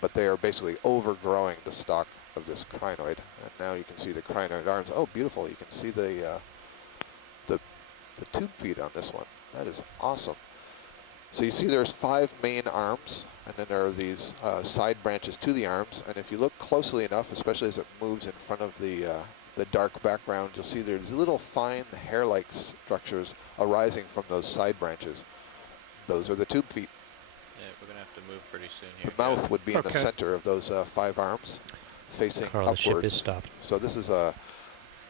but they are basically overgrowing the stalk of this crinoid. And now you can see the crinoid arms. Oh, beautiful. You can see the tube feet on this one. That is awesome. So you see there's 5 main arms, and then there are these side branches to the arms. And if you look closely enough, especially as it moves in front of the dark background, you'll see there's little fine hair-like structures arising from those side branches. Those are the tube feet. Yeah, we're going to have to move pretty soon here. The mouth would be in the center of those 5 arms, facing upwards. The ship is stopped. So this is a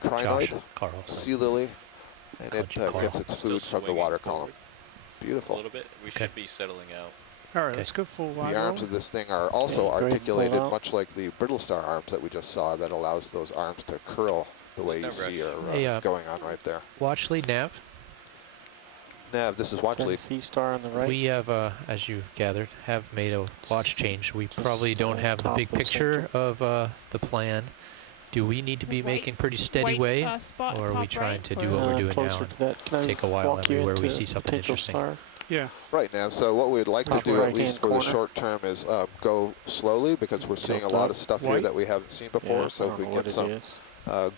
crinoid, sea lily, and it gets its food from the water column. Beautiful. A little bit. We should be settling out. All right, let's go full wide. The arms of this thing are also articulated, much like the Brittle Star arms that we just saw, that allows those arms to curl the way you see are going on right there. Watch lead nav. Nav, this is watch lead. Sea Star on the right. We have, as you gathered, have made a watch change. We probably don't have the big picture of the plan. Do we need to be making pretty steady way, or are we trying to do what we're doing now and take a while everywhere we see something interesting? Star? Yeah. Right now, so what we'd like to do, at least for the short term, is go slowly, because we're seeing a lot of stuff here that we haven't seen before. So if we get some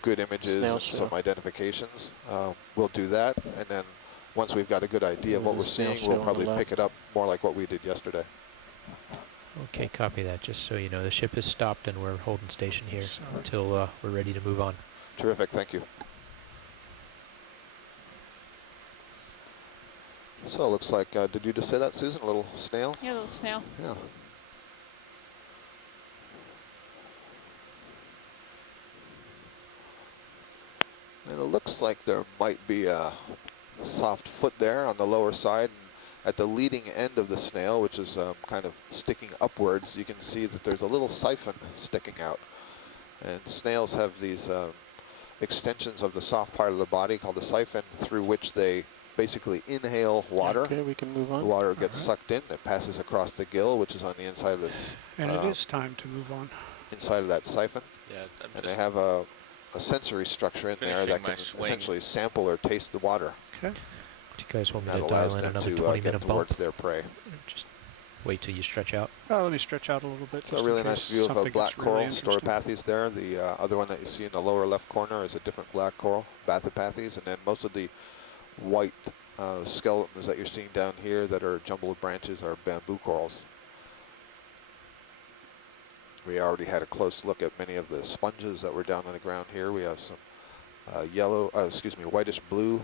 good images and some identifications, we'll do that. And then once we've got a good idea of what we're seeing, we'll probably pick it up more like what we did yesterday. Okay, copy that. Just so you know, the ship is stopped and we're holding station here until we're ready to move on. Terrific, thank you. So it looks like, did you just say that, Susan? A little snail? Yeah, a little snail. Yeah. And it looks like there might be a soft foot there on the lower side. At the leading end of the snail, which is kind of sticking upwards, you can see that there's a little siphon sticking out. And snails have these extensions of the soft part of the body called the siphon, through which they basically inhale water. Okay, we can move on. The water gets sucked in, it passes across the gill, which is on the inside of this. And it is time to move on. Inside of that siphon. Yeah, and they have a sensory structure in there that can essentially sample or taste the water. Okay. Do you guys want me to dial in another 20-minute bump? Towards their prey. Just wait till you stretch out. Let me stretch out a little bit. So a really nice view of a black coral, Storopathes there. The other one that you see in the lower left corner is a different black coral, Bathypathes, and then most of the white skeletons that you're seeing down here that are jumbled branches are bamboo corals. We already had a close look at many of the sponges that were down on the ground here. We have some whitish blue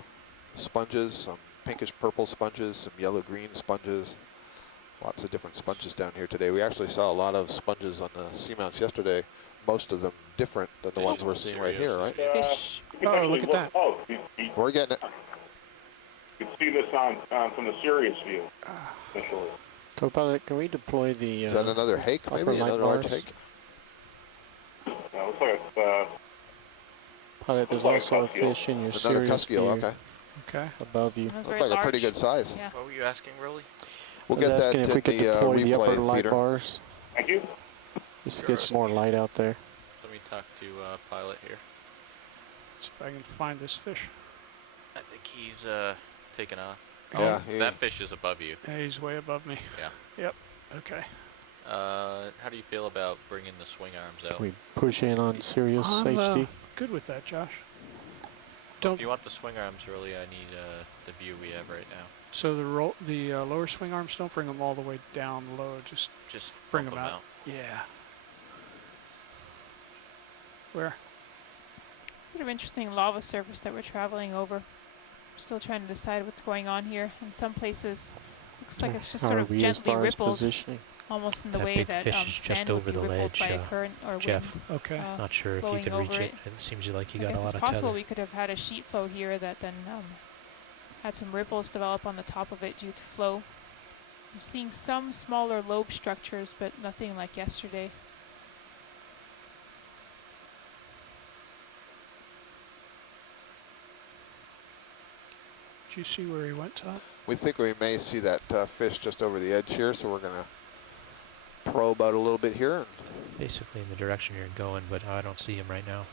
sponges, some pinkish purple sponges, some yellow green sponges. Lots of different sponges down here today. We actually saw a lot of sponges on the seamounts yesterday, most of them different than the ones we're seeing right here, right? Fish. Oh, look at that. We're getting it. You can see this on from the Sirius view, initially. Co-pilot, can we deploy the is that another hake, maybe? Another large hake? Looks like Pilot, there's also a fish in your another Sirius view. okay. Okay. Above you. Looks like a pretty good size. Yeah. What were you asking, really? We'll get that if we could deploy the upper light Peter. bars. Thank you. Just to get some more light out there. Let me talk to pilot here. See if I can find this fish. I think he's taken off. Yeah, that fish is above you. Yeah, he's way above me. Yeah. Yep. Okay. How do you feel about bringing the swing arms out? We push in on Sirius HD. Good with that, Josh. If you want the swing arms early, I need the view we have right now. So the lower swing arms, don't bring them all the way down low. Just bring them out. Yeah. Where? Sort of interesting lava surface that we're traveling over. Still trying to decide what's going on here. In some places, looks like it's just sort of gently rippled, almost in the way that fish is just over the ledge, by a current or Jeff. wind. Okay. Not sure if you can reach it. It seems like you got a lot of it's possible tether. we could have had a sheet flow here that then had some ripples develop on the top of it due to flow. I'm seeing some smaller lobe structures, but nothing like yesterday. Did you see where he went, Todd? We think we may see that fish just over the edge here, so we're going to probe out a little bit here. And basically in the direction you're going, but I don't see him right now.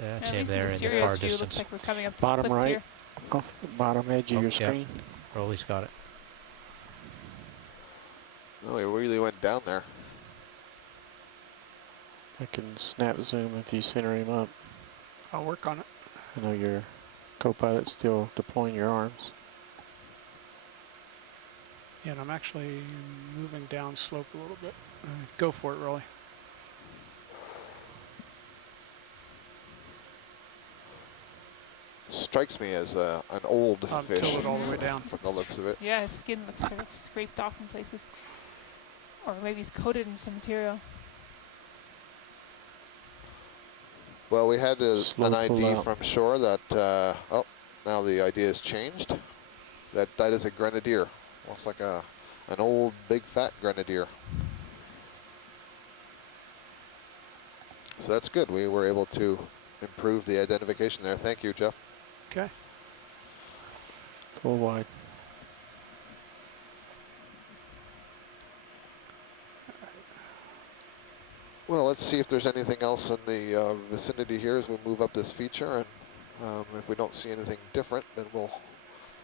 Yeah, that's him him there in the far distance. Looks like we're coming up bottom right, here. off the bottom edge of your screen. Rolly's got it. No, he really went down there. I can snap zoom if you center him up. I'll work on it. I know your co-pilot's still deploying your arms. Yeah, and I'm actually moving down slope a little bit. Go for it, Rolly. Strikes me as an old fish Tilt it all the way down. from the looks of it. Yeah, his skin looks sort of scraped off in places. Or maybe he's coated in some material. Well, we had an Slow pull ID out. from shore that, oh, now the idea has changed. That is a grenadier. Looks like an old, big, fat grenadier. So that's good. We were able to improve the identification there. Thank you, Jeff. Okay. Full wide. Well, let's see if there's anything else in the vicinity here as we move up this feature. And if we don't see anything different, then we'll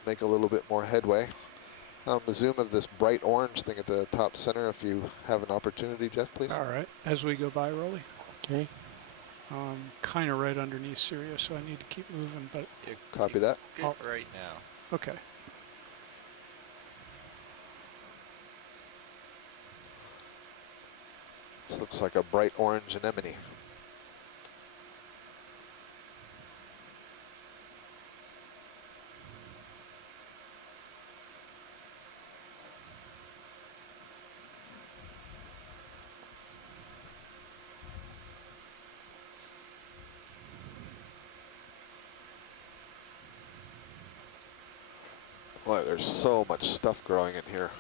make a little bit more headway. A zoom of this bright orange thing at the top center, if you have an opportunity, Jeff, please. All right. As we go by, Rolly. Okay. Kind of right underneath Syria, so I need to keep moving, but... Copy that. Good right now. Okay. This looks like a bright orange anemone. Boy, there's so much stuff growing in here.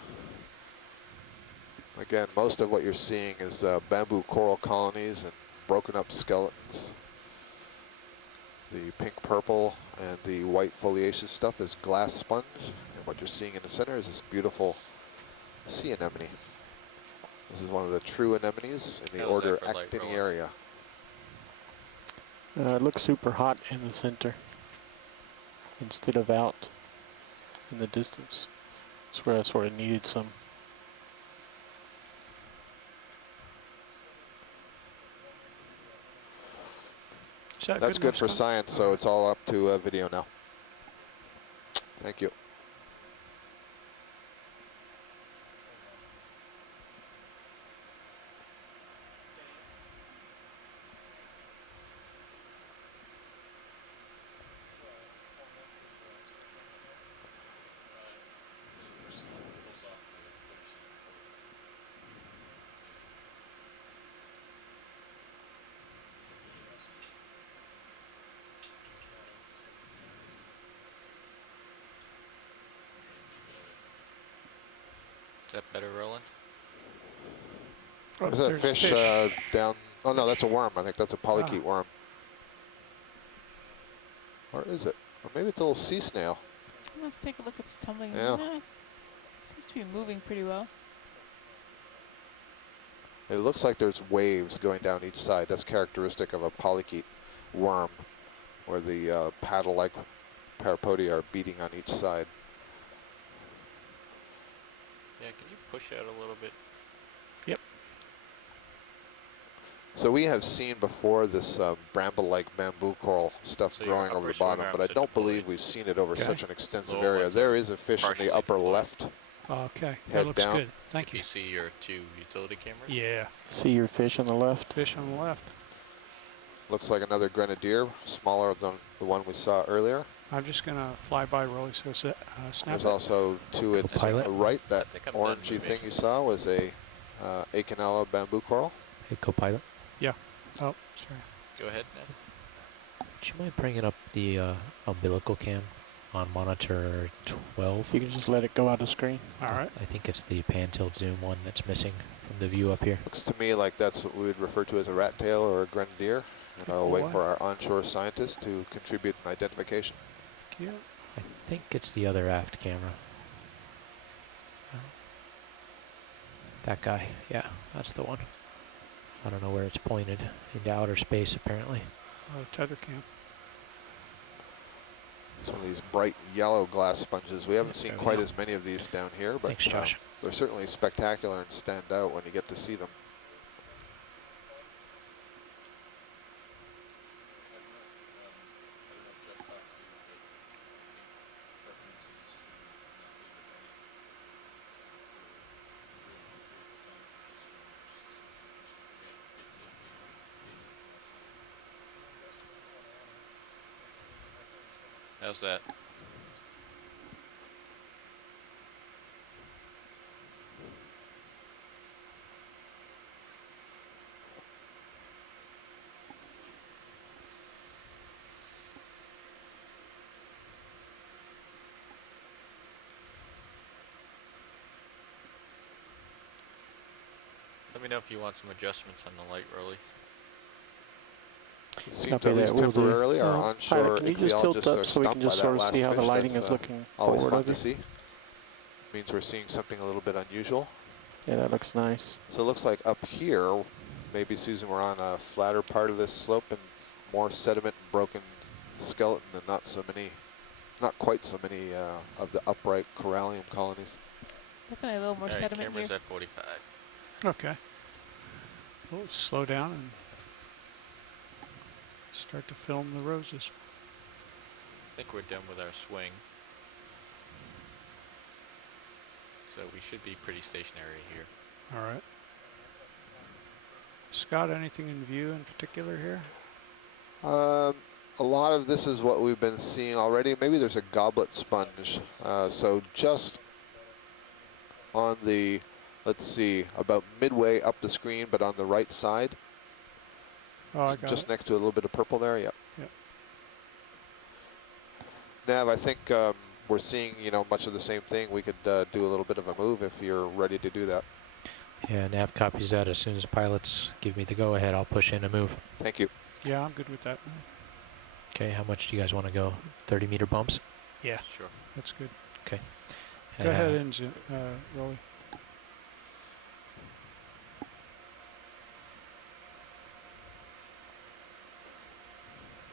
Again, most of what you're seeing is bamboo coral colonies and broken up skeletons. The pink purple and the white foliaceous stuff is glass sponge, and what you're seeing in the center is this beautiful sea anemone. This is one of the true anemones in the order Actiniaria. It looks super hot in the center instead of out in the distance. That's where I sort of needed some. That's good for science, so it's all up to video now. Thank you. Is that better, Roland? Is that fish down? Oh no, that's a worm. I think that's a polychaete worm. Or is it? Or maybe it's a little sea snail. Let's take a look. It's tumbling. Yeah. It seems to be moving pretty well. It looks like there's waves going down each side. That's characteristic of a polychaete worm, where the paddle-like parapodia are beating on each side. Yeah, can you push out a little bit? Yep. So we have seen before this bramble-like bamboo coral stuff growing over the bottom, but I don't believe we've seen it over such an extensive area. There is a fish in the upper left. Okay, that Head looks down. good. Thank you. You see your two utility cameras? Yeah. See your fish on the left? Fish on the left. Looks like another grenadier, smaller than the one we saw earlier. I'm just going to fly by Rolly, so snap There's it. also to its right, that I think I'm done orangey moving. thing you saw was a Candadella bamboo coral. Hey, co-pilot, Yeah. Oh, sorry. Go ahead, Ned. would you mind bringing up the umbilical cam on monitor 12? If you can just let it go out of screen. All right. I think it's the pan-tilt zoom one that's missing from the view up here. Looks to me like that's what we would refer to as a rat tail or a grenadier. And I'll wait for our onshore scientists to contribute an identification. Yeah. I think it's the other aft camera. That guy, yeah, that's the one. I don't know where it's pointed, into outer space apparently. Tether cam. Some of these bright yellow glass sponges. We haven't seen quite as many of these down here, but Thanks, Josh. they're certainly spectacular and stand out when you get to see them. How's that? Let me know if you want some adjustments on the light, Rolly. It seems at least temporarily our onshore can you just tilt ichthyologists are up so we can stumped just by sort that of last see how the fish. lighting That's is looking always forward fun of to it? see. Means we're seeing something a little bit unusual. Yeah, that looks nice. So it looks like up here, maybe, Susan, we're on a flatter part of this slope and more sediment and broken skeleton and not quite so many of the upright corallium colonies. Definitely a little more sediment camera's here. at 45. Okay. We'll slow down and start to film the roses. I think we're done with our swing. So we should be pretty stationary here. All right. Scott, anything in view in particular here? A lot of this is what we've been seeing already. Maybe there's a goblet sponge. So just on the, let's see, about midway up the screen, but on the right side. Oh, I got just it. next to a little bit of purple there, yep. Yep. Nav, I think we're seeing, much of the same thing. We could do a little bit of a move if you're ready to do that. Yeah, Nav copies that. As soon as pilots give me the go-ahead, I'll push in a move. Thank you. Yeah, I'm good with that. Okay, how much do you guys want to go? 30-meter bumps? Yeah, Sure. that's good. Okay. Go ahead and Rolly.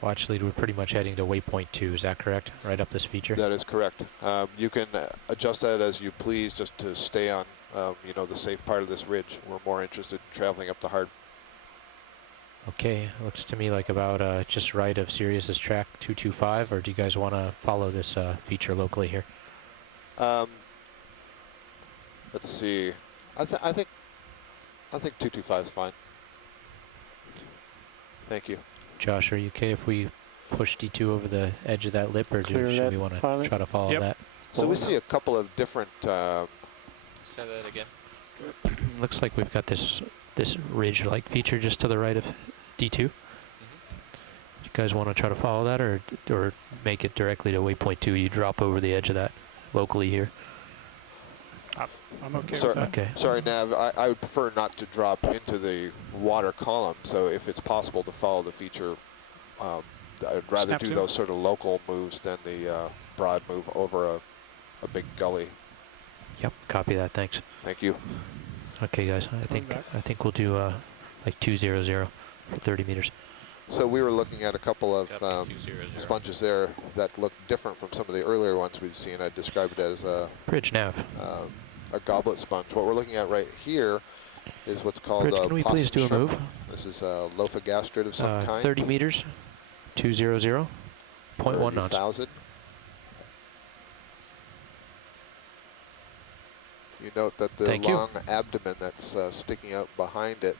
Watch lead, we're pretty much heading to waypoint 2, is that correct? Right up this feature? That is correct. You can adjust that as you please just to stay on, the safe part of this ridge. We're more interested in traveling up the hard. Okay, looks to me like about just right of Sirius's track 225, or do you guys want to follow this feature locally here? Let's see. I think 225 is fine. Thank you. Josh, are you okay if we push D2 over the edge of that lip, or should we want to try to follow that? So we see a couple of different... Say that again. Looks like we've got this ridge-like feature just to the right of D2. You guys want to try to follow that, or make it directly to waypoint 2? You drop over the edge of that locally here. I'm okay with that. Okay. Sorry, Nav, I would prefer not to drop into the water column, so if it's possible to follow the feature, I'd rather do those sort of local moves than the broad move over a big gully. Yep, copy that, thanks. Thank you. Okay, guys, I think we'll do like 200 for 30 meters. So we were looking at a couple of sponges there that look different from some of the earlier ones we've seen. I described it as a bridge nav, a goblet sponge. What we're looking at right here is what's called Bridge, a can we please do a shrimp. move? This is a lophogastrid of some kind. 30 meters, 200, 0.1 knots. 30,000. You note that the long abdomen that's sticking out behind it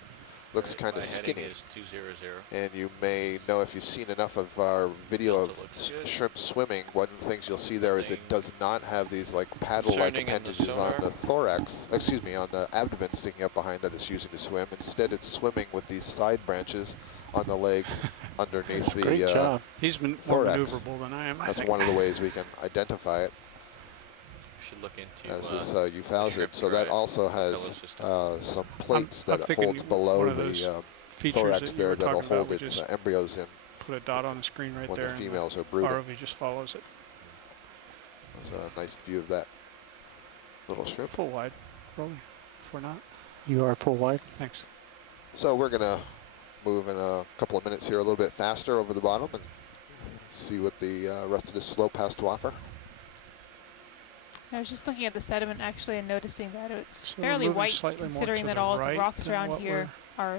looks kind of skinny. Is 200. And you may know, if you've seen enough of our video of shrimp swimming, one of the things you'll see there is it does not have these like paddle-like appendages on the thorax, on the abdomen sticking up behind that it's using to swim. Instead, it's swimming with these side branches on the legs underneath the Great job. He's been more maneuverable than I am. That's one of the ways we can identify it. Should look into as this euphausid. So that also has some plates that it holds below the thorax there that'll hold its embryos in. Put a dot on the screen right when there. The females are brooding. ROV just follows it. There's a nice view of that little shrimp. Full wide, probably. If we're not. You are full wide. Thanks. So we're gonna move in a couple of minutes here a little bit faster over the bottom and see what the rest of this slope has to offer. I was just looking at the sediment actually and noticing that it's So fairly white, considering that all the rocks than around here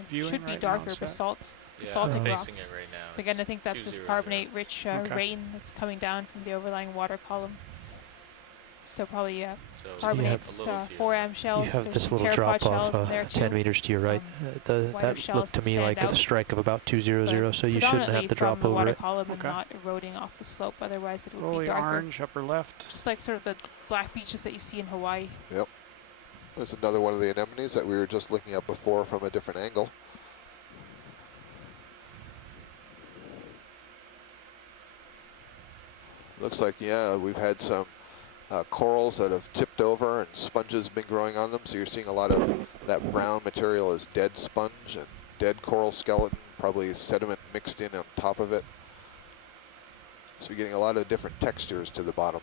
should be darker basaltic rocks. It right now. So again, I think that's this carbonate-rich rain that's coming down from the overlying water column. So probably So carbonates, a little to your 4M shells. You have There's this some little pteropod drop off shells in there 10 too. meters to your right. Wider That shells looked to that me stand like a out. strike of about 200, so you shouldn't have to drop from the over water it. column and Okay. not eroding off the slope, otherwise it would be Rolling darker. orange, upper left. Just like sort of the black beaches that you see in Hawaii. Yep. There's another one of the anemones that we were just looking at before from a different angle. Looks like, yeah, we've had some corals that have tipped over and sponges been growing on them. So you're seeing a lot of that brown material is dead sponge and dead coral skeleton, probably sediment mixed in on top of it. So you're getting a lot of different textures to the bottom.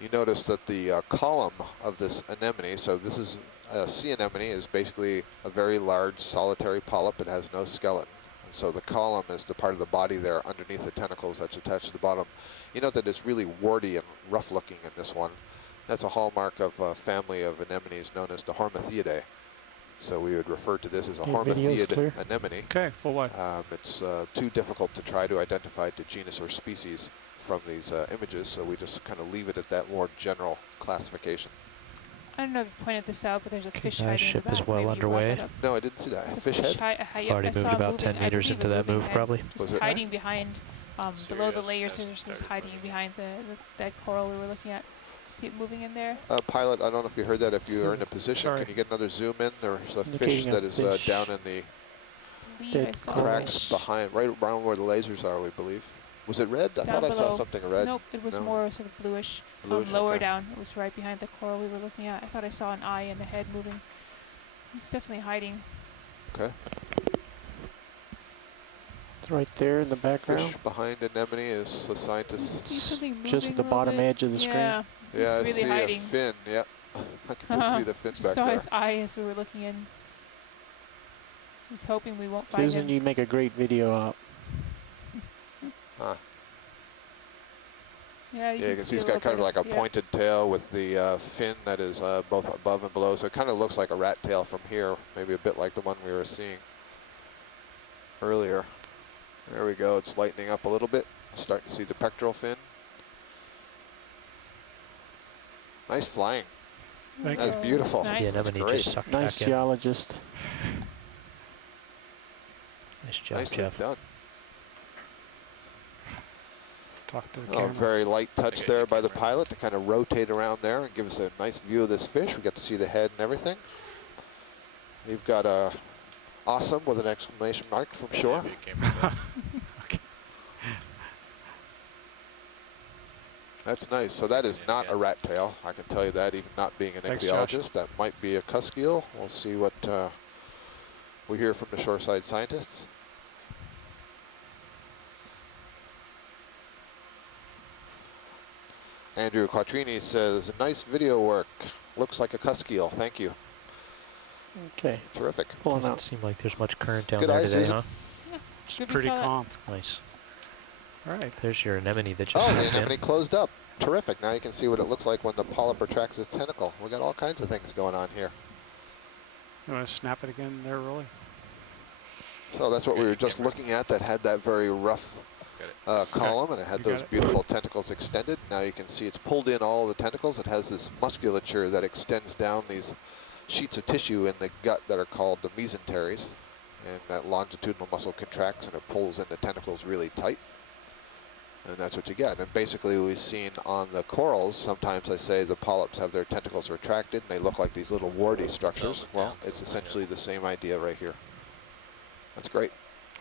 You notice that the column of this anemone, so this is a sea anemone, is basically a very large solitary polyp. It has no skeleton. And so the column is the part of the body there underneath the tentacles that's attached to the bottom. You note that it's really warty and rough looking in this one. That's a hallmark of a family of anemones known as the Hormathiidae. So we would refer to this as a Hormathiid anemone. Okay, full wide. It's too difficult to try to identify to genus or species from these images, so we just kind of leave it at that more general classification. I don't know if you pointed this out, but there's a fish Nice hiding in ship the is back. well Maybe you brought underway. that up. No, I didn't see that. There's a Fish head? Yep, Already I saw moved about moving, 10 I meters believe into a that moving move, head. probably. Was Just it? hiding behind, below the Sirius layers, has there's started hiding moving. behind that coral we were looking at. See it moving in there? Pilot, I don't know if you heard that. If you are in a position, Sorry. can you get another zoom in? There's a Indicating fish a that is fish. down in the Believe I Dead saw cracks fish. behind, right around where the lasers are, we believe. Was it red? I Down thought I saw below. something red. Nope, it was No. more sort of bluish. Bluish, Lower okay. down. It was right behind the coral we were looking at. I thought I saw an eye and a head moving. It's definitely hiding. Okay. It's right there in the background. Fish behind anemone is the You see scientists. something moving Just at the a little bottom bit? edge of the screen. Yeah, Yeah, I it's really see hiding. a fin. Yep. I can just see the fin Just back saw there. his eye as we were looking in. He's hoping we won't find Susan, him. you'd make a great video out. Huh. Yeah, Yeah, you can see a he's little got kind of bit like a yeah. pointed tail with the fin that is both above and below. So it kind of looks like a rat tail from here, maybe a bit like the one we were seeing earlier. There we go. It's lightening up a little bit. Starting to see the pectoral fin. Nice flying. Thank That's you. beautiful. Nice. The That's anemone great. just sucked Nice back in. geologist. Nice job, Nicely Jeff. done. Talk to the Oh, camera. very light touch got there your by the camera. pilot to kind of rotate around there and give us a nice view of this fish. We get to see the head and everything. You've got a awesome with an exclamation mark from shore. Maybe it came from that. That's nice. So that is not a rat tail. I can tell you that, even not being an Thanks, ichthyologist. That might be a cusk eel. We'll see what we hear from the shoreside scientists. Andrew Quattrini says, nice video work. Looks like a cusk eel. Thank you. Okay, Terrific. pulling Doesn't out. seem like there's much current down Good there eye, today, Susan. huh? It's Good we pretty saw that. calm. Nice. All right. There's your anemone that just Oh, the sucked in. anemone closed up. Terrific. Now you can see what it looks like when the polyp retracts its tentacle. We got all kinds of things going on here. You want to snap it again there, Rolly? So that's what we were just Camera. looking at, that had that very rough Got it. column, and it had You got those it. beautiful tentacles extended. Now you can see it's pulled in all the tentacles. It has this musculature that extends down these sheets of tissue in the gut that are called the mesenteries. And that longitudinal muscle contracts and it pulls in the tentacles really tight. And that's what you get. And basically we've seen on the corals, sometimes I say the polyps have their tentacles retracted and they look like these little warty structures. Velvet Well, down to it's them, essentially the same idea right here. That's great.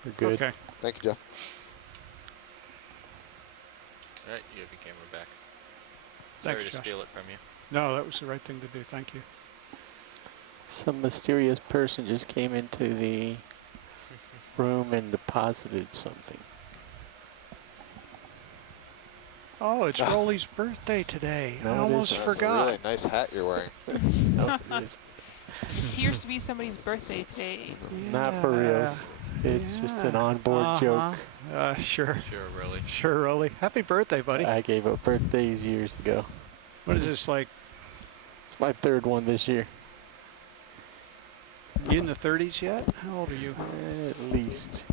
We're good. Okay. Thank you, Jeff. All right, you have your camera back. Thanks, Sorry to Josh. steal it from you. No, that was the right thing to do. Thank you. Some mysterious person just came into the room and deposited something. Oh, it's Rolly's birthday today. No, I it almost isn't. That's a forgot. really nice hat you're wearing. No, it is. Appears to be somebody's birthday today. Not for reals. It's just an onboard joke. Sure. Sure, really. Sure, Rolly. Happy birthday, buddy. I gave up birthdays years ago. What is this, like, It's my third one this year. you in the 30s yet? How old are you? At least.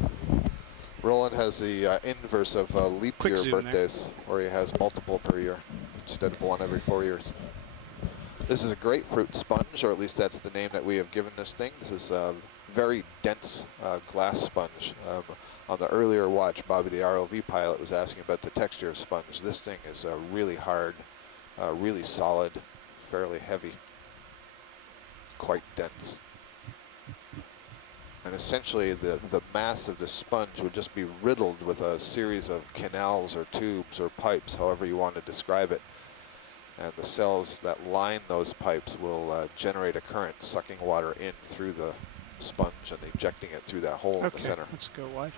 Roland has the inverse of leap Quick year zoom birthdays, where he has multiple per year instead of one every 4 years. This is a grapefruit sponge, or at least that's the name that we have given this thing. This is a very dense glass sponge. On the earlier watch, Bobby the ROV pilot was asking about the texture of sponge. This thing is really hard, really solid, fairly heavy, quite dense. And essentially the mass of the sponge would just be riddled with a series of canals or tubes or pipes, however you want to describe it. And the cells that line those pipes will generate a current, sucking water in through the sponge and ejecting it through that hole in the center. Let's go wide.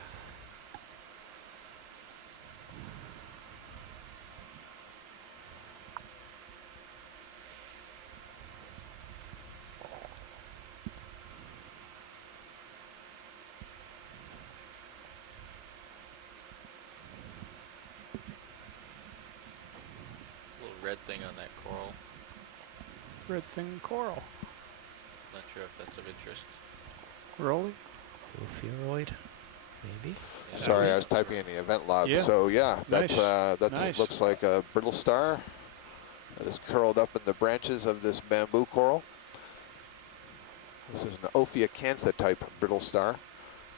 Red thing on that coral. Red thing coral. Not sure if that's of interest. Rolling? Ophiroid, maybe? Yeah, Sorry, I was typing in the event log. Yeah. So yeah, that's Nice. looks like a brittle star that is curled up in the branches of this bamboo coral. This is an Ophiocantha type brittle star.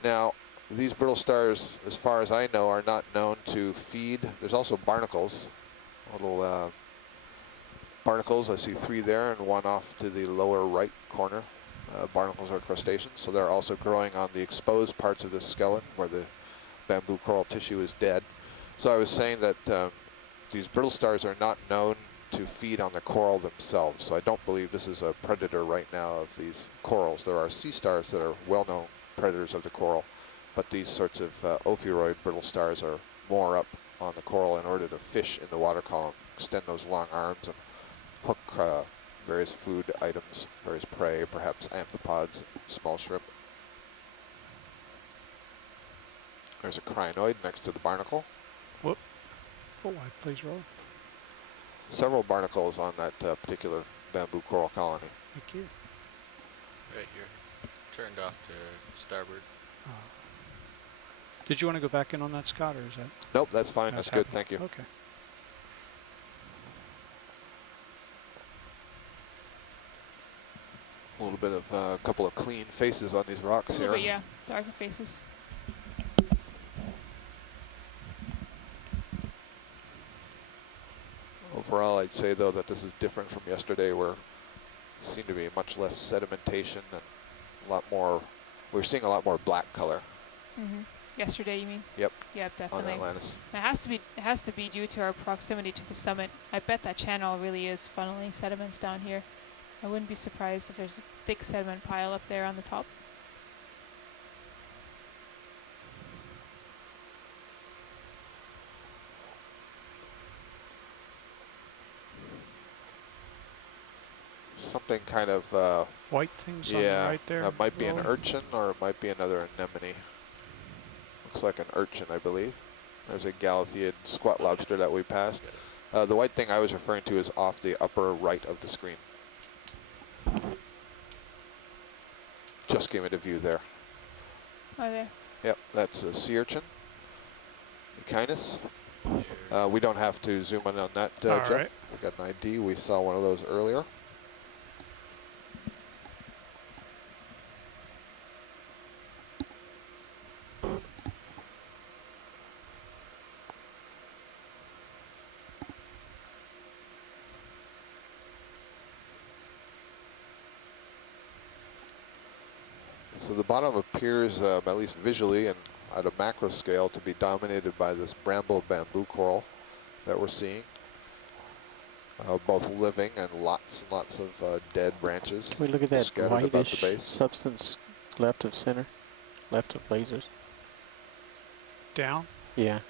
Now, these brittle stars, as far as I know, are not known to feed. There's also barnacles, little barnacles. I see 3 there and 1 off to the lower right corner. Barnacles are crustaceans, so they're also growing on the exposed parts of the skeleton where the bamboo coral tissue is dead. So I was saying that these brittle stars are not known to feed on the coral themselves, so I don't believe this is a predator right now of these corals. There are sea stars that are well-known predators of the coral, but these sorts of Ophiroid brittle stars are more up on the coral in order to fish in the water column, extend those long arms and hook various food items, various prey, perhaps amphipods, small shrimp. There's a crinoid next to the barnacle. Whoop. Full wide, please, roll. Several barnacles on that particular bamboo coral colony. Thank you. Right here. Turned off to starboard. Did you want to go back in on that, Scott, or is that? Nope, that's fine. That's good. happening? Thank you. Okay. A little bit of a couple of clean faces on these rocks here. But yeah, darker faces. Overall, I'd say though that this is different from yesterday, where there seemed to be much less sedimentation and a lot more. We're seeing a lot more black color. Mm-hmm. Yesterday, you mean? Yep. Yep, On definitely. Atlantis. It has to be due to our proximity to the summit. I bet that channel really is funneling sediments down here. I wouldn't be surprised if there's a thick sediment pile up there on the top. Something kind of White things on the yeah, right there. that might be an rolling. urchin or it might be another anemone. Looks like an urchin, I believe. There's a Galatheid squat lobster that we passed. The white thing I was referring to is off the upper right of the screen. Just came into view there. Oh, there. Yep, that's a sea urchin. Echinus. Here's We don't have to zoom in on that, All Jeff. right. We got an ID. We saw one of those earlier. So the bottom appears, at least visually and at a macro scale, to be dominated by this bramble bamboo coral that we're seeing. Both living and lots of dead branches Can we look at that scattered about the whitish base. substance left of center? Left of lasers? Down. Yeah.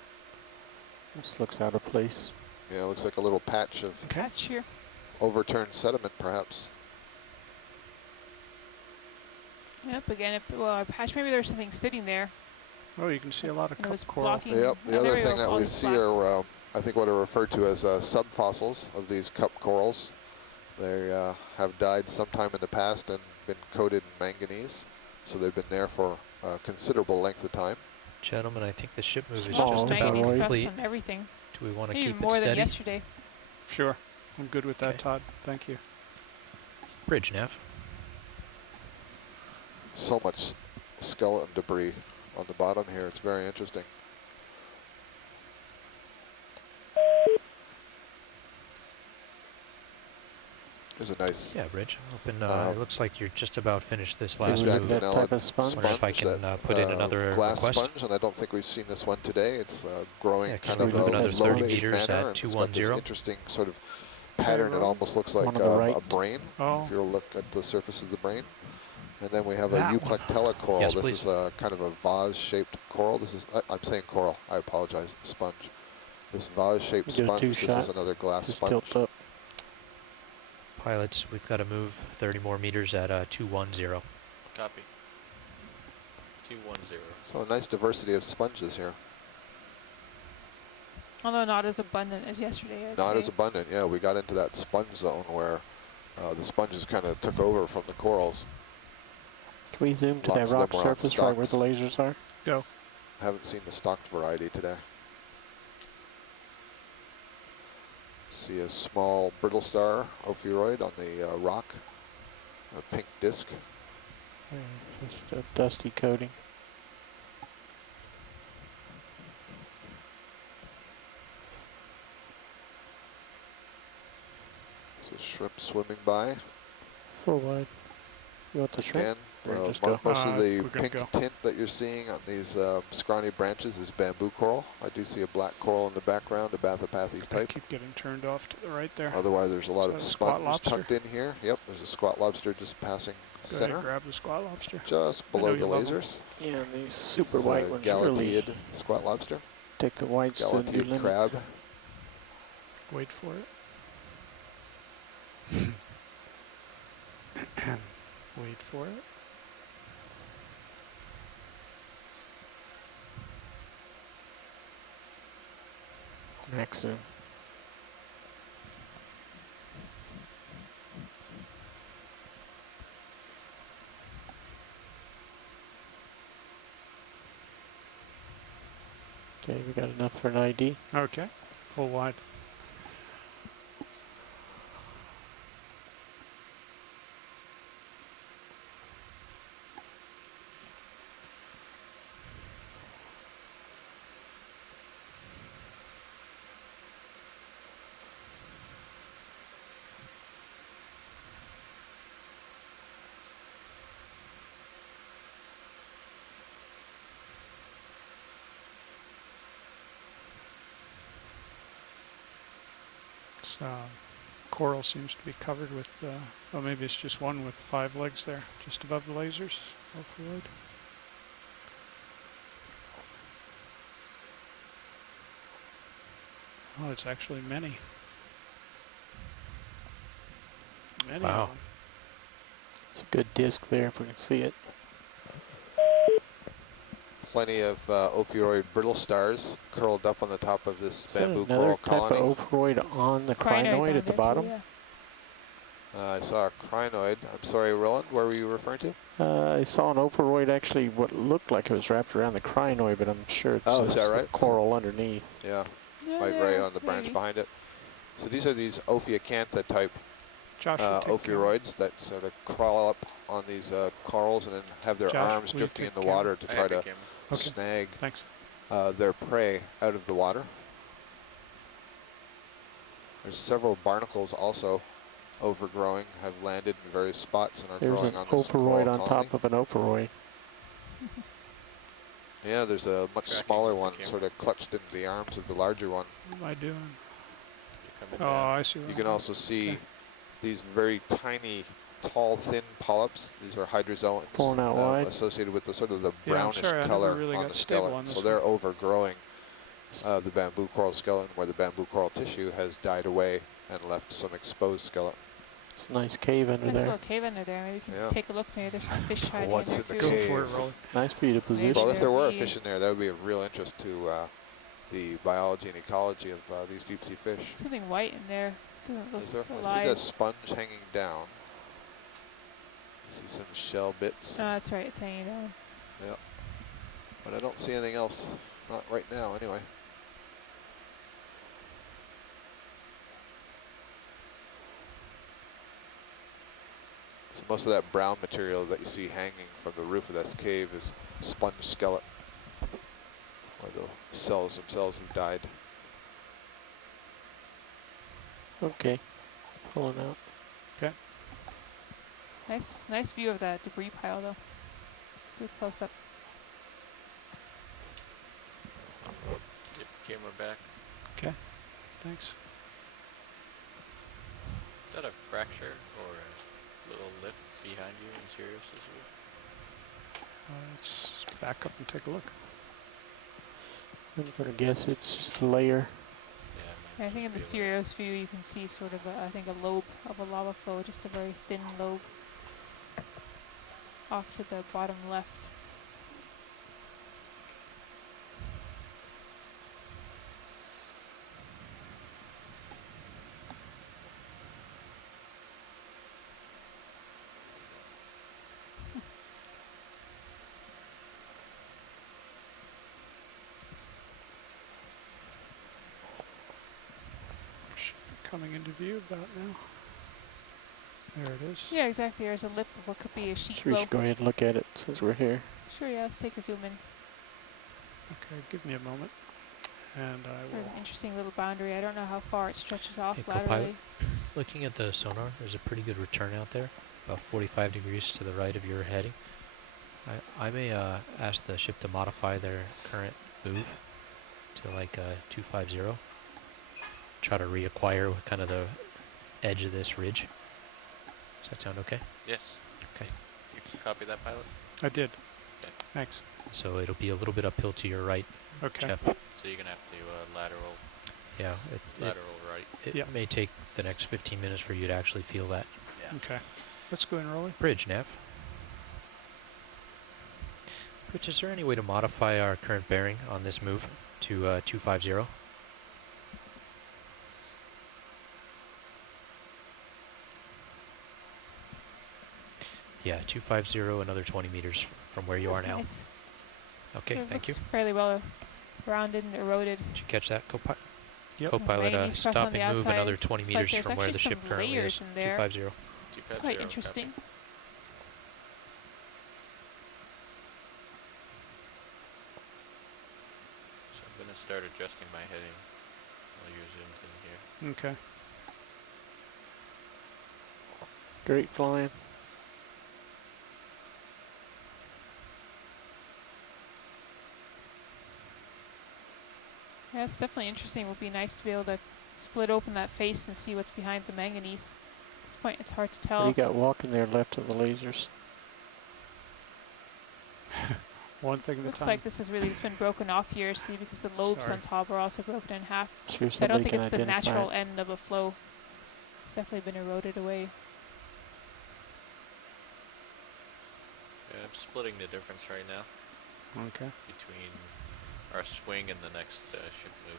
This looks out of place. Yeah, it looks like a little patch of Catch here. overturned sediment, perhaps. Yep, again, well, a patch, maybe there's something sitting there. Oh, you can see a lot of And it was cup coral. blocking. Yep, the Oh, other there we thing go, that all we this see black. are, I think what are referred to as subfossils of these cup corals. They have died sometime in the past and been coated in manganese, so they've been there for a considerable length of time. Gentlemen, I think the ship move is Small just about Ophiroid. complete. On everything. Do we want to Maybe keep it more than steady? yesterday. Sure. I'm good with that, Okay. Todd. Thank you. Bridge, Nav. So much skeleton debris on the bottom here. It's very interesting. There's a nice Yeah, Bridge. Open. It looks like you're just about finished this last Exactly. move. That vanilla type of sponge? Wonder if I can put in another glass request. sponge, and I don't think we've seen this one today. It's growing Yeah, kind can of we move a another 30 lowish meters manner, at and it's got this 210? interesting sort of pattern. It almost looks like One on the right. a brain, Oh. if you look at the surface of the brain. And then we have a That one. Euplectella coral. Yes, this please. is a kind of a vase-shaped coral. This is, I'm saying coral, I apologize, sponge. This vase-shaped You do a sponge, this two-shot, is another glass Just sponge. tilt up. Pilots, we've got to move 30 more meters at 210. Copy. 210. So a nice diversity of sponges here. Although not as abundant as yesterday, I'd Not say. as abundant, yeah. We got into that sponge zone where the sponges kind of took over from the corals. Can we zoom to Lots that of rock them were off surface right where the stalks. lasers are? Go. Haven't seen the stocked variety today. See a small brittle star, Ophiroid, on the rock, a pink disc. Yeah, just a dusty coating. So shrimp swimming by. Full wide. You want the shrimp? Again, Or just most go? of the we're gonna pink go. tint that you're seeing on these scrawny branches is bamboo coral. I do see a black coral in the background, a Bathopathes I type. keep getting turned off to the right there. Otherwise, there's a lot Is of that a squat sponge lobster? tucked in here. Yep, there's a squat lobster just passing Go ahead, center, grab the squat lobster. just I know below you the love 'em. lasers. Yeah, and these super It's white a ones really Galateid squat lobster, take the whites to the new Galateid limit. crab. Wait for it. Wait for it. Max zoom. Okay, we got enough for an ID. Okay. Full wide. Coral seems to be covered with, well, maybe it's just one with 5 legs there, just above the lasers. Ophiroid. Oh, it's actually many. Many Wow. of them. It's a good disc there if we can see it. Plenty of Ophiroid brittle stars curled up on the top of this Is that bamboo another coral type colony. of Ophiroid on the crinoid at the down there too, bottom? yeah. I saw a crinoid. I'm sorry, Roland, where were you referring to? I saw an Ophiroid actually what looked like it was wrapped around the crinoid, but I'm sure it's Oh, is that just the right? coral underneath. Yeah, Yeah, right yeah, on the branch maybe. behind it. So these are these Ophiocantha type Josh, you take care. Ophiroids that sort of crawl up on these corals and then have their Josh, arms will you drifting in take the care? water to I try have to a camera. Okay. snag Thanks. their prey out of the water. There's several barnacles also overgrowing, have landed in various spots and are There's growing an on this Ophiroid coral on colony. top of an Ophiroid. Yeah, there's a much Tracking smaller with the one camera. sort of clutched into the arms of the larger one. What am I doing? You're coming Oh, down. I see. You what can I'm also see Okay. these very tiny, tall, thin polyps. These are hydrozoans Pulling out wide. associated with the sort of the Yeah, I'm brownish sorry, I never color really on got the stable skeleton. on So this they're overgrowing the bamboo coral skeleton, where the bamboo coral tissue has died away and left some exposed skeleton. It's a nice cave under Nice there. little cave under there. Maybe you can Yeah. take a look. Maybe there's some fish hiding What's in in there the too. Go for it, cave? Roland. Nice for you to position. Well, if there were a Maybe. fish in there, that would be of real interest to the biology and ecology of these deep sea fish. Something white in there. Doesn't look Is there? I see alive. the sponge hanging down. I see some shell bits. Oh, that's right. It's hanging down. Yep. But I don't see anything else, not right now anyway. So most of that brown material that you see hanging from the roof of this cave is sponge skeleton, where the cells themselves have died. Okay, pulling out. Okay. Nice view of that debris pile though. Good close up. Yep, camera back. Okay, thanks. Is that a fracture or a little lip behind you in Sirius's roof? Let's back up and take a look. I'm gonna guess it's just a layer. I think in the Sirius view you can see sort of I think a lobe of a lava flow, just a very thin lobe off to the bottom left. Coming into view about now. There it is. Yeah, exactly. There's a lip of what could be a sheet So we flow. should go ahead and look at it since we're here. Sure, yeah, let's take a zoom in. Okay, give me a moment. And I Sort of will. an interesting little boundary. I don't know how far it stretches off Hey, laterally. co-pilot, looking at the sonar, there's a pretty good return out there, about 45 degrees to the right of your heading. I may ask the ship to modify their current move to like 250. Try to reacquire kind of the edge of this ridge. Does that sound okay? Yes. Okay. You can copy that, pilot? I did. Okay. Thanks. So it'll be a little bit uphill to your right, Okay. Jeff. So you're going to have to lateral Yeah, right. it Yeah. may take the next 15 minutes for you to actually feel that. Okay. Let's go in, Rolly. Bridge, Nav. Bridge, is there any way to modify our current bearing on this move to 250? Yeah, 250, another 20 meters from where you are now. Nice. Okay, It thank you. looks fairly well rounded and eroded. Did you catch that, co-pilot? Yep. Co-pilot, Manganese crust on stop the and move outside. another 20 Looks like meters there's from where the actually ship some currently is. layers in there. 250. It's quite interesting. So I'm going to start adjusting my heading while you're zoomed in here. Okay. Great flying. Yeah, it's definitely interesting. It would be nice to be able to split open that face and see what's behind the manganese. At this point, it's hard to What do tell. you got walking there left of the lasers? One thing at a Looks time. like this has really just been broken off here, see, because the lobes Sorry. on top are also broken in half. Sure, So I don't somebody think can it's the identify natural it. end of a flow. It's definitely been eroded away. Yeah, I'm splitting the difference right now Okay. between our swing and the next ship move.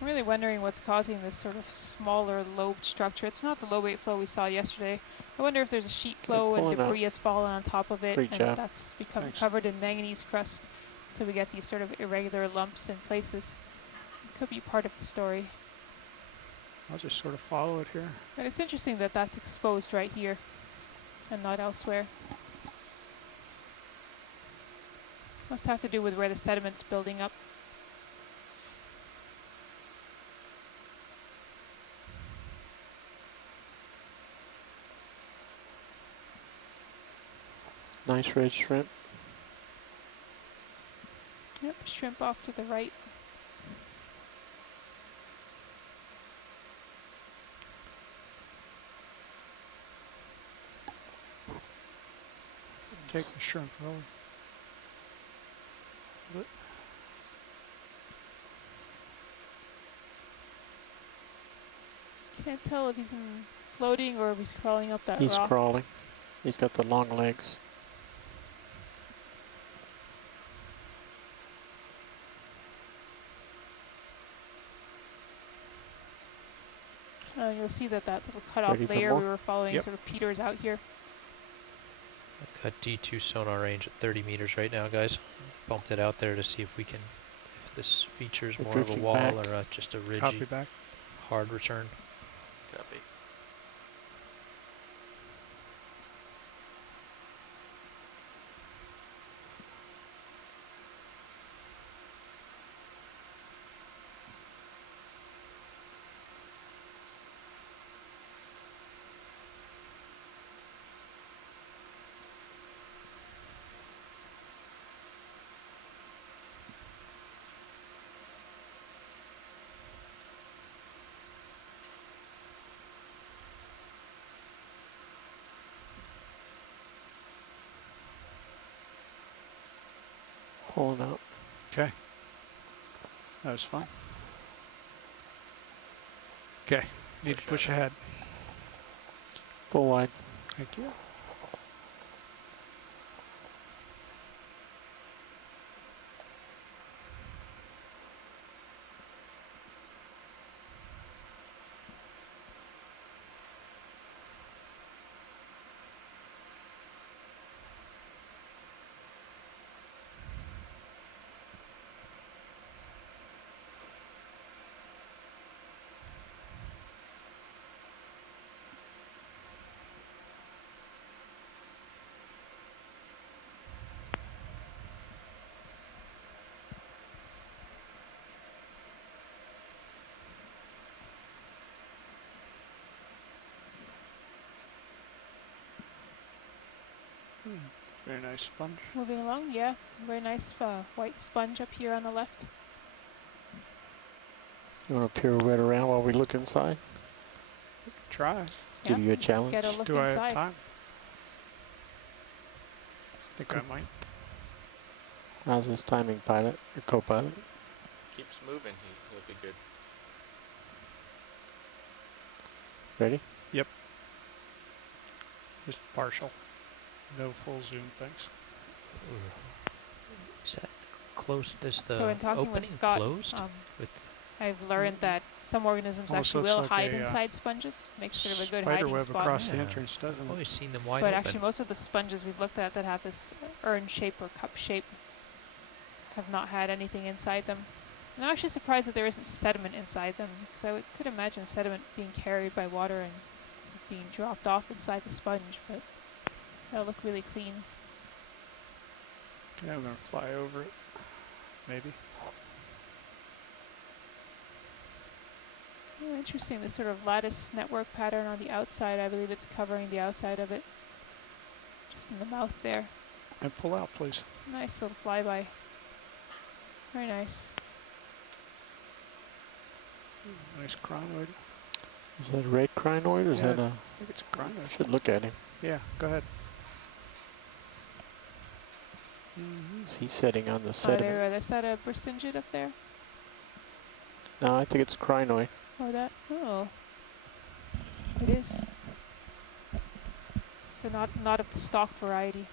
I'm really wondering what's causing this sort of smaller lobed structure. It's not the lobate flow we saw yesterday. I wonder if there's a sheet flow and pulling up. debris has fallen on top of it, Great and job. that's become Thanks. covered in manganese crust, so we get these sort of irregular lumps in places. Could be part of the story. I'll just sort of follow it here. But it's interesting that that's exposed right here and not elsewhere. Must have to do with where the sediment's building up. Nice red shrimp. Yep, shrimp off to the right. Take the shrimp, Rolly. Can't tell if he's floating or if he's crawling up that He's rock. crawling. He's got the long legs. You'll see that little cut-off Ready for layer more? we were following Yep. sort of peters out here. I've got D2 sonar range at 30 meters right now, guys. bumped it out there to see if we can, if this features We're more of a drifting wall back. or just a ridgy, Copy back. hard return. Copy. Pulling out. Okay. That was fun. Okay. Need to push ahead. Full wide. Thank you. Very nice sponge. Moving along, yeah. Very nice white sponge up here on the left. You want to pirouette around while we look inside? Try. Give you a let's challenge. Get a look Do I inside. have time? Think I might. How's this timing, pilot or co-pilot? Keeps moving. He'll be good. Ready? Just partial. No full zoom, thanks. Is that close? Is the So in talking opening with Scott, closed? With I've learned that some organisms Almost actually looks will like hide a, inside sponges, make sort of a good Spider hiding web spot. across the Yeah. entrance, doesn't I've it? always seen them wide But open. actually most of the sponges we've looked at that have this urn shape or cup shape have not had anything inside them. And I'm actually surprised that there isn't sediment inside them, because could imagine sediment being carried by water and being dropped off inside the sponge, but that'll look really clean. Okay, I'm gonna fly over it. Maybe. Oh, interesting, this sort of lattice network pattern on the outside. I believe it's covering the outside of it. Just in the mouth there. And pull out, please. Nice little flyby. Very nice. Nice crinoid. Is that a red crinoid or is Yeah, that a... I think it's a crinoid. Should look at him. Yeah, go ahead. Is he setting on the Oh, sediment? is that a Brisingid up there? No, I think it's a crinoid. Oh. It is. So not of the stock variety.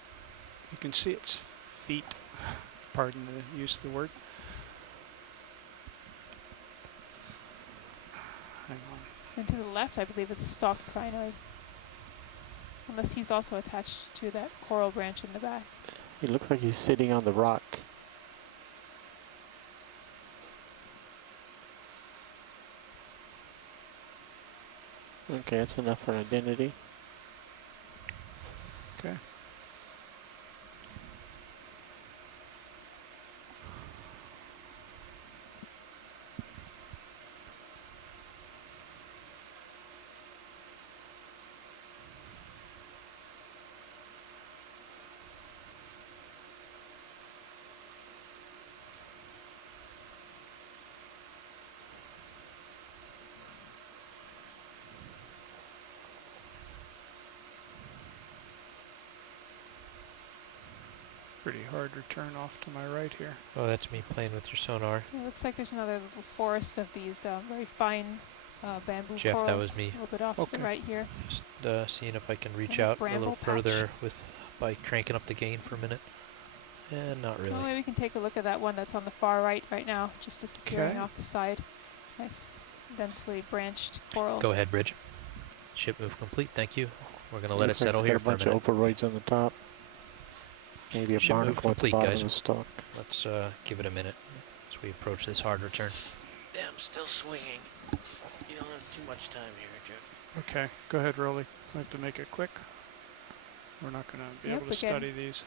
You can see its feet. Pardon the use of the word. Hang on. And to the left, I believe it's a stock crinoid. Unless he's also attached to that coral branch in the back. He looks like he's sitting on the rock. Okay, that's enough for an identity. Okay. Pretty hard to turn off to my right here. Oh, that's me playing with your sonar. It looks like there's another little forest of these very fine bamboo Jeff, corals. that was me. A little bit off to Okay. the right here. Just seeing if I can reach Kind of out a little bramble patch. further by cranking up the gain for a minute. And not really. Well, maybe we can take a look at that one that's on the far right now, just disappearing Okay. off the side. Nice, densely branched coral. Go ahead, Bridge. Ship move complete, thank you. We're going to let it Looks like settle it's here got for a a bunch minute. of Ophiroids on the top. Maybe a Ship move barnacle at the complete, bottom guys. of the stalk. Let's give it a minute as we approach this hard return. Yeah, I'm still swinging. You don't have too much time here, Jeff. Okay, go ahead, Rolly. We have to make it quick. We're not going to be able to study these.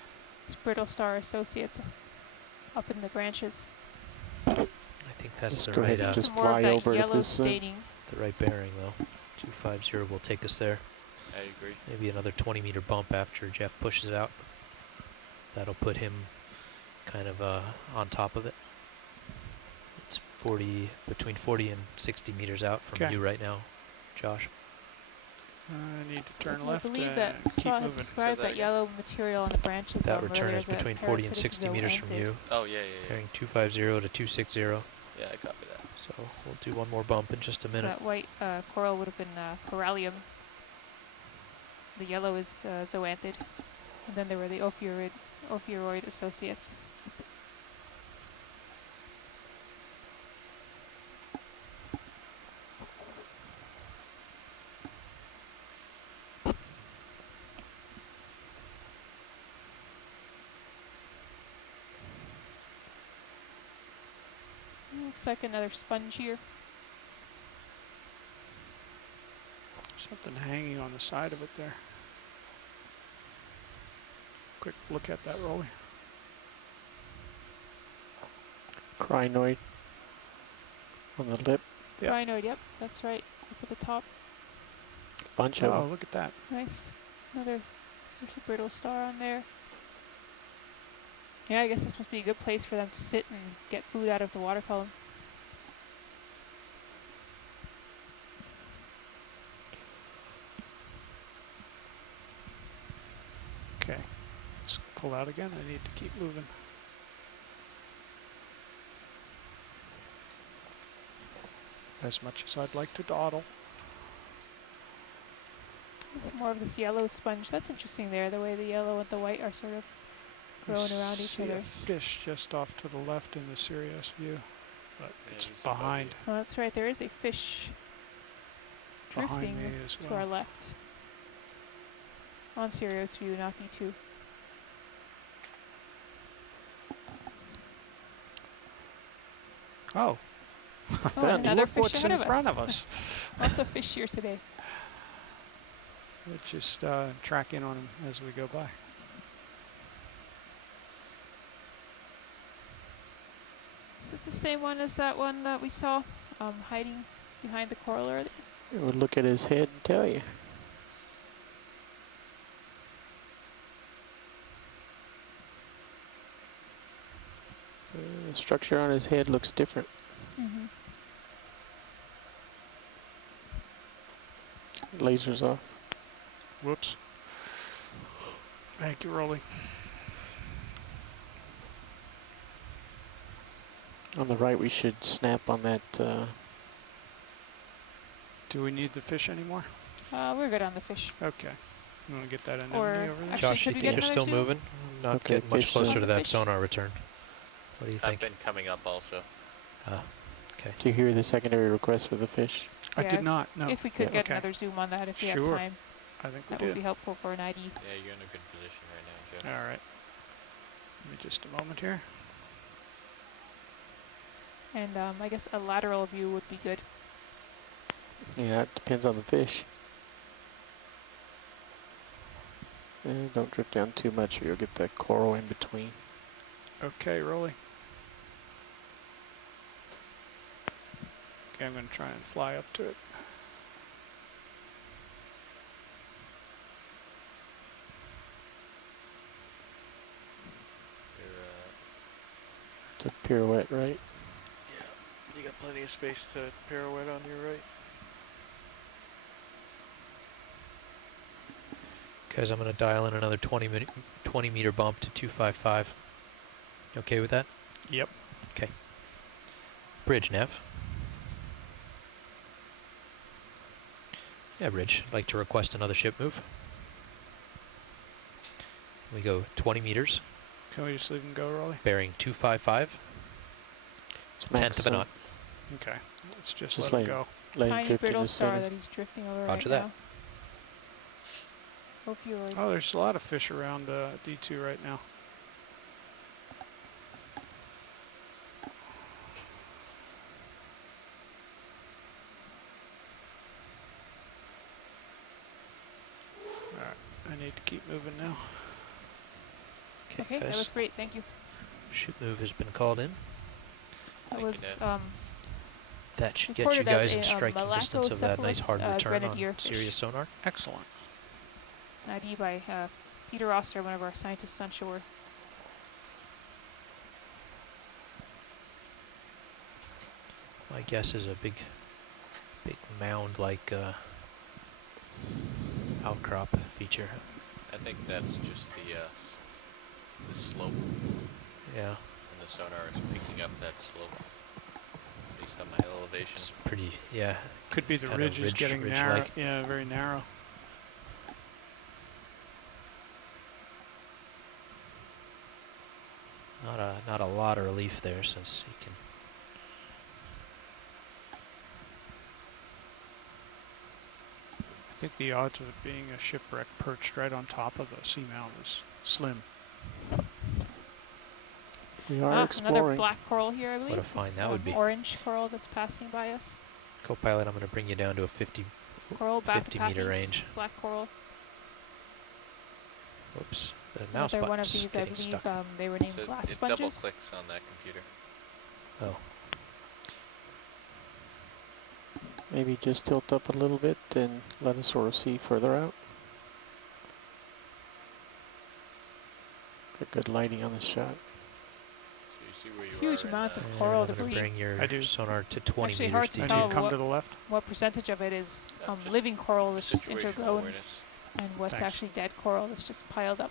It's Brittle Star Associates up in the branches. I think that's Just the go right, ahead and just Some more fly of that over yellow at this. staining. the right bearing, though. 250 will take us there. I agree. Maybe another 20-meter bump after Jeff pushes it out. That'll put him kind of on top of it. It's between 40 and 60 meters out from you right now, Josh. I need to turn I left believe and that keep Scott had moving. described that yellow material on the branches. That return is between 40 and 60 meters from you. Oh, yeah. Bearing 250 to 260. Yeah, I copy that. So we'll do one more bump in just a minute. That white coral would have been corallium. The yellow is zoanthid. And then there were the Ophiroid associates. Looks like another sponge here. Something hanging on the side of it there. Quick look at that, Rolly. Crinoid on the lip. Yep. Crinoid, yep, that's right. Up at the top. Bunch of Oh, them. look at that. Nice. There's a brittle star on there. Yeah, I guess this must be a good place for them to sit and get food out of the water column. Okay, let's pull out again. I need to keep moving. As much as I'd like to dawdle. There's more of this yellow sponge. That's interesting there, the way the yellow and the white are sort of growing around each see other. a fish just off to the left in the Sirius view, but Yeah, it's he's above behind. you. Oh, that's right, there is a fish Behind drifting me as to our well. left. On Sirius view, not E2. Oh, Oh, Found and another look fish what's ahead in of front us. of us. Lots of fish here today. Let's just track in on them as we go by. Is it the same one as that one that we saw hiding behind the coral earlier? It would look at his head and tell you. The structure on his head looks different. Mm-hmm. Lasers off. Whoops. Thank you, Rolly. On the right, we should snap on that. Do we need the fish anymore? We're good on the fish. Okay. You want to get that anemone Or over there? actually, Josh, could you we think get you're another still zoom? moving? Not Okay, getting much fish closer zoom. to that Fish. sonar return. What do you I've think? been coming up also. Okay. Do you hear the secondary request for the fish? I Yeah, did not, no. If we could Yeah. get Okay. another zoom on that, if we Sure. have time, I think we that would did. be helpful for an ID. Yeah, you're in a good position right now, Jeff. All right. Give me just a moment here. And I guess a lateral view would be good. Yeah, it depends on the fish. Don't drift down too much or you'll get that coral in between. Okay, Rolly. Okay, I'm going to try and fly up to it. You're, The pirouette, right? yeah, you got plenty of space to pirouette on your right. Guys, I'm going to dial in another 20 meter bump to 255. You okay with that? Yep. Okay. Bridge, Nev. Yeah, Bridge. I'd like to request another ship move. We go 20 meters, Can we just leave him go, Rolly? bearing 255, It's tenth of a so knot. Okay. Let's just Just let like- him go. Let him Tiny drift in brittle the star center. that he's drifting over Roger right that. now. Ophiroid. Oh, there's a lot of fish around D2 right now. keep moving now. Okay, that guys. was great. Thank you. Shoot move has been called in. That Thank was you, Ned. That should get you reported as guys in a, striking distance of that nice hard return on grenadier fish. Sirius sonar. Excellent. An ID by Peter Oster, one of our scientists on shore. My guess is a big mound-like outcrop feature. I think that's just the slope, Yeah, and the sonar is picking up that slope based on my elevation. it's pretty. Yeah, Could be the kinda ridge is getting narrow. ridge-like. Yeah, very narrow. Not a lot of relief there, since you can. I think the odds of it being a shipwreck perched right on top of the seamount is slim. We are Another exploring. black coral here, I believe. What a find This, that would be. Orange coral that's passing by us. Co-pilot, I'm going to bring you down to a 50 Coral, 50 meter Bathopathes, range. black coral. Whoops, the mouse Another one of button's these, I getting believe, stuck. they were named So glass it double sponges. clicks on that computer. Oh, Maybe just tilt up a little bit and let us sort of see further out. Get good lighting on the shot. So you see where you Huge are. amounts of and coral I'm going to debris. bring your I do. sonar to 20 Actually meters hard to And deep. tell you come what- to the left. What percentage of it is Just living coral that's just situational intergrown, awareness. and what's Thanks. actually dead coral that's just piled up.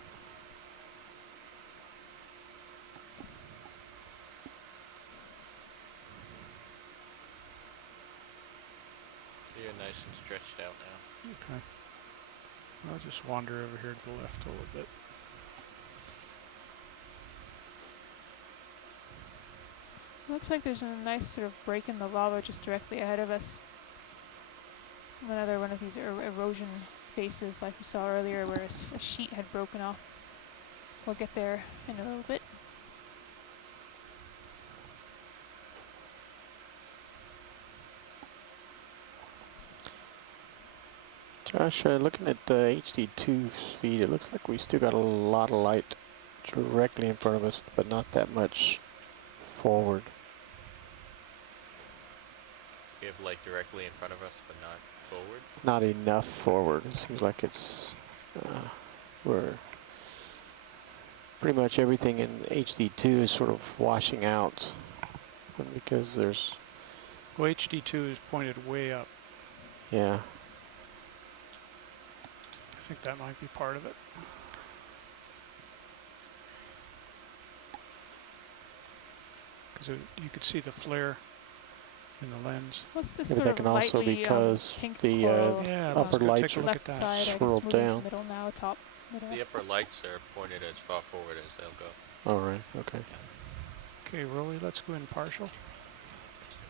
You're nice and stretched out now. Okay. I'll just wander over here to the left a little bit. Looks like there's a nice sort of break in the lava just directly ahead of us. Another one of these erosion faces like we saw earlier where a sheet had broken off. We'll get there in a little bit. Josh, looking at the HD2 feed, it looks like we still got a lot of light directly in front of us, but not that much forward. We have light directly in front of us, but not forward. Not enough forward. It seems like it's we're pretty much everything in HD2 is sort of washing out because there's Well, HD2 is pointed way up. yeah. I think that might be part of it. Because you could see the flare in the lens. What's this Maybe sort that of can also lightly because pink the coral Yeah, upper let's go lights take a are look at left that. side, I guess swirled moving down. to middle now, top, middle. The upper lights are pointed as far forward as they'll go. All right. Okay. Okay, Roly, let's go in partial.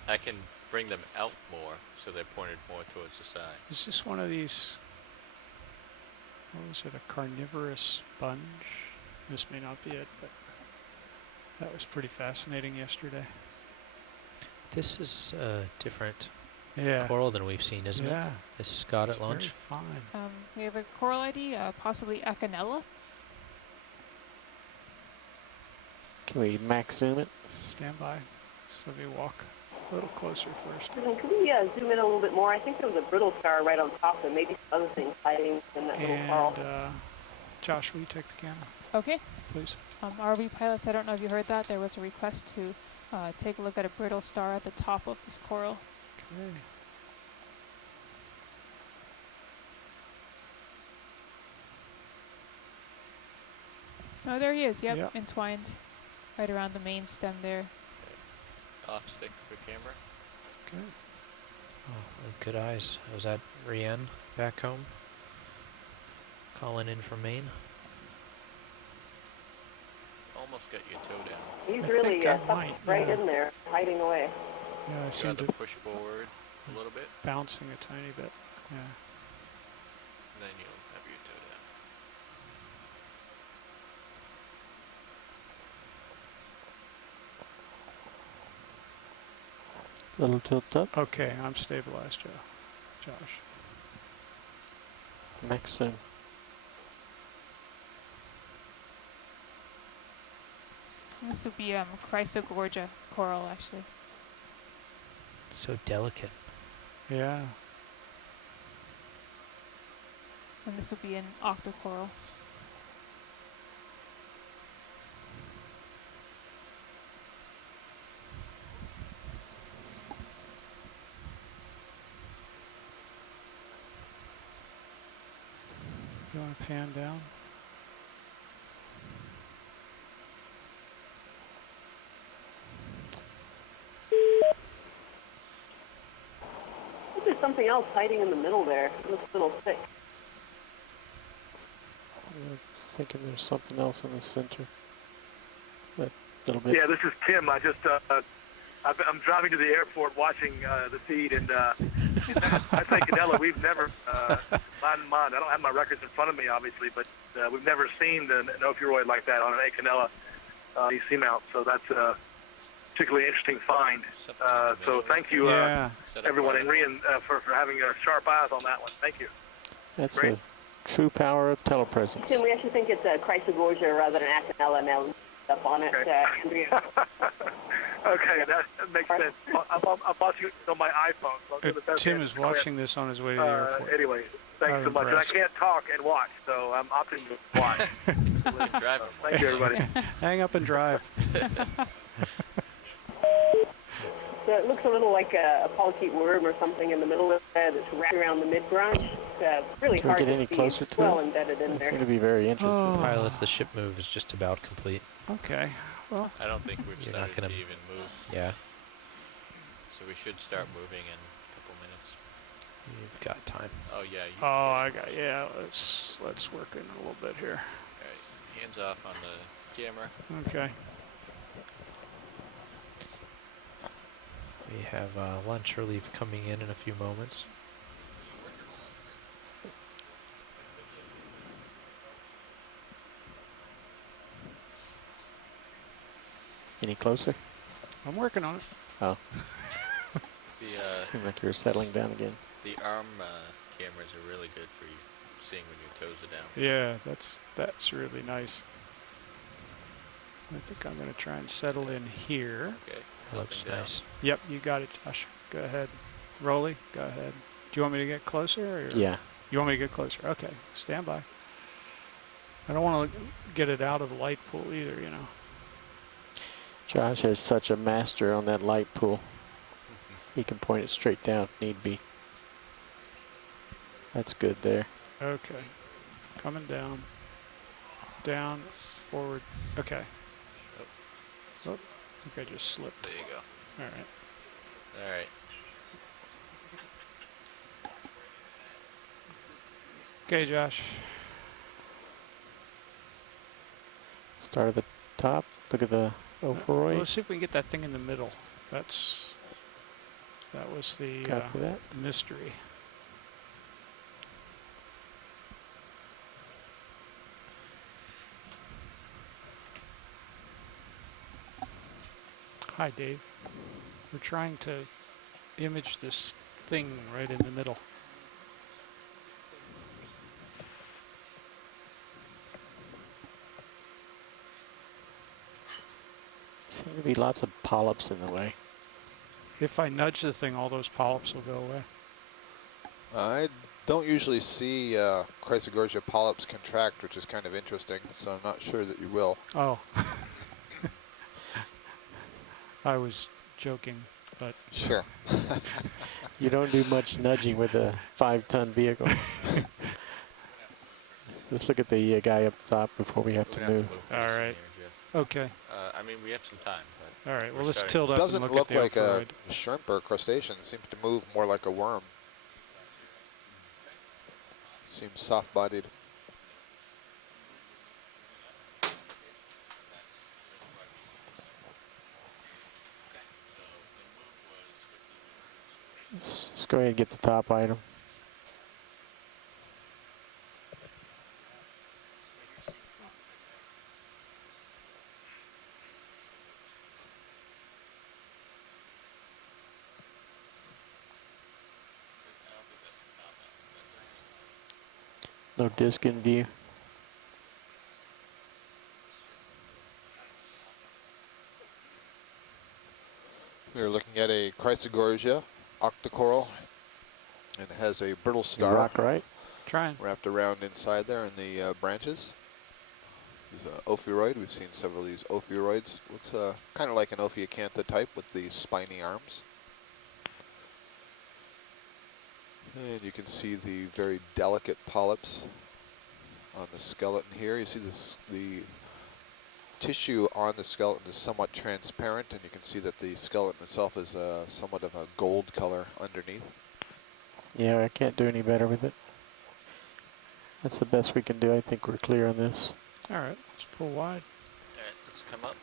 I can bring them out more, so they're pointed more towards the side. Is this one of these, what was it, a carnivorous sponge? This may not be it, but that was pretty fascinating yesterday. This is a different Yeah. coral than we've seen, isn't it? Yeah. This is got It's at launch. very fine. We have a coral ID, possibly Acanella. Can we max zoom it? Stand by. So let me walk a little closer first. Could we zoom in a little bit more? I think there was a brittle star right on top and maybe some other things hiding in that little coral. And Josh, will you take the camera, Okay. please? RV pilots, I don't know if you heard that. There was a request to take a look at a brittle star at the top of this coral. Okay. Oh, there he is. Yep, Yep. entwined right around the main stem there. Off stick for camera. Okay. Oh, good eyes. Was that Rianne back home? Calling in from Maine? Almost got your toe down. He's I really think I tucked might, right yeah. in there, hiding away. Yeah, I seem Rather to push forward a little bit, bouncing a tiny bit. Yeah. then you'll have your toe down. Little tilt up. Okay, I'm stabilized, Josh. Max zoom. This would be Chrysogorgia coral, actually. So delicate. Yeah. And this would be an octocoral. You want to pan down? There's something else hiding in the middle there. It looks a little thick. I was thinking there's something else in the center. That little bit. Yeah, this is Tim. I'm driving to the airport watching the feed, and I say, Candadella, we've never, I don't have my records in front of me, obviously, but we've never seen an Ophiroid like that on an Candadella Seamount, so that's a particularly interesting find. So thank you, everyone, and Rian, for having sharp eyes on that one. Thank you. That's great. A true power of telepresence. Tim, we actually think it's a Chrysogorgia rather than Candadella now up on it. Okay, that makes sense. I'm watching it on my iPhone. So I'll do the best Tim is watching this on his way to the airport. Anyway, thanks so much. And I can't talk and watch, so I'm opting to watch. Thank you, everybody. Hang up and drive. So it looks a little like a polychaete worm or something in the middle of it that's wrapped around the mid-branch. It's really Can hard we get to any see. closer It's to well it? embedded in It's there. going to be very interesting. Pilots, the ship move is just about complete. Okay. Well, I don't think we've You're not started gonna to even move. Yeah, So we should start moving in a couple minutes. you've got time. Oh yeah. oh, I got, yeah, let's work in a little bit here. Alright, hands off on the camera. Okay. We have lunch relief coming in a few moments. Any closer? I'm working on it. Oh. The Seemed like you were settling down again. the arm cameras are really good for you seeing when your toes are down. Yeah, that's really nice. I think I'm going to try and settle in here. Okay. Looks tilting down. nice. Yep, you got it, Josh. Go ahead. Rolly, go ahead. Do you want me to get closer? Or Yeah. You want me to get closer? Okay, stand by. I don't want to get it out of the light pool either, you know. Josh is such a master on that light pool. He can point it straight down if need be. That's good there. Okay. Coming down. Down, forward. Okay. Oh, I think I just slipped. There you go. All right. Alright. Okay, Josh. Start at the top. Look at the Well, Ophiroid. let's see if we can get that thing in the middle. That was the Copy that. mystery. Hi, Dave. We're trying to image this thing right in the middle. Seem to be lots of polyps in the way. If I nudge the thing, all those polyps will go away. I don't usually see Chrysogorgia polyps contract, which is kind of interesting, so I'm not sure that you will. Oh. I was joking, but Sure. You don't do much nudging with a 5-ton vehicle. Let's look at the guy up top before we have We're to gonna move. have to move All pretty soon right. here, Jeff. okay. I mean, we have some time, but All right. Well, We're let's starting. tilt up Doesn't and look look at like the a Ophiroid. shrimp or crustacean. Seems to move more like a worm. Seems soft-bodied. Let's go ahead and get the top item. No disc in view. We're looking at a Eridigorgia octocoral, and it has a brittle star rock right. Trying. wrapped around inside there in the branches. This is an Ophiroid. We've seen several of these Ophiroids. Looks kind of like an Ophiocantha type with the spiny arms. And you can see the very delicate polyps on the skeleton here. You see this, the tissue on the skeleton is somewhat transparent, and you can see that the skeleton itself is somewhat of a gold color underneath. Yeah, I can't do any better with it. That's the best we can do. I think we're clear on this. All right, let's pull wide. All right, let's come up.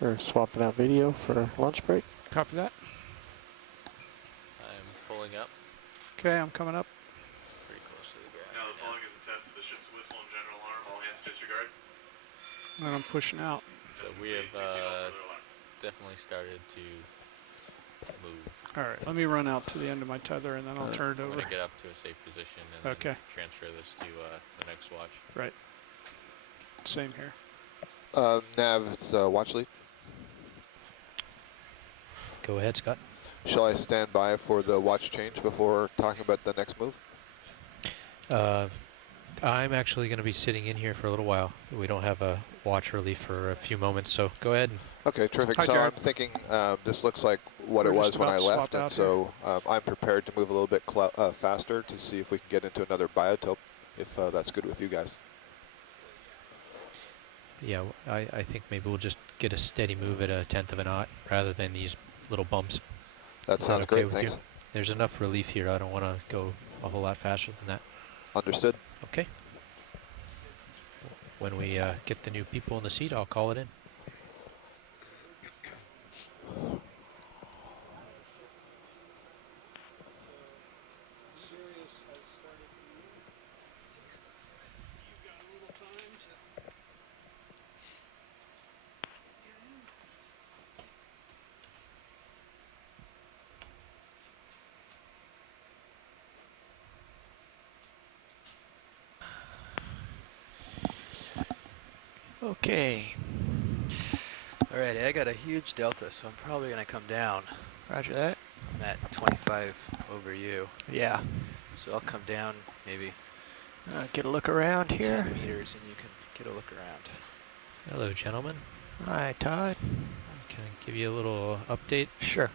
We're swapping out video for lunch break. Copy that. I'm pulling up Okay, I'm coming up. pretty close to the ground. Now the following is a test of the ship's whistle and general alarm. All hands disregard. And I'm pushing out. So we have definitely started to move. All right, let me run out to the end of my tether and then I'll turn it I'm over. going to get up to a safe position and Okay. then transfer this to the next watch. Right. Same here. Nav, it's watch lead. Go ahead, Scott. Shall I stand by for the watch change before talking about the next move? I'm actually going to be sitting in here for a little while. We don't have a watch relief for a few moments, so go ahead. Okay, terrific. Hi, So Jared. I'm thinking this looks like what We're it was just when about I left, swapped and out so I'm prepared to move a little bit faster to see if we can get into another biotope, if that's good with you guys. Yeah, I think maybe we'll just get a steady move at 1/10 of a knot rather than these little bumps. That Is sounds okay great, with thanks. you? There's enough relief here. I don't want to go a whole lot faster than that. Understood. Okay. When we get the new people in the seat, I'll call it in. Okay. Alrighty, I got a huge delta, so I'm probably gonna come down. Roger that. I'm at 25 over you, Yeah. so I'll come down maybe Get a look around 10 here. meters and you can get a look around. Hello, gentlemen. Hi, Todd. Can I give you a little update? Sure.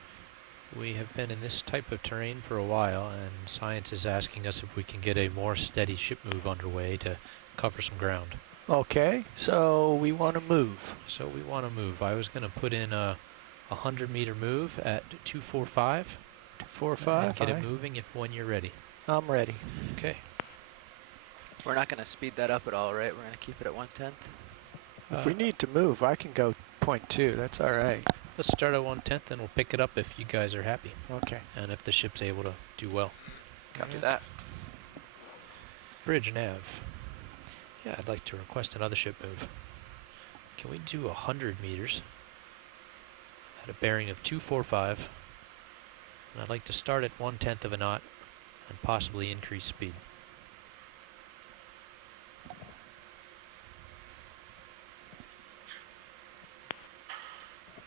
We have been in this type of terrain for a while, and science is asking us if we can get a more steady ship move underway to cover some ground. Okay, so we want to move. So we want to move. I was going to put in a 100-meter move at 245. 245. Get it moving when you're ready. I'm ready. Okay. We're not gonna speed that up at all, right? We're gonna keep it at 1/10. If we need to move, I can go 0.2. That's all right. Let's start at 1/10, and we'll pick it up if you guys are happy, Okay. and if the ship's able to do well. Copy that. Bridge nav. Yeah, I'd like to request another ship move. Can we do 100 meters at a bearing of 245? And I'd like to start at 1/10 of a knot and possibly increase speed.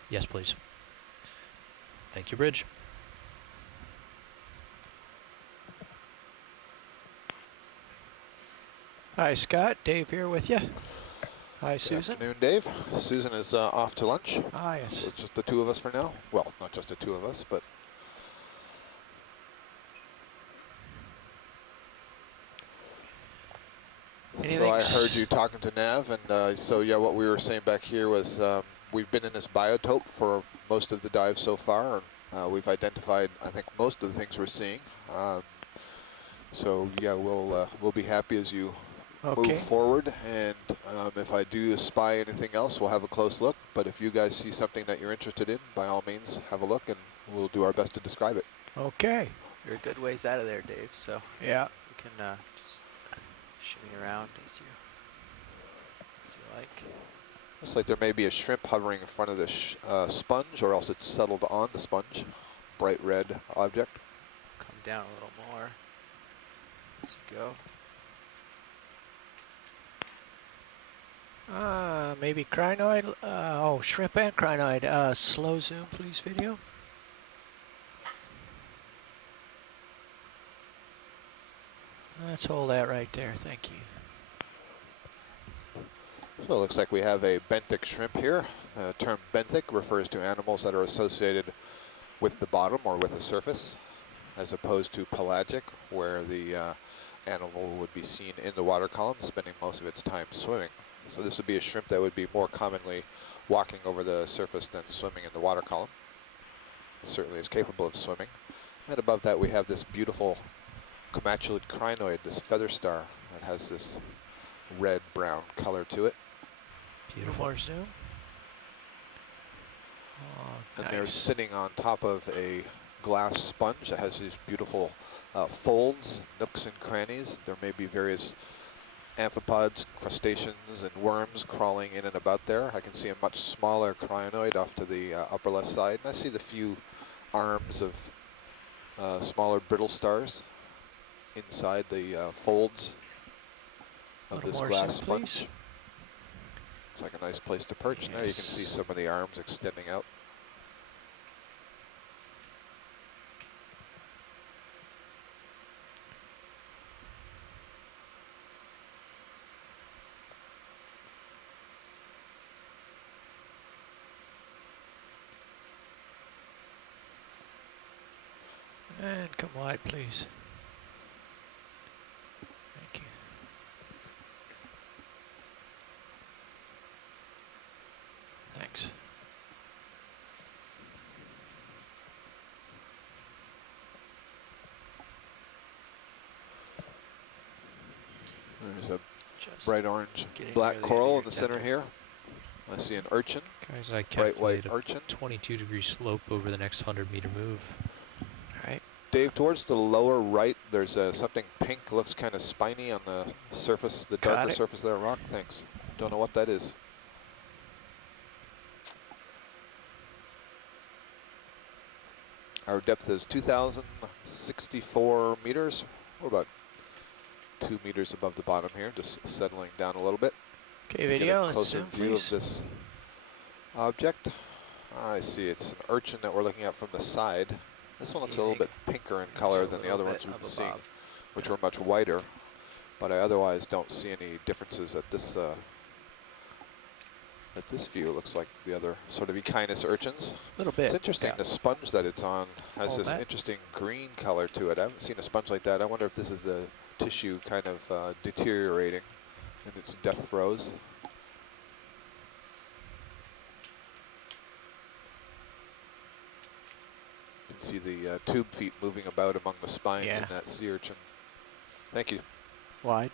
Yes, please. Thank you, Bridge. Hi, Scott. Dave here with you. Hi, Good Susan. afternoon, Dave. Susan is off to lunch. Ah, yes. So it's just the two of us for now. Well, not just the two of us, but so I heard you talking to Nav, and so yeah, what we were saying back here was we've been in this biotope for most of the dive so far. We've identified, I think, most of the things we're seeing. So yeah, we'll be happy as you move forward, and if I do spy anything else, we'll have a close look. But if you guys see something that you're interested in, by all means, have a look, and we'll do our best to describe it. Okay. You're a good ways out of there, Dave, so Yeah. you can just shimmy around as you like. Looks like there may be a shrimp hovering in front of this sponge, or else it's settled on the sponge. Bright red object. Come down a little more as you go. maybe crinoid. Oh, shrimp and crinoid. Slow zoom, please, video. Let's hold that right there. Thank you. So it looks like we have a benthic shrimp here. The term benthic refers to animals that are associated with the bottom or with the surface, as opposed to pelagic, where the animal would be seen in the water column, spending most of its time swimming. So this would be a shrimp that would be more commonly walking over the surface than swimming in the water column. It certainly is capable of swimming. And above that we have this beautiful comatulid crinoid, this feather star, that has this red-brown color to it. Beautiful. More zoom. Oh, and nice. They're sitting on top of a glass sponge that has these beautiful folds, nooks and crannies. There may be various amphipods, crustaceans, and worms crawling in and about there. I can see a much smaller crinoid off to the upper left side, and I see the few arms of smaller brittle stars inside the folds of this glass sponge. Looks like a nice place to perch. Yes. Now you can see some of the arms extending out. And come wide, please. Thank you. Thanks. There's a bright orange black coral in the center here. I see an urchin. Guys, I bright white calculate urchin. 22-degree slope over the next 100-meter move. All right. Dave, towards the lower right, there's something pink, looks kind of spiny on the surface, the darker surface of that rock. Thanks. Don't know what that is. Our depth is 2,064 meters. We're about 2 meters above the bottom here, just settling down a little bit. Okay, video, let's closer zoom, view please. of this object. I see, it's an urchin that we're looking at from the side. This one looks a little bit pinker in color than the other ones we've been seeing, which were much whiter, but I otherwise don't see any differences at this view. It looks like the other sort of Echinus urchins. A little bit. It's interesting, the sponge that it's on has this interesting green color to it. I haven't seen a sponge like that. I wonder if this is the tissue kind of deteriorating in its death throes. You can see the tube feet moving about among the spines in that sea urchin. Thank you. Wide.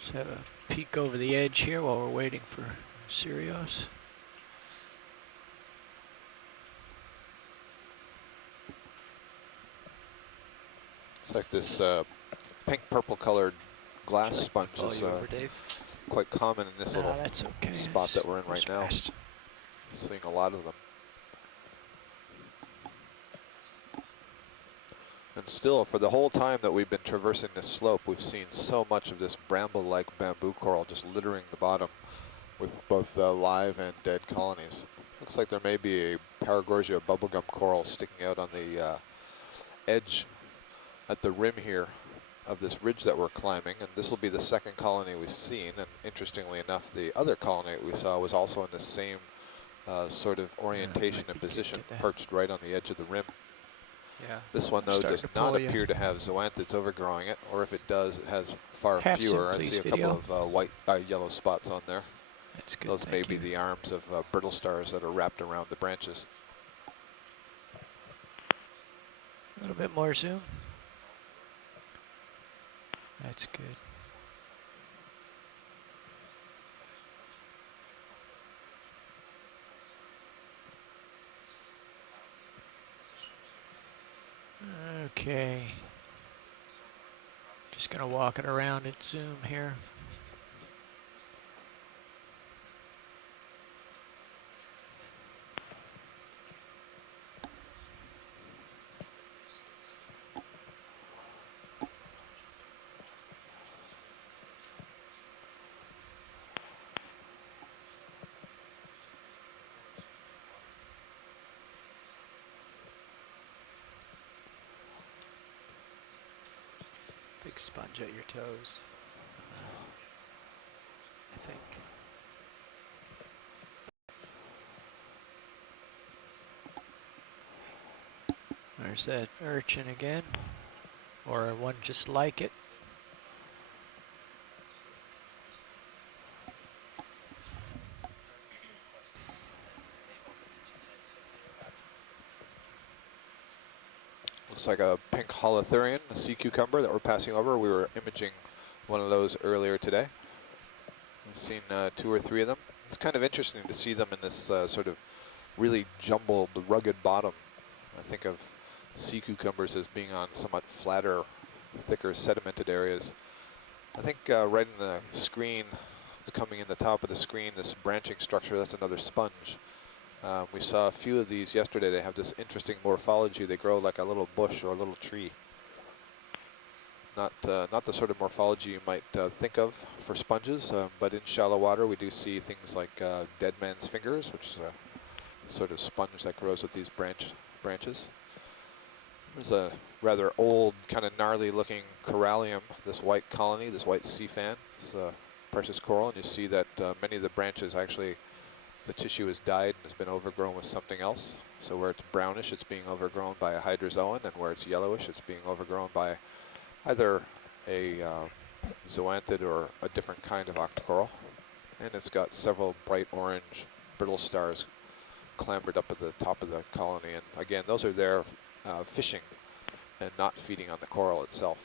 Let's have a peek over the edge here while we're waiting for Sirius. It's like this pink-purple colored glass sponge is quite common in this little spot that we're in right now. Seeing a lot of them. And still, for the whole time that we've been traversing this slope, we've seen so much of this bramble-like bamboo coral just littering the bottom with both live and dead colonies. Looks like there may be a Eridigorgia bubblegum coral sticking out on the edge at the rim here of this ridge that we're climbing, and this will be the second colony we've seen. And interestingly enough, the other colony that we saw was also in the same sort of orientation and position, perched right on the edge of the rim. Yeah. This one, though, does not appear to have zoanthids overgrowing it, or if it does, it has far fewer. I see a couple of white, yellow spots on there. That's good. Those may be the arms of brittle stars that are wrapped around the branches. A little bit more zoom. That's good. Okay. Just gonna walk it around at zoom here. big sponge at your toes, I think. There's that urchin again, or one just like it. Looks like a pink holothurian, a sea cucumber that we're passing over. We were imaging one of those earlier today. We've seen 2 or 3 of them. It's kind of interesting to see them in this sort of really jumbled, rugged bottom. I think of sea cucumbers as being on somewhat flatter, thicker sedimented areas. I think right in the screen, it's coming in the top of the screen, this branching structure, that's another sponge. We saw a few of these yesterday. They have this interesting morphology. They grow like a little bush or a little tree. Not the sort of morphology you might think of for sponges, but in shallow water we do see things like dead man's fingers, which is a sort of sponge that grows with these branches. There's a rather old, kind of gnarly looking corallium, this white colony, this white sea fan. It's a precious coral, and you see that many of the branches actually, the tissue has died and has been overgrown with something else. So where it's brownish, it's being overgrown by a hydrozoan, and where it's yellowish, it's being overgrown by either a zoanthid or a different kind of octocoral. And it's got several bright orange brittle stars clambered up at the top of the colony. And again, those are there fishing and not feeding on the coral itself.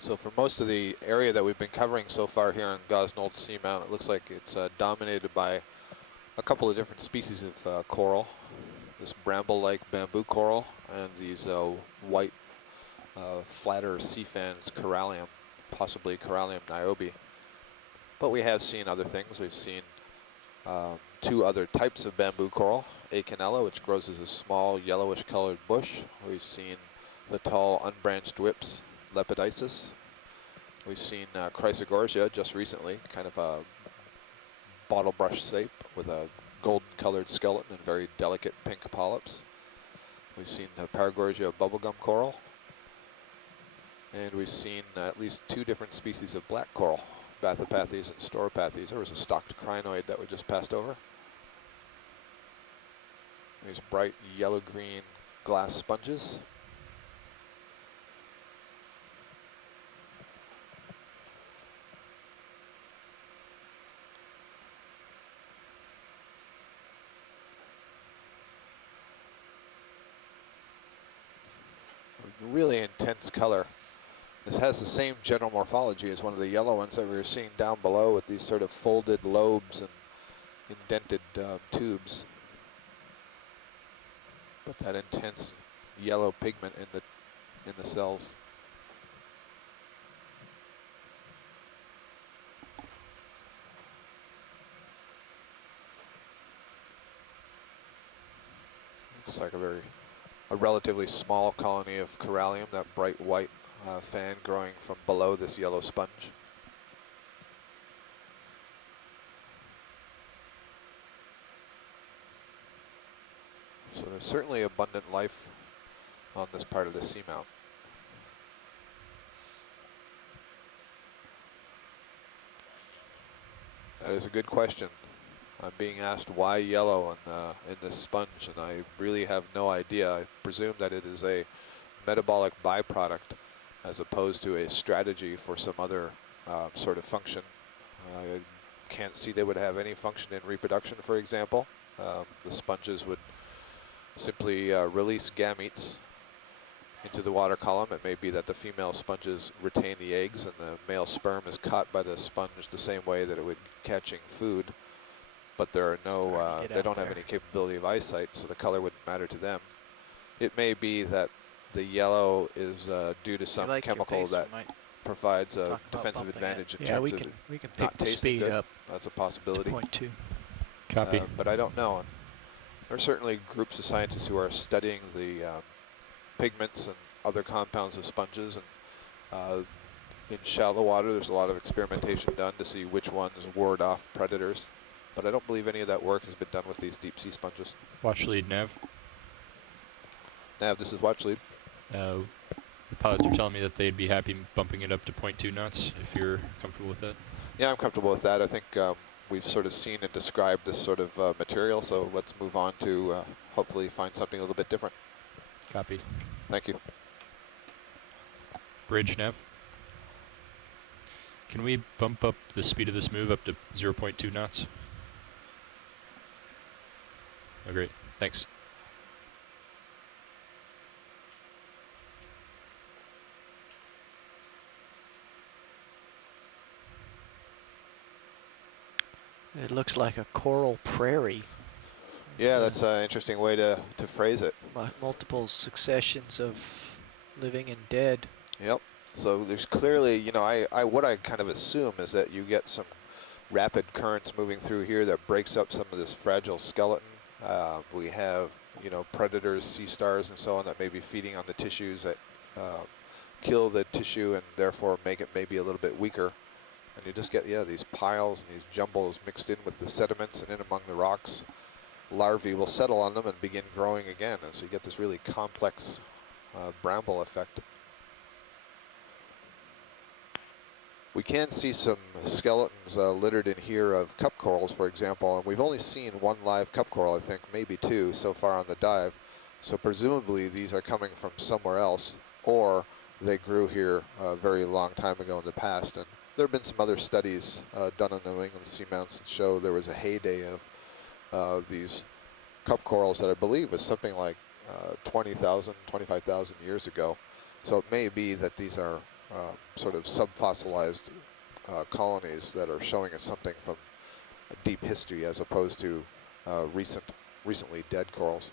So for most of the area that we've been covering so far here on Gosnold Seamount, it looks like it's dominated by a couple of different species of coral. This bramble-like bamboo coral and these white flatter sea fans, corallium, possibly corallium niobe. But we have seen other things. We've seen 2 other types of bamboo coral, A. canella, which grows as a small yellowish colored bush. We've seen the tall unbranched whips, Lepidopsis. We've seen Chrysigorgia just recently, kind of a bottle brush shape with a golden colored skeleton and very delicate pink polyps. We've seen Paragorgia bubblegum coral. And we've seen at least 2 different species of black coral, Bathopathes and Stauropathes. There was a stocked crinoid that we just passed over. These bright yellow-green glass sponges. Really intense color. This has the same general morphology as one of the yellow ones that we were seeing down below, with these sort of folded lobes and indented tubes. But that intense yellow pigment in the cells. Looks like a relatively small colony of corallium, that bright white fan growing from below this yellow sponge. So there's certainly abundant life on this part of the seamount. That is a good question. I'm being asked why yellow in this sponge, and I really have no idea. I presume that it is a metabolic byproduct as opposed to a strategy for some other sort of function. I can't see they would have any function in reproduction, for example. The sponges would simply release gametes into the water column. It may be that the female sponges retain the eggs and the male sperm is caught by the sponge the same way that it would catching food. but there are no, Starting to get they out don't have there. any capability of eyesight, so the color wouldn't matter to them. It may be that the yellow is due to some like your chemical pace, that we might provides a talk about defensive bumping it. advantage in Yeah, terms we of can not pick the tasting speed good. up That's a to possibility. 0.2. Copy. But I don't know. There are certainly groups of scientists who are studying the pigments and other compounds of sponges, and in shallow water there's a lot of experimentation done to see which ones ward off predators, but I don't believe any of that work has been done with these deep sea sponges. Watch lead, Nav. Nav, this is watch lead. The pods are telling me that they'd be happy bumping it up to 0.2 knots if you're comfortable with that. Yeah, I'm comfortable with that. I think we've sort of seen and described this sort of material, so let's move on to hopefully find something a little bit different. Copy. Thank you. Bridge, Nav. Can we bump up the speed of this move up to 0.2 knots? Oh, great. Thanks. It looks like a coral prairie. Yeah, that's an interesting way to phrase it. Multiple successions of living and dead. Yep. So there's clearly, you know, what I kind of assume is that you get some rapid currents moving through here that breaks up some of this fragile skeleton. We have, you know, predators, sea stars and so on that may be feeding on the tissues that kill the tissue and therefore make it maybe a little bit weaker. And you just get, yeah, these piles and these jumbles mixed in with the sediments and in among the rocks. Larvae will settle on them and begin growing again. And so you get this really complex bramble effect. We can see some skeletons littered in here of cup corals, for example, and we've only seen one live cup coral, I think, maybe two so far on the dive. So presumably these are coming from somewhere else, or they grew here a very long time ago in the past. And there have been some other studies done on the New England seamounts that show there was a heyday of these cup corals that I believe was something like 20,000, 25,000 years ago. So it may be that these are sort of subfossilized colonies that are showing us something from a deep history as opposed to recently dead corals.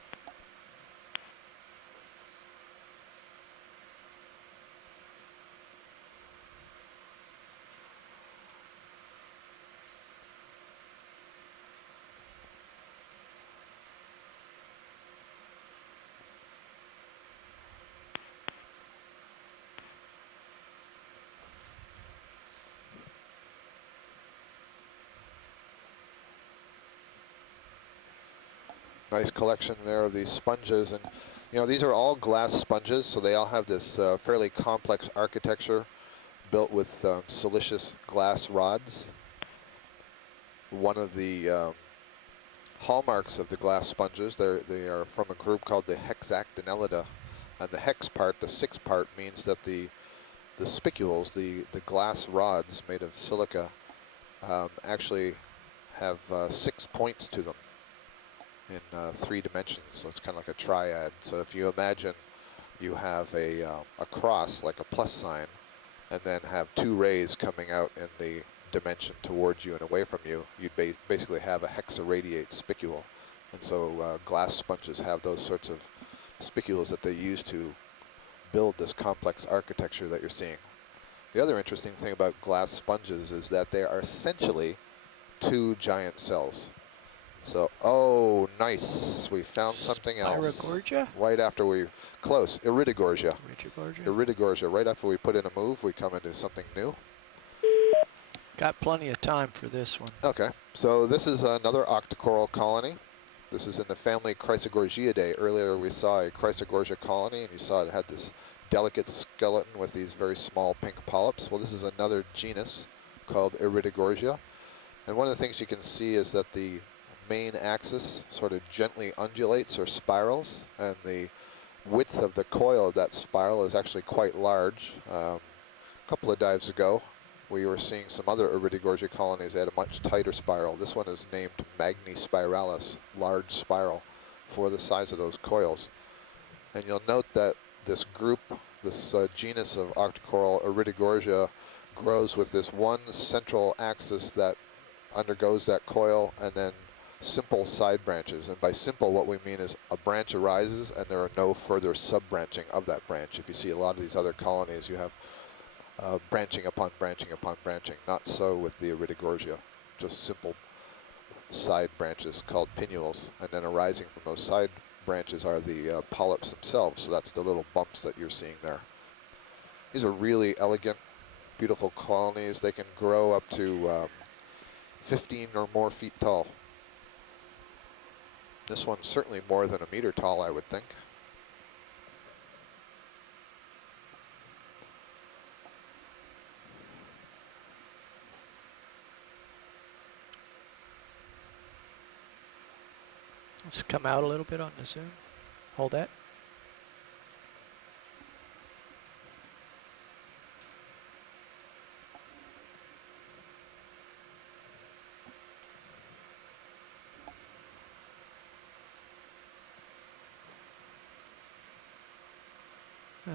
Nice collection there of these sponges, and you know, these are all glass sponges, so they all have this fairly complex architecture built with siliceous glass rods. One of the hallmarks of the glass sponges, they are from a group called the Hexactinellida, and the hex part, the 6 part, means that the spicules, the glass rods made of silica, actually have 6 points to them in 3 dimensions, so it's kind of like a triad. So if you imagine you have a cross, like a plus sign, and then have 2 rays coming out in the dimension towards you and away from you, you'd basically have a hexaradiate spicule. And so glass sponges have those sorts of spicules that they use to build this complex architecture that you're seeing. The other interesting thing about glass sponges is that they are essentially 2 giant cells. So, oh, nice. We found something else. Eridigorgia? Right after we, close, Eridigorgia. Eridigorgia? Eridigorgia. Right after we put in a move, we come into something new. Got plenty of time for this one. Okay, so this is another octocoral colony. This is in the family Chrysogorgiidae. Earlier we saw a Chrysogorgia colony, and you saw it had this delicate skeleton with these very small pink polyps. Well, this is another genus called Eridigorgia. And one of the things you can see is that the main axis sort of gently undulates or spirals, and the width of the coil of that spiral is actually quite large. A couple of dives ago, we were seeing some other Eridigorgia colonies that had a much tighter spiral. This one is named Magnispiralis, large spiral, for the size of those coils. And you'll note that this group, this genus of octocoral Eridigorgia, grows with this one central axis that undergoes that coil and then simple side branches. And by simple, what we mean is a branch arises and there are no further sub-branching of that branch. If you see a lot of these other colonies, you have branching upon branching upon branching. Not so with the Eridigorgia, just simple side branches called pinnules. And then arising from those side branches are the polyps themselves. So that's the little bumps that you're seeing there. These are really elegant, beautiful colonies. They can grow up to 15 or more feet tall. This one's certainly more than a meter tall, I would think. Let's come out a little bit on the zoom. Hold that.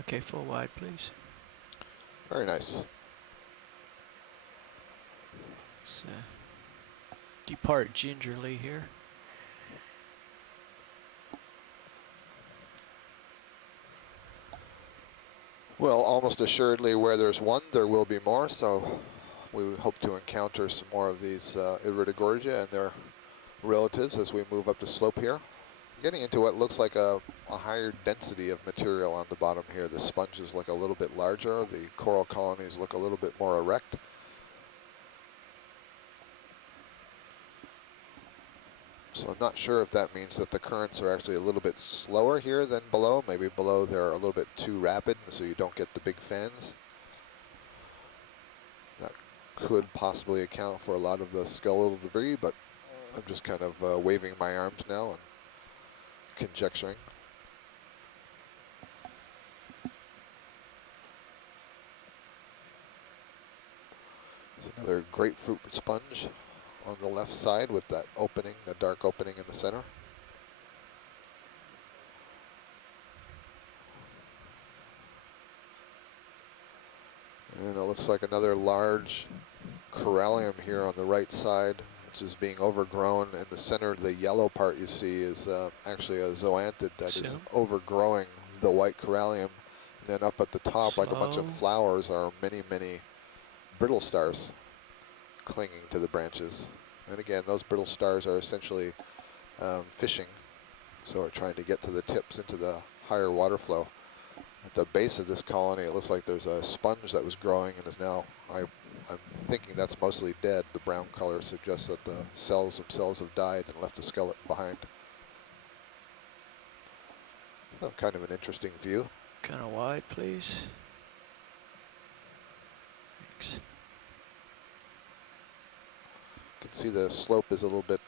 Okay, full wide, please. Very nice. Let's depart gingerly here. Well, almost assuredly where there's one, there will be more, so we hope to encounter some more of these Eridigorgia and their relatives as we move up the slope here. Getting into what looks like a higher density of material on the bottom here. The sponges look a little bit larger, the coral colonies look a little bit more erect. So I'm not sure if that means that the currents are actually a little bit slower here than below. Maybe below they're a little bit too rapid, so you don't get the big fans. That could possibly account for a lot of the skeletal debris, but I'm just kind of waving my arms now and conjecturing. There's another grapefruit sponge on the left side with that opening, the dark opening in the center. And it looks like another large corallium here on the right side, which is being overgrown. In the center, the yellow part you see is actually a zoanthid that is overgrowing the white corallium. And then up at the top, like a bunch of flowers, are many, many brittle stars clinging to the branches. And again, those brittle stars are essentially fishing, so we're trying to get to the tips into the higher water flow. At the base of this colony, it looks like there's a sponge that was growing and is now, I'm thinking that's mostly dead. The brown color suggests that the cells themselves have died and left a skeleton behind. Oh, kind of an interesting view. Kind of wide, please. Thanks. You can see the slope is a little bit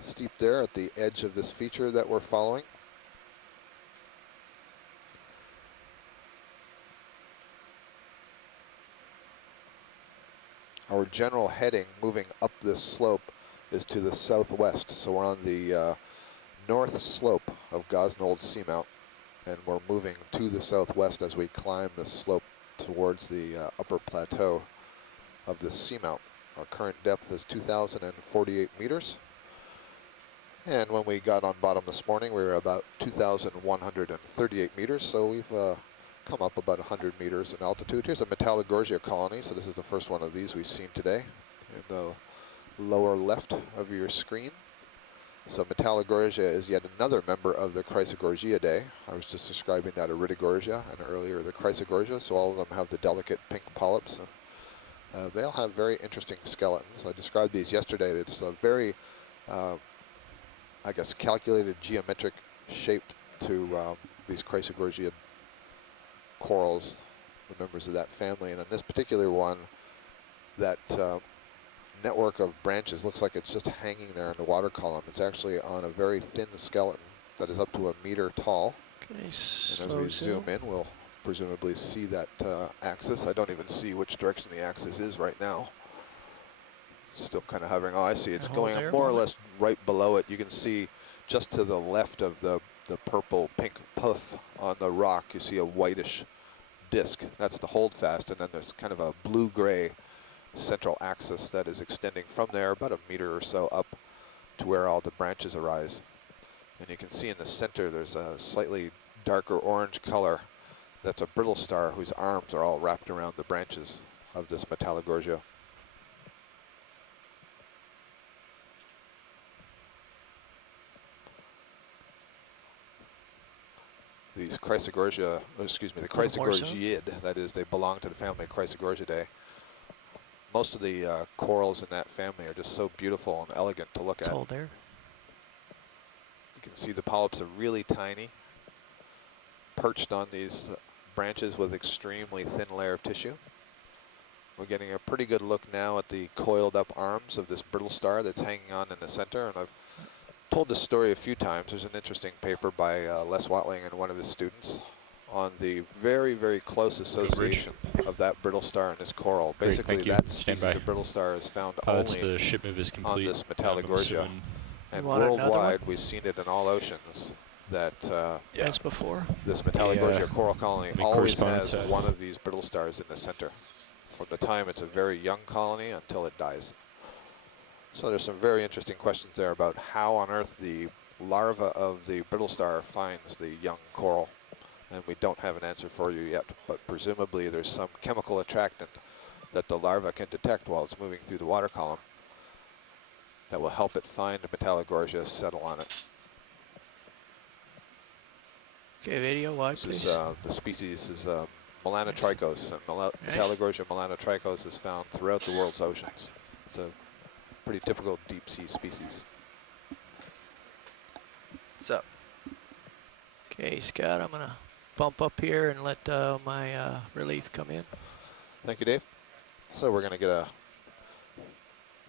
steep there at the edge of this feature that we're following. Our general heading moving up this slope is to the southwest. So we're on the north slope of Gosnold Seamount, and we're moving to the southwest as we climb this slope towards the upper plateau of this seamount. Our current depth is 2,048 meters. And when we got on bottom this morning, we were about 2,138 meters. So we've come up about 100 meters in altitude. Here's a Metalligorgia colony. So this is the first one of these we've seen today in the lower left of your screen. So Metalligorgia is yet another member of the Chrysogorgiidae. I was just describing that Eridigorgia and earlier the Chrysogorgia. So all of them have the delicate pink polyps. And they all have very interesting skeletons. I described these yesterday. It's a very, I guess, calculated geometric shape to these Chrysogorgia corals, the members of that family. And in this particular one, that network of branches looks like it's just hanging there in the water column. It's actually on a very thin skeleton that is up to 1 meter tall. Okay, and as we zoom in, we'll presumably see that axis. I don't even see which direction the axis is right now. Still kind of hovering. Oh, I see. It's going more or less right below it. You can see just to the left of the purple pink puff on the rock, you see a whitish disc. That's the holdfast, and then there's kind of a blue-gray central axis that is extending from there about 1 meter or so up to where all the branches arise. And you can see in the center there's a slightly darker orange color. That's a brittle star whose arms are all wrapped around the branches of this Metallogorgia. These Chrysogorgia, excuse me, the Chrysogorgiidae, that is, they belong to the family of Chrysogorgiidae. Most of the corals in that family are just so beautiful and elegant to look at. It's all there. You can see the polyps are really tiny, perched on these branches with extremely thin layer of tissue. We're getting a pretty good look now at the coiled up arms of this brittle star that's hanging on in the center, and I've told this story a few times. There's an interesting paper by Les Watling and one of his students on the very, very close association of that brittle star and this coral. Basically, that species of brittle star is found only the ship move is complete. on this Metallogorgia. And worldwide, we've seen it in all oceans that as before. This Metallogorgia coral colony always has one of these brittle stars in the center from the time it's a very young colony until it dies. So there's some very interesting questions there about how on earth the larva of the brittle star finds the young coral. And we don't have an answer for you yet, but presumably there's some chemical attractant that the larva can detect while it's moving through the water column that will help it find the Metallogorgia, settle on it. Okay, video wide, please. The species is Melanotrichos, and Metallogorgia melanotrichos is found throughout the world's oceans. It's a pretty typical deep sea species. What's up? Okay, Scott, I'm gonna bump up here and let my relief come in. Thank you, Dave. So we're gonna get a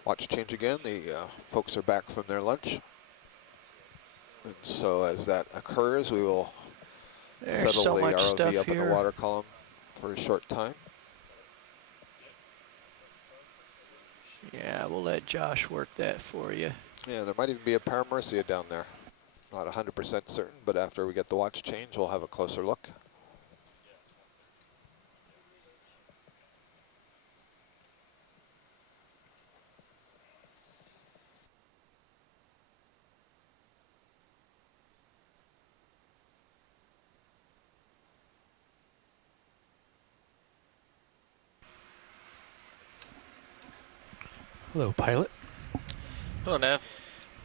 watch change again. The folks are back from their lunch. And so as that occurs, we will settle the ROV up in the water column for a short time. Yeah, we'll let Josh work that for you. Yeah, there might even be a Mercia down there. Not 100% certain, but after we get the watch change, we'll have a closer look. Hello, pilot. Hello, Nav.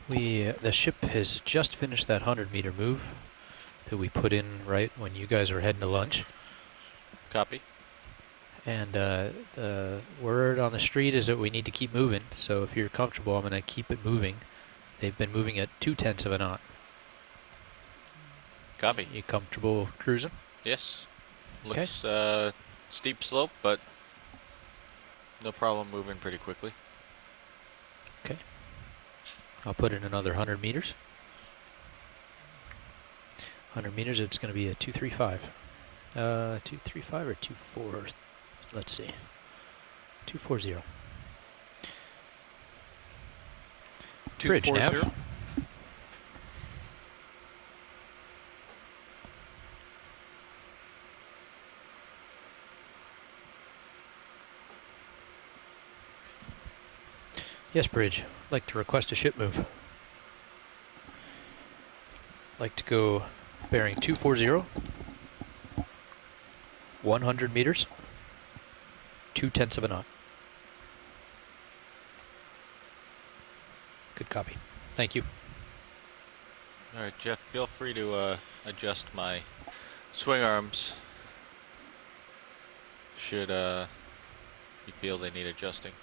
The ship has just finished that 100-meter move that we put in right when you guys were heading to lunch. Copy. And the word on the street is that we need to keep moving. So if you're comfortable, I'm going to keep it moving. They've been moving at 0.2 of a knot. Copy. You comfortable cruising? Yes. Looks steep slope, but no problem moving pretty quickly. Okay. I'll put in another 100 meters. 100 meters, it's going to be a 235. 235 or 24? Let's see. 240. Bridge nav. Yes, Bridge. Like to request a ship move. Like to go bearing 240, 100 meters, 0.2 of a knot. Good copy. Thank you. All right, Jeff, feel free to adjust my swing arms should you feel they need adjusting.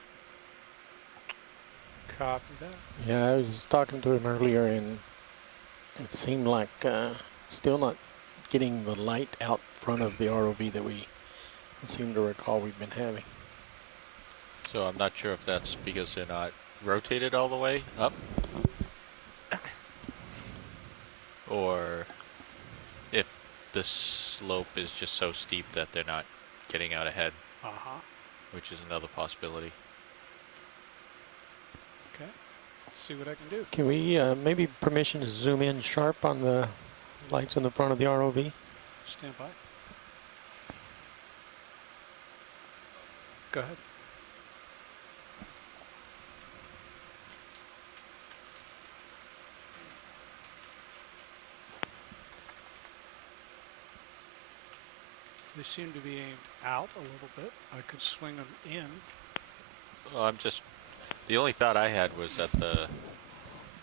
Copy that. Yeah, I was talking to him earlier, and it seemed like still not getting the light out front of the ROV that we seem to recall we've been having. So I'm not sure if that's because they're not rotated all the way up, or if the slope is just so steep that they're not getting out ahead, which is another possibility. Okay, see what I can do. Can we maybe permission to zoom in sharp on the lights on the front of the ROV? Stand by. Go ahead. They seem to be aimed out a little bit. I could swing them in. Well, the only thought I had was that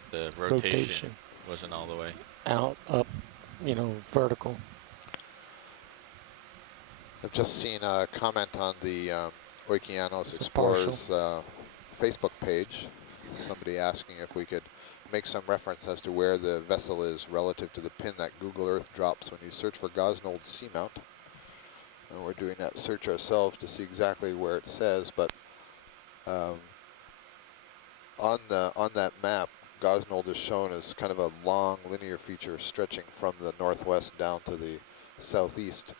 the rotation wasn't all the way. Out, up, vertical. I've just seen a comment on the Okeanos Explorers Facebook page. Somebody asking if we could make some reference as to where the vessel is relative to the pin that Google Earth drops when you search for Gosnold Seamount. And we're doing that search ourselves to see exactly where it says, but on that map, Gosnold is shown as kind of a long linear feature stretching from the northwest down to the southeast.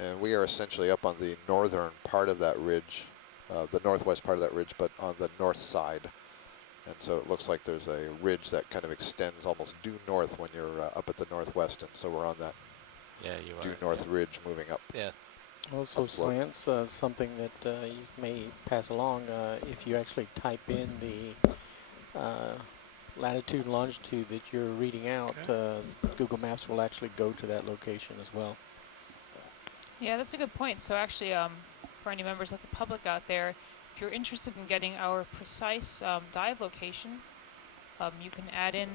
And we are essentially up on the northern part of that ridge, the northwest part of that ridge, but on the north side. And so it looks like there's a ridge that kind of extends almost due north when you're up at the northwest. And so we're on that due north ridge moving up. Yeah. Also, slants, something that you may pass along, if you actually type in the latitude and longitude that you're reading out, Google Maps will actually go to that location as well. Yeah, that's a good point. So actually, for any members of the public out there, if you're interested in getting our precise dive location, you can add in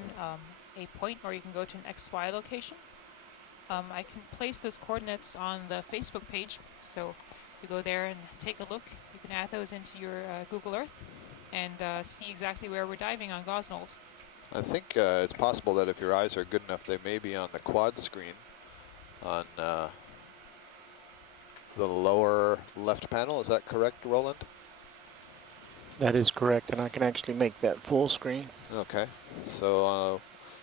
a point, or you can go to an XY location. I can place those coordinates on the Facebook page, so if you go there and take a look, you can add those into your Google Earth and see exactly where we're diving on Gosnold. I think it's possible that if your eyes are good enough, they may be on the quad screen on the lower left panel. Is that correct, Roland? That is correct, and I can actually make that full screen. Okay, so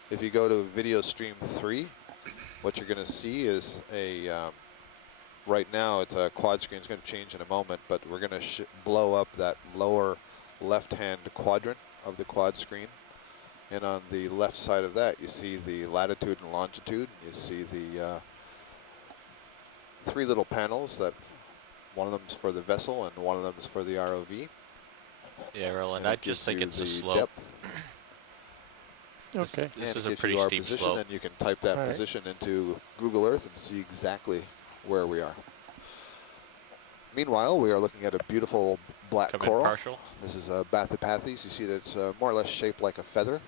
if you go to video stream 3, what you're going to see is right now it's a quad screen. It's going to change in a moment, but we're going to blow up that lower left-hand quadrant of the quad screen. And on the left side of that, you see the latitude and longitude. You see the 3 little panels that one of them is for the vessel and one of them is for the ROV. Yeah, Roland, I just think it's a slope. Depth. Okay. This is a pretty steep slope. And you can type that position into Google Earth and see exactly where we are. Meanwhile, we are looking at a beautiful black coral. Partial. This is a Bathypathes. You see that it's more or less shaped like a feather.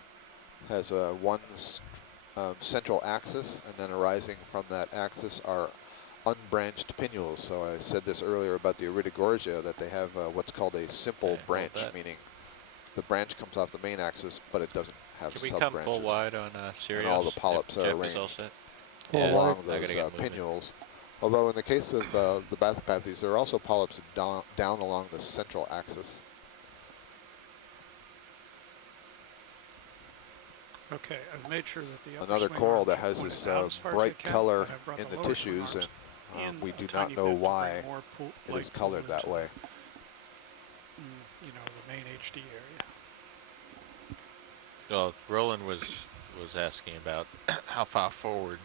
Has one central axis, and then arising from that axis are unbranched pinnules. So I said this earlier about the Eridigorgia, that they have what's called a simple branch, meaning the branch comes off the main axis, but it doesn't have sub-branches. Can we come full wide on Sirius? And all the polyps are arranged along those pinnules. Although in the case of the Bathypathes, there are also polyps down along the central axis. Okay, I've made sure that the another coral that has this bright color in the tissues, and we do not know why it is colored that way. The main HD area. Well, Roland was asking about how far forward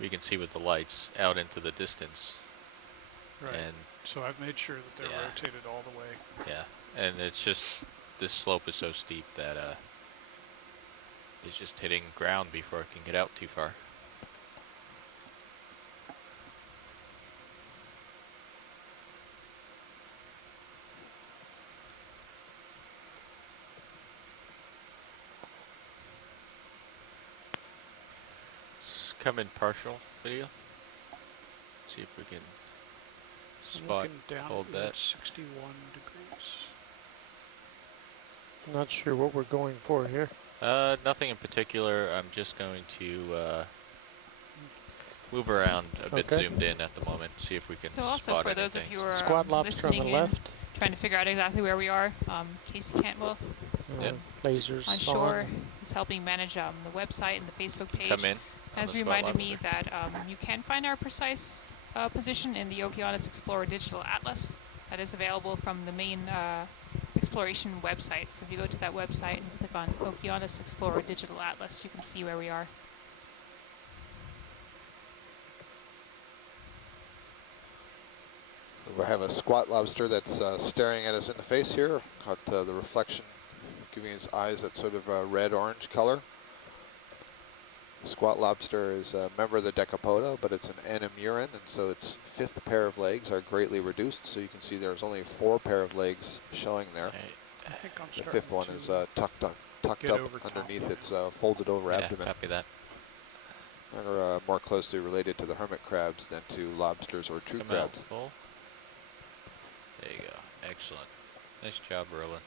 we can see with the lights out into the distance. Right. And so I've made sure that they're rotated all the way. Yeah, and it's just, this slope is so steep that it's just hitting ground before it can get out too far. Come in partial video. See if we can spot, hold that. 61 degrees. I'm not sure what we're going for here. Nothing in particular. I'm just going to move around a bit zoomed in at the moment, see if we can spot anything. So also for those of you who are Squad lobster on the left, trying to figure out exactly where we are, Casey Cantwell, lasers on shore, is helping manage the website and the Facebook page. Come in. Has reminded me that you can find our precise position in the Okeanos Explorer Digital Atlas that is available from the main exploration website. So if you go to that website and click on Okeanos Explorer Digital Atlas, you can see where we are. We have a squat lobster that's staring at us in the face here. Got the reflection giving his eyes that sort of red-orange color. Squat lobster is a member of the Decapoda, but it's an anemurin, and so its 5th pair of legs are greatly reduced. So you can see there's only 4 pair of legs showing there. I think I'm The starting 5th one to is tucked up underneath its folded over abdomen. Copy that. They're more closely related to the hermit crabs than to lobsters or true crabs. Full. There you go. Excellent. Nice job, Roland.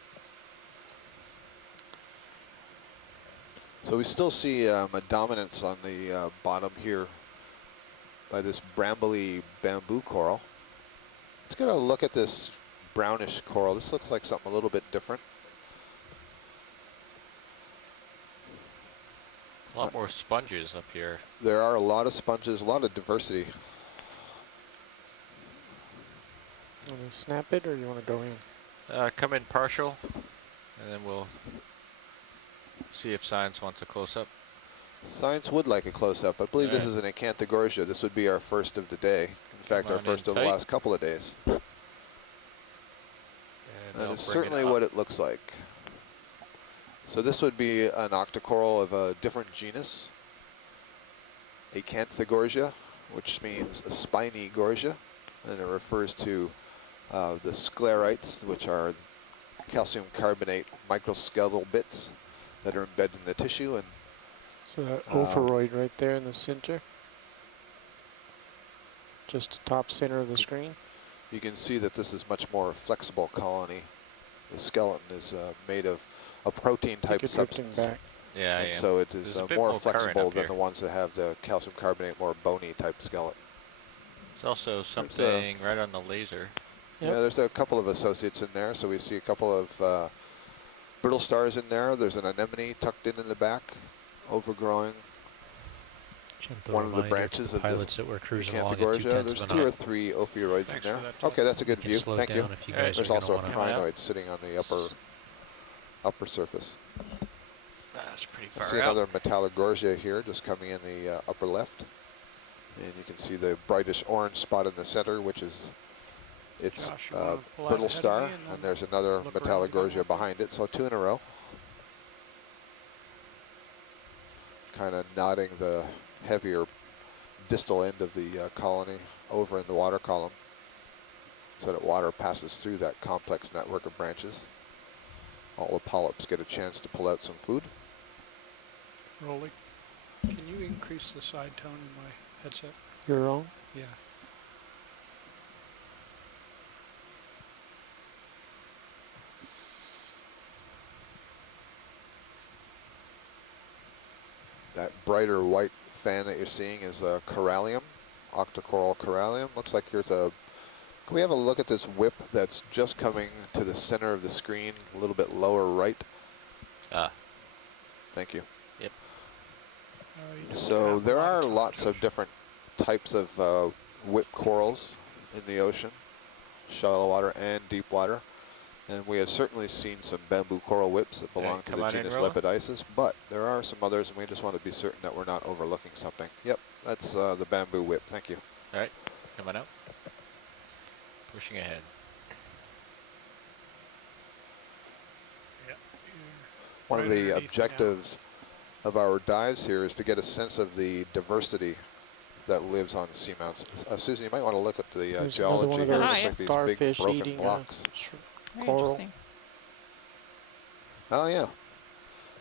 So we still see a dominance on the bottom here by this brambly bamboo coral. Let's get a look at this brownish coral. This looks like something a little bit different. A lot more sponges up here. There are a lot of sponges, a lot of diversity. You want to snap it or you want to go in? Come in partial, and then we'll see if science wants a close-up. Science would like a close-up. I believe this is an Acanthogorgia. This would be our first of the day. In fact, our first of the last couple of days. And that is certainly what it looks like. So this would be an octocoral of a different genus, Acanthogorgia, which means a spiny gorgia, and it refers to the sclerites, which are calcium carbonate microskeletal bits that are embedded in the tissue. And so that Ophiroid right there in the center, just the top center of the screen. You can see that this is much more flexible colony. The skeleton is made of a protein type substance. Back. Yeah, and so it is more flexible than the ones that have the calcium carbonate, more bony type skeleton. There's also something right on the laser. Yep. Yeah, there's a couple of associates in there. So we see a couple of brittle stars in there. There's an anemone tucked in the back, overgrowing one of the branches of this Acanthogorgia. There's 2 or 3 Ophiroids in there. Okay, that's a good view. Thank you. There's also a crinoid sitting on the upper surface. That's pretty far See another Metallogorgia here, just coming in the upper left. And you can see the brightest orange spot in the center, which is its Brittle Star. And there's another Metallogorgia behind it, so 2 in a row. Kind of nodding the heavier distal end of the colony over in the water column, so that water passes through that complex network of branches. All the polyps get a chance to pull out some food. Rolly, can you increase the side tone in my headset? Your own? Yeah. That brighter white fan that you're seeing is a corallium, octocoral corallium. Looks like here's a, can we have a look at this whip that's just coming to the center of the screen, a little bit lower right? Thank you. Yep. So there are lots of different types of whip corals in the ocean, shallow water and deep water. And we have certainly seen some bamboo coral whips that belong to the genus Lepidices, but there are some others, and we just want to be certain that we're not overlooking something. Yep, that's the bamboo whip. Thank you. All right, come on out. Pushing ahead. Yep. One of the objectives of our dives here is to get a sense of the diversity that lives on seamounts. Susan, you might want to look at the geology here. It's like these big broken blocks. Coral. Oh yeah.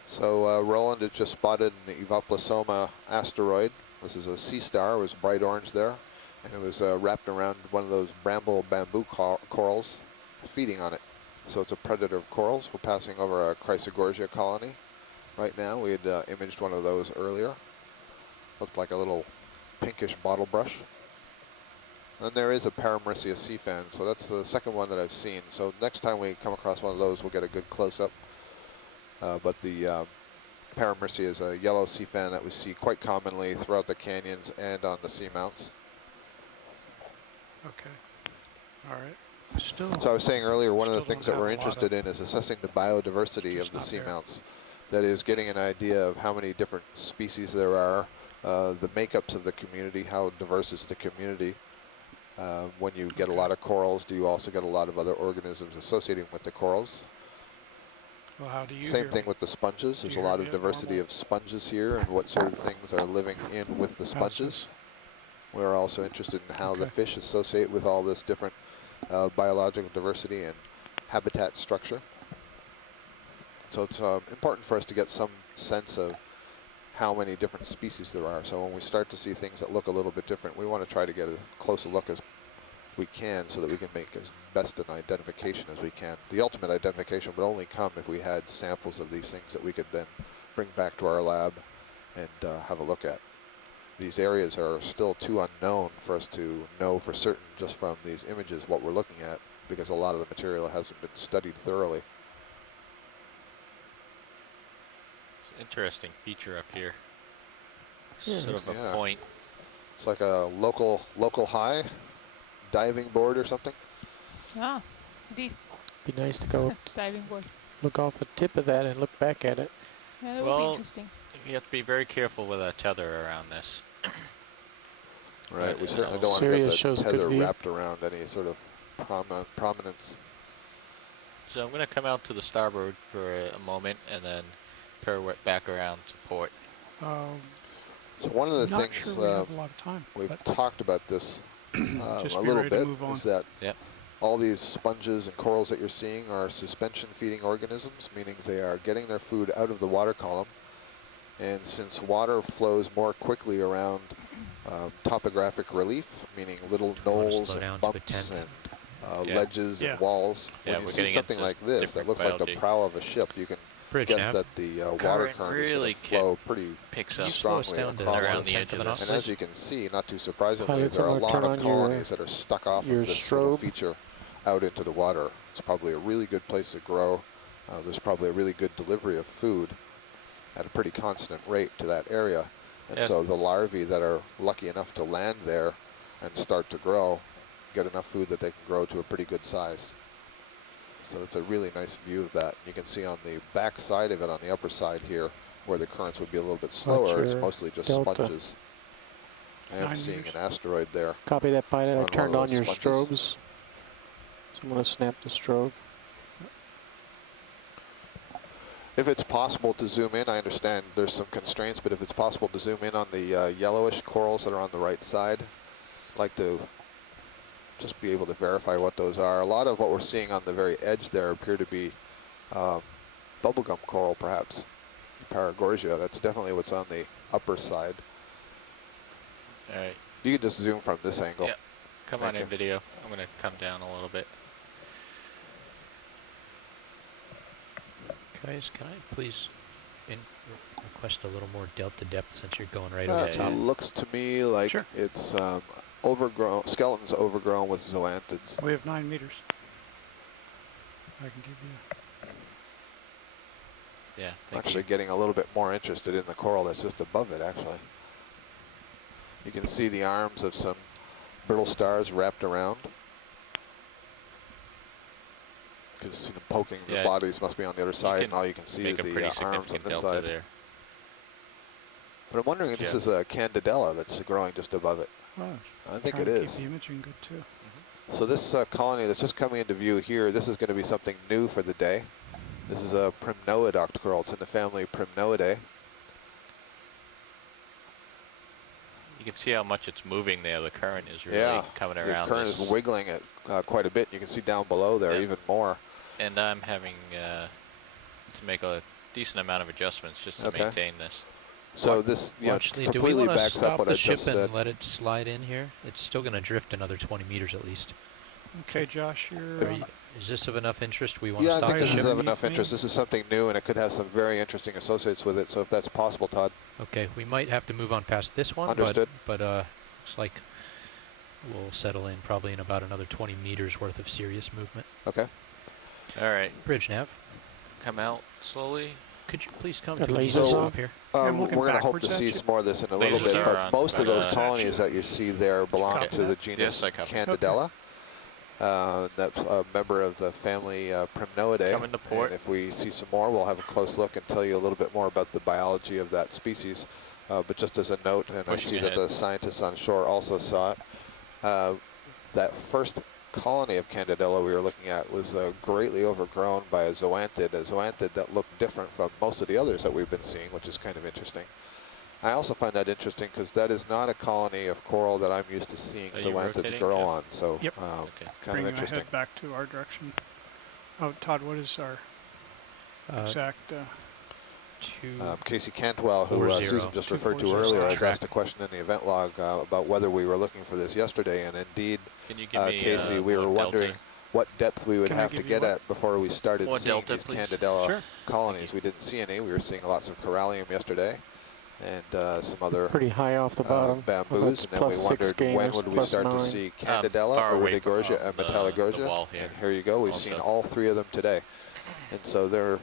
So Roland has just spotted an Evaposoma Asteroid. This is a sea star. It was bright orange there, and it was wrapped around one of those bramble bamboo corals, feeding on it. So it's a predator of corals. We're passing over a Chrysogorgia colony right now. We had imaged one of those earlier. Looked like a little pinkish bottle brush. And there is a Mercia Sea Fan, so that's the second one that I've seen. So next time we come across one of those, we'll get a good close-up. But the Mercia is a yellow sea fan that we see quite commonly throughout the canyons and on the seamounts. Okay. All right. So I was saying earlier, one of the things that we're interested in is assessing the biodiversity of the seamounts. That is, getting an idea of how many different species there are, the makeups of the community, how diverse is the community. When you get a lot of corals, do you also get a lot of other organisms associating with the corals? Well, how do you Same hear thing me? with the sponges. There's a hear lot me of at diversity normal? of sponges here and what sort of things are living in with the How's sponges. this? We're also interested in how the Okay. fish associate with all this different biological diversity and habitat structure. So it's important for us to get some sense of how many different species there are. So when we start to see things that look a little bit different, we want to try to get as close a look as we can so that we can make as best an identification as we can. The ultimate identification would only come if we had samples of these things that we could then bring back to our lab and have a look at. These areas are still too unknown for us to know for certain just from these images what we're looking at, because a lot of the material hasn't been studied thoroughly. It's an interesting feature up here. Yeah, Sort of a point. It's like a local high diving board or something. Ah, indeed. Be nice to go Diving board. look off the tip of that and look back at it. Yeah, that would be Well, interesting. you have to be very careful with a tether around this. Right, we But, certainly don't want to Sirius get shows the a good tether view. wrapped around any sort of prominence. So I'm going to come out to the starboard for a moment and then pirouette back around to port. So one of the not things sure we have a lot of time. we've but talked about this just a be little ready to bit move on. is that Yep. all these sponges and corals that you're seeing are suspension feeding organisms, meaning they are getting their food out of the water column. And since water flows more quickly around topographic relief, meaning little I wanna knolls slow and down to a bumps 10. and Yeah. ledges Yeah. and walls, Yeah, when you we're see getting something into like this that different looks like the biology. prow of a ship, you can Bridge guess nav. that the water Current current really is going to flow pretty Picks Can up you slow us strongly down to across around this. the edge of the knot, this. And as please? you can see, not too surprisingly, Pilots, there are I'm a gonna lot turn of on colonies that are stuck off your of this little strobe. feature out into the water. It's probably a really good place to grow. There's probably a really good delivery of food at a pretty constant rate to that area. And Yeah. so the larvae that are lucky enough to land there and start to grow get enough food that they can grow to a pretty good size. So it's a really nice view of that. You can see on the back side of it, on the upper side here, where the currents would be a little bit slower, it's your mostly just delta. sponges. I am 9 seeing meters. an asteroid there. Copy that, pilot. On I one turned of on those your sponges. strobes. So I'm going to snap the strobe. If it's possible to zoom in, I understand there's some constraints, but if it's possible to zoom in on the yellowish corals that are on the right side, I'd like to just be able to verify what those are. A lot of what we're seeing on the very edge there appear to be bubblegum coral, perhaps. Eridigorgia, that's definitely what's on the upper side. All right. You can just zoom from this angle. Yep. Come Thank on you. in video. I'm going to come down a little bit. Guys, can I please request a little more delta depth since you're going right over the It top? looks to me like Sure. it's overgrown, skeleton's overgrown with zoanthids. We have 9 meters. I can give you. Yeah. I'm actually getting a little bit more interested in the coral that's just above it, actually. You can see the arms of some brittle stars wrapped around. You can see them poking, the Yeah, bodies must be on the other side, can and all you can see is Make a pretty the arms on significant this delta side. there. But I'm wondering if this Yeah. is a Candadella that's growing just above it. Oh, I think trying it to is. Keep the imaging good too. So this colony that's just coming into view here, this is going to be something new for the day. This is a Primnoidoct coral. It's in the family Primnoidae. You can see how much it's moving there. The current is really coming around. The current this. is wiggling it quite a bit. You can see down below there even more. And I'm having to make a decent amount of adjustments just to maintain this. So this Actually, do we completely want to backs up stop what the I ship just said. and let it slide in here? It's still going to drift another 20 meters at least. Okay, Josh, you're. Is this of enough interest? We want Yeah, to I stop think the this is ship? of enough interest. This is something new, and it could have some very interesting associates with it. So if that's possible, Todd. Okay, we might have to move on past this one. Understood. But looks like we'll settle in probably in about another 20 meters worth of serious movement. Okay. All right. Bridge nav. Come out slowly. Could you please come Got to me lasers on? up here? I'm We're looking going to hope to backwards see at you. some more of this in a little Lasers bit, are but on, most of but, those colonies that you see there belong Copy to the that? genus Yes, I copy. Candadella. That's a member of the family Primnoidae. Coming to port. And if we see some more, we'll have a close look and tell you a little bit more about the biology of that species. But just as a note, and I Pushing see that ahead. the scientists on shore also saw it, that first colony of Candadella we were looking at was greatly overgrown by a zoanthid that looked different from most of the others that we've been seeing, which is kind of interesting. I also find that interesting because that is not a colony of coral that I'm used to seeing zoanthids grow on. So yep. kind of interesting. Head back to our direction. Oh, Todd, what is our exact? Casey Cantwell, who Susan just referred to earlier, has asked a question in the event log about whether we were looking for this yesterday, and indeed, Casey, we were wondering what depth we would have to get at before we started seeing these Candadella colonies. We didn't see any. We were seeing lots of corallium yesterday, and some other pretty high off the bottom bamboos, and then we wondered when would we start to see Candadella, Eridigorgia, and Metallogorgia, and here you go. We've seen all three of them today. And so there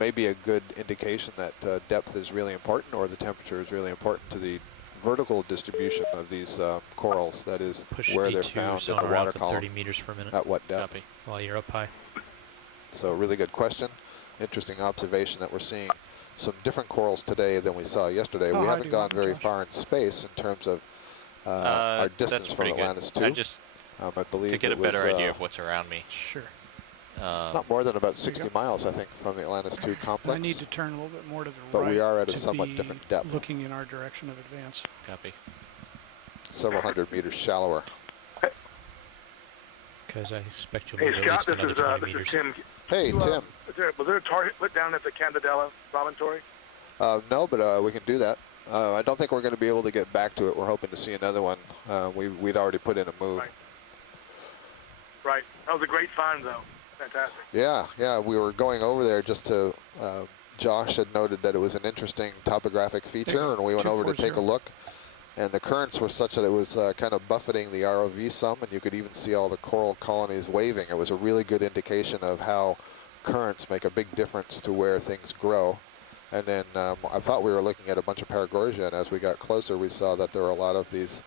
may be a good indication that depth is really important, or the temperature is really important to the vertical distribution of these corals. That is where they're found in the water column. 30 meters per minute. At what depth? Copy. While you're up high. So really good question. Interesting observation that we're seeing some different corals today than we saw yesterday. We haven't gone very far in space in terms of our distance from Atlantis 2. I believe to get a better idea of what's around me. Sure. Not more than about 60 miles, I think, from the Atlantis 2 complex. I need to turn a little bit more to the right. But we are at a somewhat different depth. Looking in our direction of advance. Copy. Several hundred meters shallower. Because I expect you'll be at least Scott, another 20 meters. This is Tim. Hey, Tim. Was there a target put down at the Candadella promontory? No, but we can do that. I don't think we're going to be able to get back to it. We're hoping to see another one. We'd already put in a move. Right. That was a great find, though. Fantastic. Yeah, we were going over there just to, Josh had noted that it was an interesting topographic feature, and we went over to take a look, and the currents were such that it was kind of buffeting the ROV some, and you could even see all the coral colonies waving. It was a really good indication of how currents make a big difference to where things grow. And then I thought we were looking at a bunch of Paragorgia, and as we got closer, we saw that there were a lot of these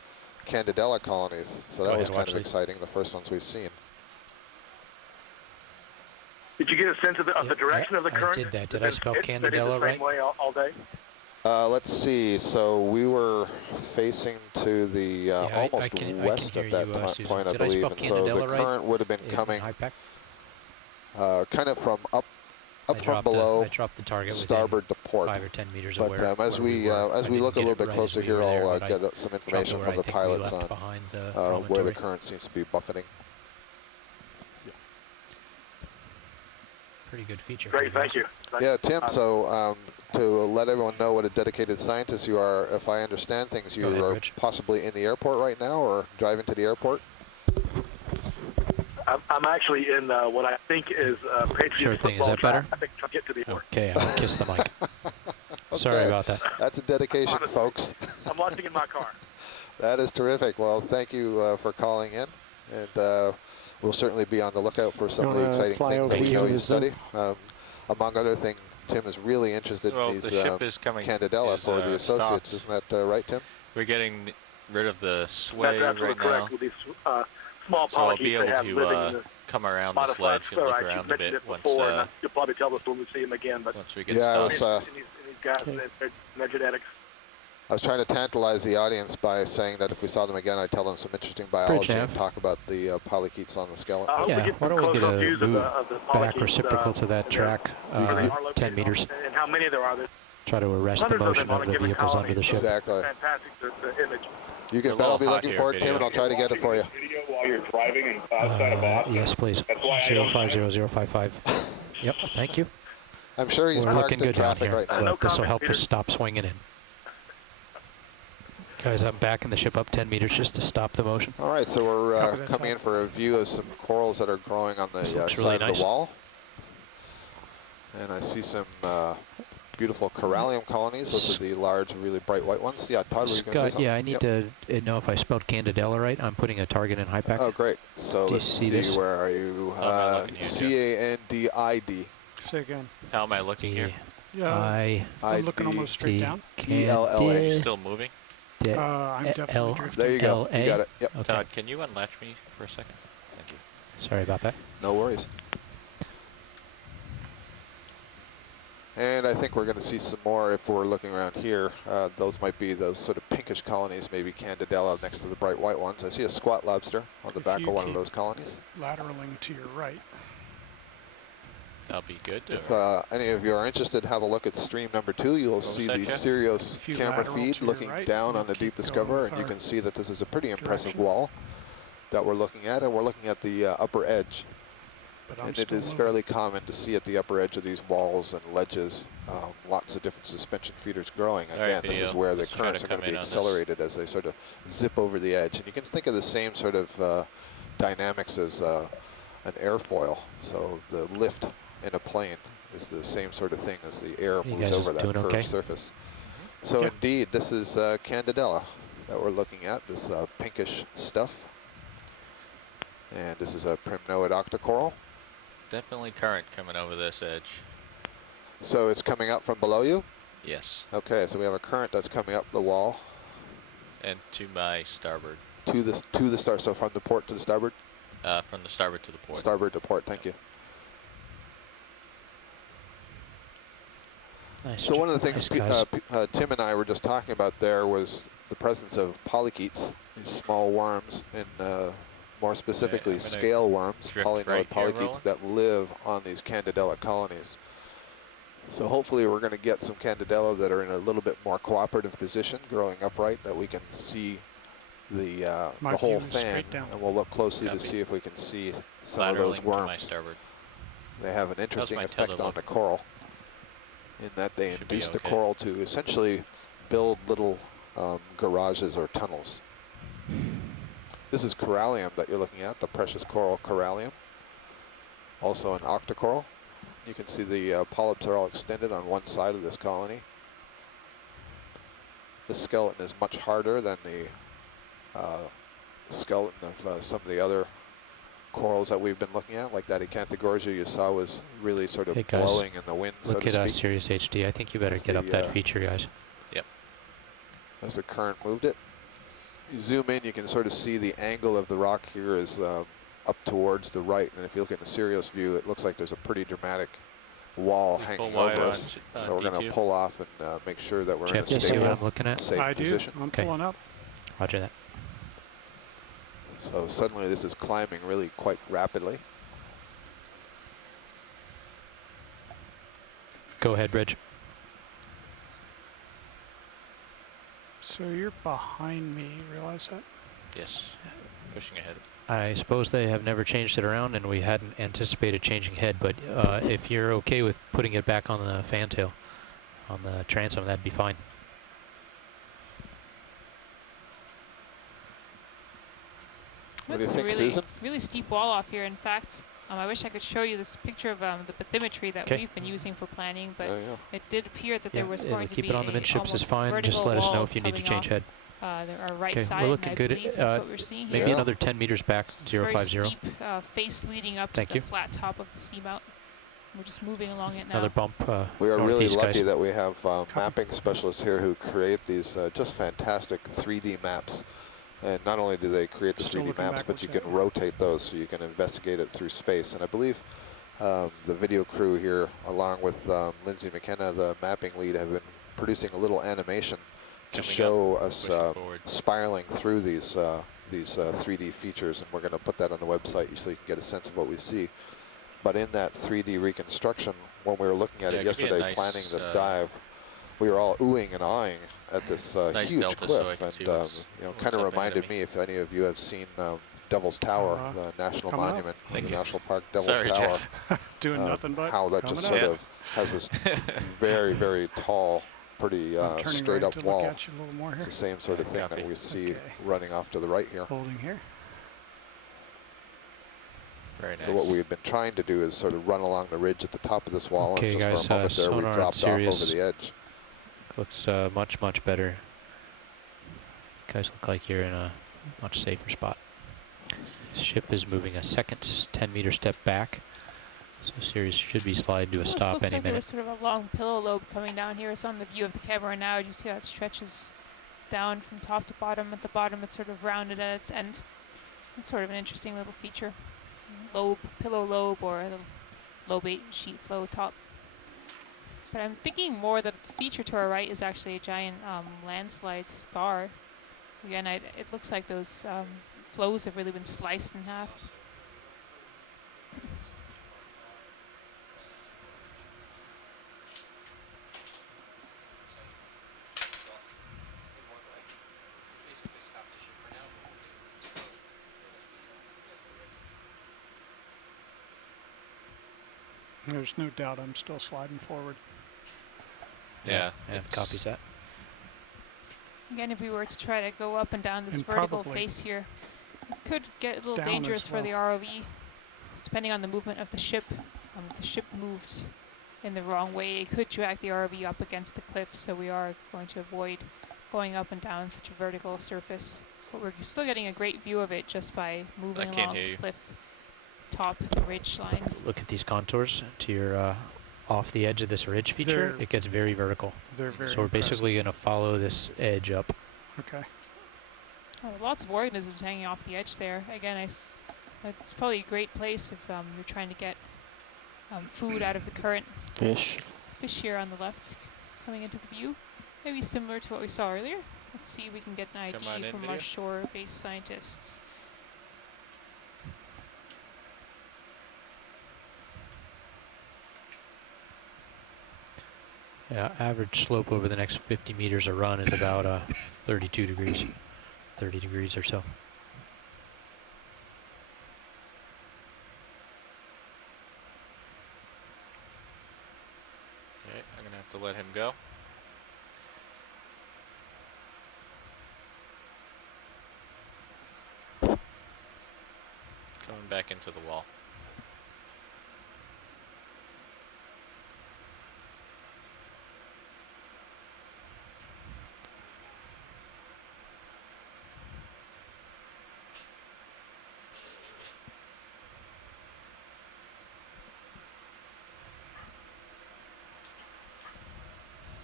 Candadella colonies. So that was kind of exciting, the first ones we've seen. Did you get a sense of the direction of the current? I did that. Did I spell Candadella right? Way all day? Let's see. So we were facing to the almost west at that point, I believe. And so the current would have been coming kind of from up from below, I dropped the target starboard to port. 5 or 10 meters but as we look a little bit closer here, I'll get some information from the pilots on where the current seems to be buffeting. Pretty good feature. Great, thank you. Yeah, Tim, so to let everyone know what a dedicated scientist you are, if I understand things, you are possibly in the airport right now or driving to the airport? I'm actually in what I think is Patriots Sure thing. Is that better? I think I'll get to the airport. Okay, I'll kiss the mic. Okay. Sorry about that. That's a dedication, folks. I'm watching in my car. That is terrific. Well, thank you for calling in, and we'll certainly be on the lookout for some of the exciting things that we know you study. Among other things, Tim is really interested in these Candadella for the associates. Isn't that right, Tim? We're getting rid of the sway right now. With these, small so I'll be able to come around the sledge and look around a bit once you'll probably tell us when we see him again. But once we get started. These guys and their genetics. I was trying to tantalize the audience by saying that if we saw them again, I'd tell them some interesting biology and talk about the polychaetes on the skeleton. Yeah, why don't we get a move back reciprocal to that track, 10 meters. And how many there are. Try to arrest the motion of the vehicles under the ship. Exactly. Fantastic, the image. You can bet I'll be looking for it, Tim, and I'll try to get it for you. Video while you're driving and outside of Boston. Yes, please. 050055. Yep, thank you. I'm sure he's parked in traffic right now. This will help us stop swinging in. Guys, I'm backing the ship up 10 meters just to stop the motion. All right, so we're coming in for a view of some corals that are growing on the side of the wall. And I see some beautiful corallium colonies. Those are the large, really bright white ones. Yeah, Todd, were you going to say something? Yeah, I need to know if I spelled Candadella right. I'm putting a target in HIPAC. Oh, great. So let's see, where are you? C-A-N-D-I-D. Say again. How am I looking here? Yeah, I'm looking almost straight down. E-L-L-A. Still moving? I'm definitely drifting. There you go. You got it. Yep. Okay. Todd, can you unlatch me for a second? Thank you. Sorry about that. No worries. And I think we're going to see some more if we're looking around here. Those might be those sort of pinkish colonies, maybe Candadella next to the bright white ones. I see a squat lobster on the back of one of those colonies. Lateraling to your right. That'll be good. If any of you are interested, have a look at stream number 2. You'll see the Sirius camera feed looking down on the Deep Discoverer, and you can see that this is a pretty impressive wall that we're looking at, and we're looking at the upper edge. And it is fairly common to see at the upper edge of these walls and ledges lots of different suspension feeders growing. Again, this is where the currents are going to be accelerated as they sort of zip over the edge. And you can think of the same sort of dynamics as an airfoil. So the lift in a plane is the same sort of thing as the air moves over that curved surface. So indeed, this is Candadella that we're looking at, this pinkish stuff. And this is a primnoid octocoral. Definitely current coming over this edge. So it's coming up from below you? Yes. Okay, so we have a current that's coming up the wall. And to my starboard. To the star, so from the port to the starboard? From the starboard to the port. Starboard to port, thank you. Nice. So one of the things Tim and I were just talking about there was the presence of polychaetes, these small worms, and more specifically scale worms, polynoid polychaetes that live on these Candadella colonies. So hopefully we're going to get some Candadella that are in a little bit more cooperative position, growing upright, that we can see the whole fan, and we'll look closely to see if we can see some of those worms. They have an interesting effect on the coral in that they induce the coral to essentially build little garages or tunnels. This is corallium that you're looking at, the precious coral corallium. Also an octocoral. You can see the polyps are all extended on one side of this colony. This skeleton is much harder than the skeleton of some of the other corals that we've been looking at, like that Acanthogogia you saw was really sort of blowing in the wind, so to speak. Look at Sirius HD. I think you better get up that feature, guys. Yep. As the current moved it. You zoom in, you can sort of see the angle of the rock here is up towards the right, and if you look at the Sirius view, it looks like there's a pretty dramatic wall hanging over us. So we're going to pull off and make sure that we're in a stable, safe position. I'm pulling up. Roger that. So suddenly this is climbing really quite rapidly. Go ahead, Reg. So you're behind me, you realize that? Yes, pushing ahead. I suppose they have never changed it around, and we hadn't anticipated changing head, but if you're okay with putting it back on the fantail, on the transom, that'd be fine. What do you think, Susan? Really steep wall off here. In fact, I wish I could show you this picture of the bathymetry that we've been using for planning, but it did appear that there was going to be keep it on the midships is fine. Just let us know if you need to change head. Our right side, we're looking good. That's what we're seeing here. Maybe another 10 meters back, 050. Very steep face leading up to the flat top of the seamount. We're just moving along it now. Another bump. We are really lucky that we have mapping specialists here who create these just fantastic 3D maps. And not only do they create the 3D maps, but you can rotate those so you can investigate it through space. And I believe the video crew here, along with Lindsay McKenna, the mapping lead, have been producing a little animation to show us spiraling through these 3D features. And we're going to put that on the website so you can get a sense of what we see. But in that 3D reconstruction, when we were looking at it yesterday, planning this dive, we were all oohing and ahhing at this huge cliff, and you know, kind of reminded me, if any of you have seen Devil's Tower, the national monument, the National Park Devil's Tower, doing nothing but how that just sort of has this very, very tall, pretty straight up wall. It's the same sort of thing that we see running off to the right here. Holding here. Very nice. So what we've been trying to do is sort of run along the ridge at the top of this wall, and just for a moment there we dropped off over the edge. Looks much, much better. You guys look like you're in a much safer spot. Ship is moving a second 10-meter step back. So Sirius should be sliding to a stop any minute. There's sort of a long pillow lobe coming down here. It's on the view of the camera now. You see how it stretches down from top to bottom. At the bottom, it's sort of rounded at its end. It's sort of an interesting little feature. Lobe, pillow lobe, or the lobate sheet flow top. But I'm thinking more that the feature to our right is actually a giant landslide scar. Again, it looks like those flows have really been sliced in half. There's no doubt I'm still sliding forward. Yeah, copies that. Again, if we were to try to go up and down this vertical face here, it could get a little dangerous for the ROV. It's depending on the movement of the ship. If the ship moves in the wrong way, it could drag the ROV up against the cliff, so we are going to avoid going up and down such a vertical surface. But we're still getting a great view of it just by moving along the cliff top, the ridge line. Look at these contours to your off the edge of this ridge feature. It gets very vertical. They're very so we're basically going to follow this edge up. Okay. Oh, lots of organisms hanging off the edge there. Again, it's probably a great place if you're trying to get food out of the current. Fish. Fish here on the left coming into the view. Maybe similar to what we saw earlier. Let's see if we can get an ID from our shore-based scientists. Yeah, average slope over the next 50 meters a run is about 32 degrees, 30 degrees or so. Okay, I'm going to have to let him go. Coming back into the wall.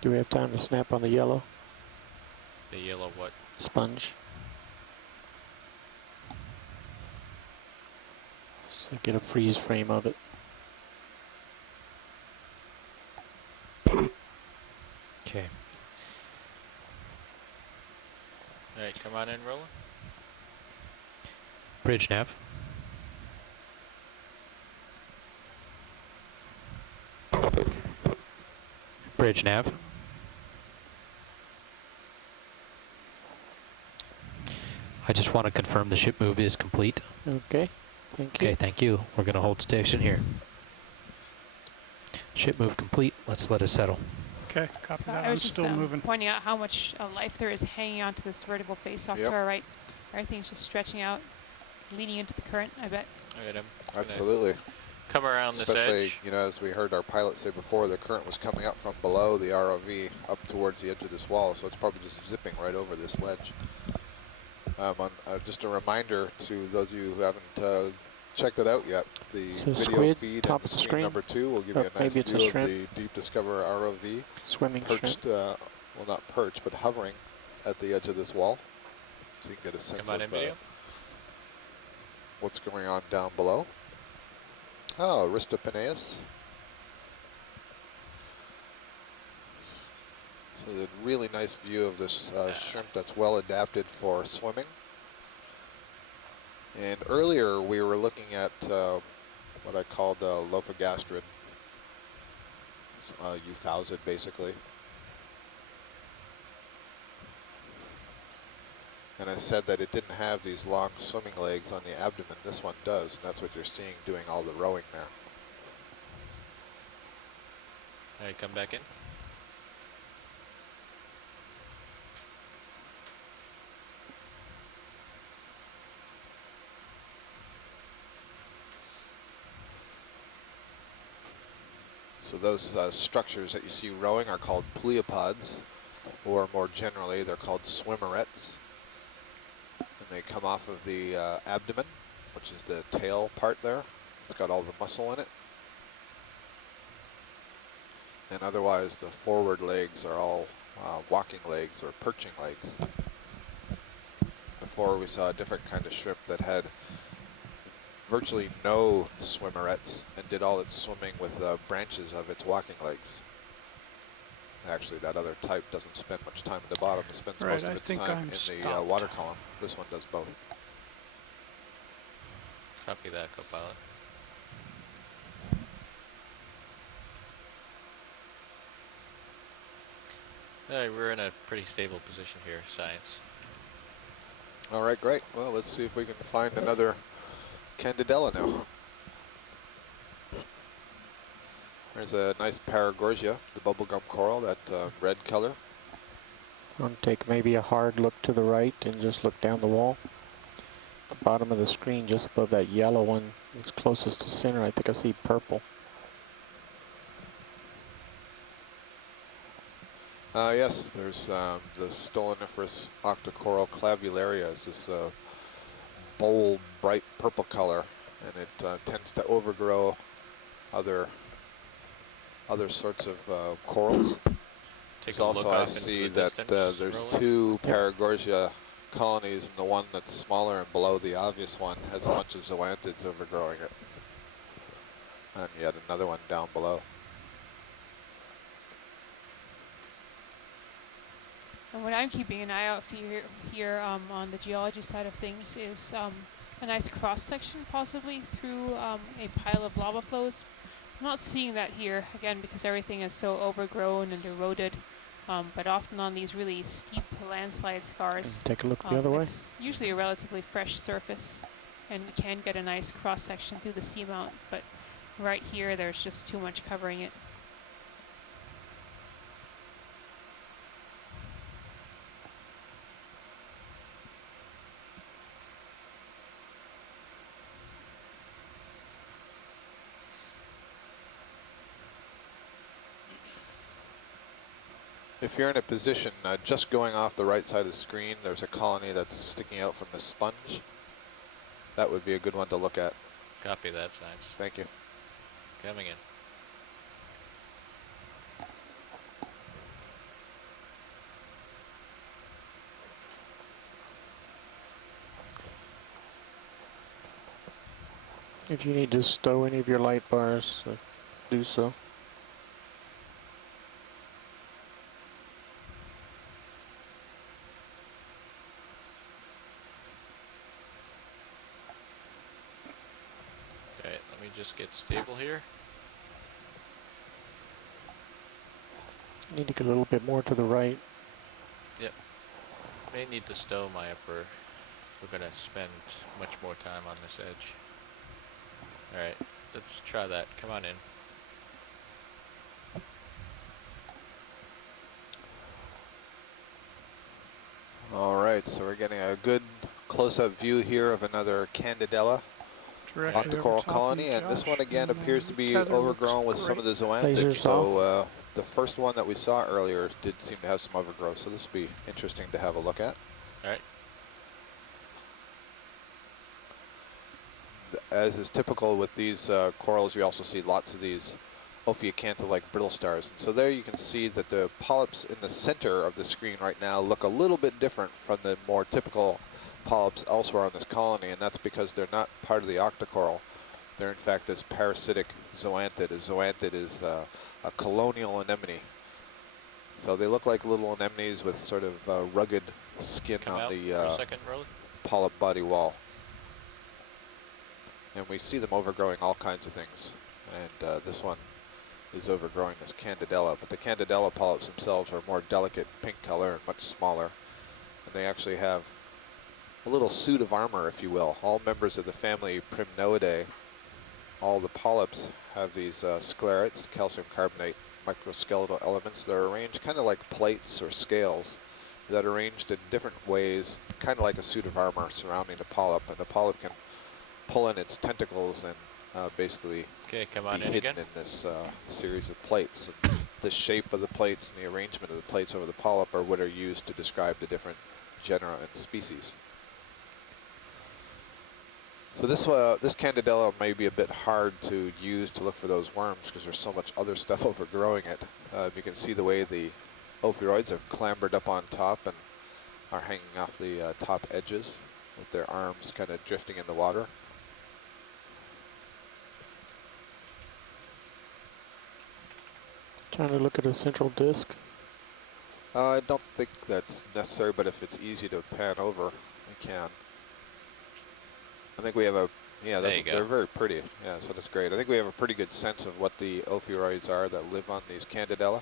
Do we have time to snap on the yellow? The yellow what? Sponge. So get a freeze frame of it. Okay. Alright, come on in, Roland. Bridge nav. Bridge nav. I just want to confirm the ship move is complete. Okay, thank you. Okay, thank you. We're going to hold station here. Ship move complete. Let's let it settle. Okay, copy so that. I was I'm just still moving. pointing out how much life there is hanging onto this vertical face off to our right. Everything's just stretching out, leaning into the current, I bet. Absolutely. Come around this edge. Especially, you know, as we heard our pilot say before, the current was coming up from below the ROV up towards the edge of this wall, so it's probably just zipping right over this ledge. Just a reminder to those of you who haven't checked it out yet, the video feed on screen number 2 will give you a nice view of the Deep Discoverer ROV. Swimming perched, well, not perched, but hovering at the edge of this wall, so you can get a sense of what's going on down below. Oh, Aristopenaeus. So a really nice view of this shrimp that's well adapted for swimming. And earlier we were looking at what I called Lophogastrid, euphausid basically. And I said that it didn't have these long swimming legs on the abdomen. This one does, and that's what you're seeing doing all the rowing there. All right, come back in. So those structures that you see rowing are called pleopods, or more generally, they're called swimmerets. And they come off of the abdomen, which is the tail part there. It's got all the muscle in it. And otherwise, the forward legs are all walking legs or perching legs. Before, we saw a different kind of shrimp that had virtually no swimmerets and did all its swimming with branches of its walking legs. Actually, that other type doesn't spend much time at the bottom. It spends Right, most of I its think time I'm in the water column. This one does both. Copy that, co-pilot. Alright, we're in a pretty stable position here, science. All right, great. Well, let's see if we can find another Candadella now. There's a nice Eridigorgia, the bubblegum coral, that red color. Want to take maybe a hard look to the right and just look down the wall. At the bottom of the screen, just above that yellow one, it's closest to center. I think I see purple. Yes, there's the stoloniferous octocoral clavularia. Is this bold, bright purple color, and it tends to overgrow other sorts of corals. Take a also, I see that there's two Eridigorgia colonies, and the one that's smaller and below the obvious one has a bunch of zoanthids overgrowing it, and yet another one down below. And what I'm keeping an eye out for here on the geology side of things is a nice cross-section possibly through a pile of lava flows. I'm not seeing that here, again, because everything is so overgrown and eroded, but often on these really steep landslide scars, take a look the other way. It's usually a relatively fresh surface, and you can get a nice cross-section through the seamount, but right here there's just too much covering it. If you're in a position just going off the right side of the screen, there's a colony that's sticking out from the sponge. That would be a good one to look at. Copy that, science. Thank you. Coming in. If you need to stow any of your light bars, do so. Just get stable here. Need to get a little bit more to the right. Yep. May need to stow my upper if we're going to spend much more time on this edge. Alright, let's try that. Come on in. Alright, so we're getting a good close-up view here of another Candadella octocoral colony, and this one again appears to be overgrown with some of the zoanthids. So the first one that we saw earlier did seem to have some overgrowth, so this will be interesting to have a look at. All right. As is typical with these corals, you also see lots of these Ophiocantholike brittle stars. And so there you can see that the polyps in the center of the screen right now look a little bit different from the more typical polyps elsewhere on this colony, and that's because they're not part of the octocoral. They're in fact this parasitic zoanthid. A zoanthid is a colonial anemone. So they look like little anemones with sort of rugged skin on the polyp body wall. And we see them overgrowing all kinds of things. And this one is overgrowing this Candadella, but the Candadella polyps themselves are more delicate pink color and much smaller. And they actually have a little suit of armor, if you will. All members of the family Primnoidae, all the polyps have these sclerates, calcium carbonate microskeletal elements that are arranged kind of like plates or scales that are arranged in different ways, kind of like a suit of armor surrounding the polyp. And the polyp can pull in its tentacles and basically be hidden in this series of plates. And the shape of the plates and the arrangement of the plates over the polyp are what are used to describe the different genera and species. So this Candadella may be a bit hard to use to look for those worms because there's so much other stuff overgrowing it. You can see the way the Ophiroids have clambered up on top and are hanging off the top edges with their arms kind of drifting in the water. Trying to look at a central disc. I don't think that's necessary, but if it's easy to pan over, we can. I think we have a, yeah, they're very pretty. Yeah, so that's great. I think we have a pretty good sense of what the Ophiroids are that live on these Candadella,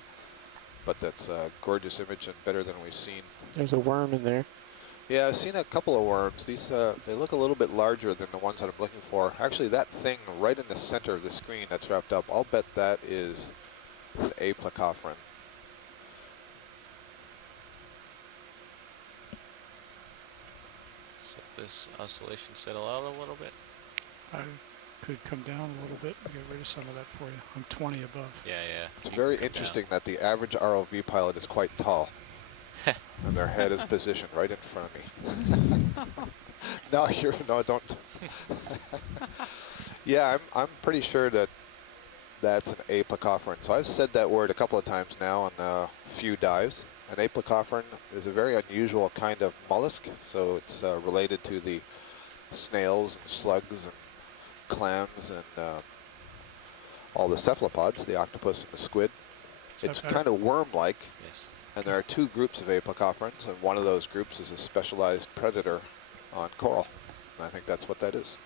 but that's a gorgeous image and better than we've seen. There's a worm in there. Yeah, I've seen a couple of worms. These, they look a little bit larger than the ones that I'm looking for. Actually, that thing right in the center of the screen that's wrapped up, I'll bet that is an Pleopods. Set this oscillation settle out a little bit. I could come down a little bit and get rid of some of that for you. I'm 20 above. Yeah, yeah. It's very interesting that the average ROV pilot is quite tall. And their head is positioned right in front of me. No, don't. Yeah, I'm pretty sure that that's an Pleopods. So I've said that word a couple of times now on a few dives. An Pleopods is a very unusual kind of mollusk. So it's related to the snails and slugs and clams and all the cephalopods, the octopus and the squid. It's kind of worm-like. Yes. And there are two groups of Pleopods, and one of those groups is a specialized predator on coral. And I think that's what that is.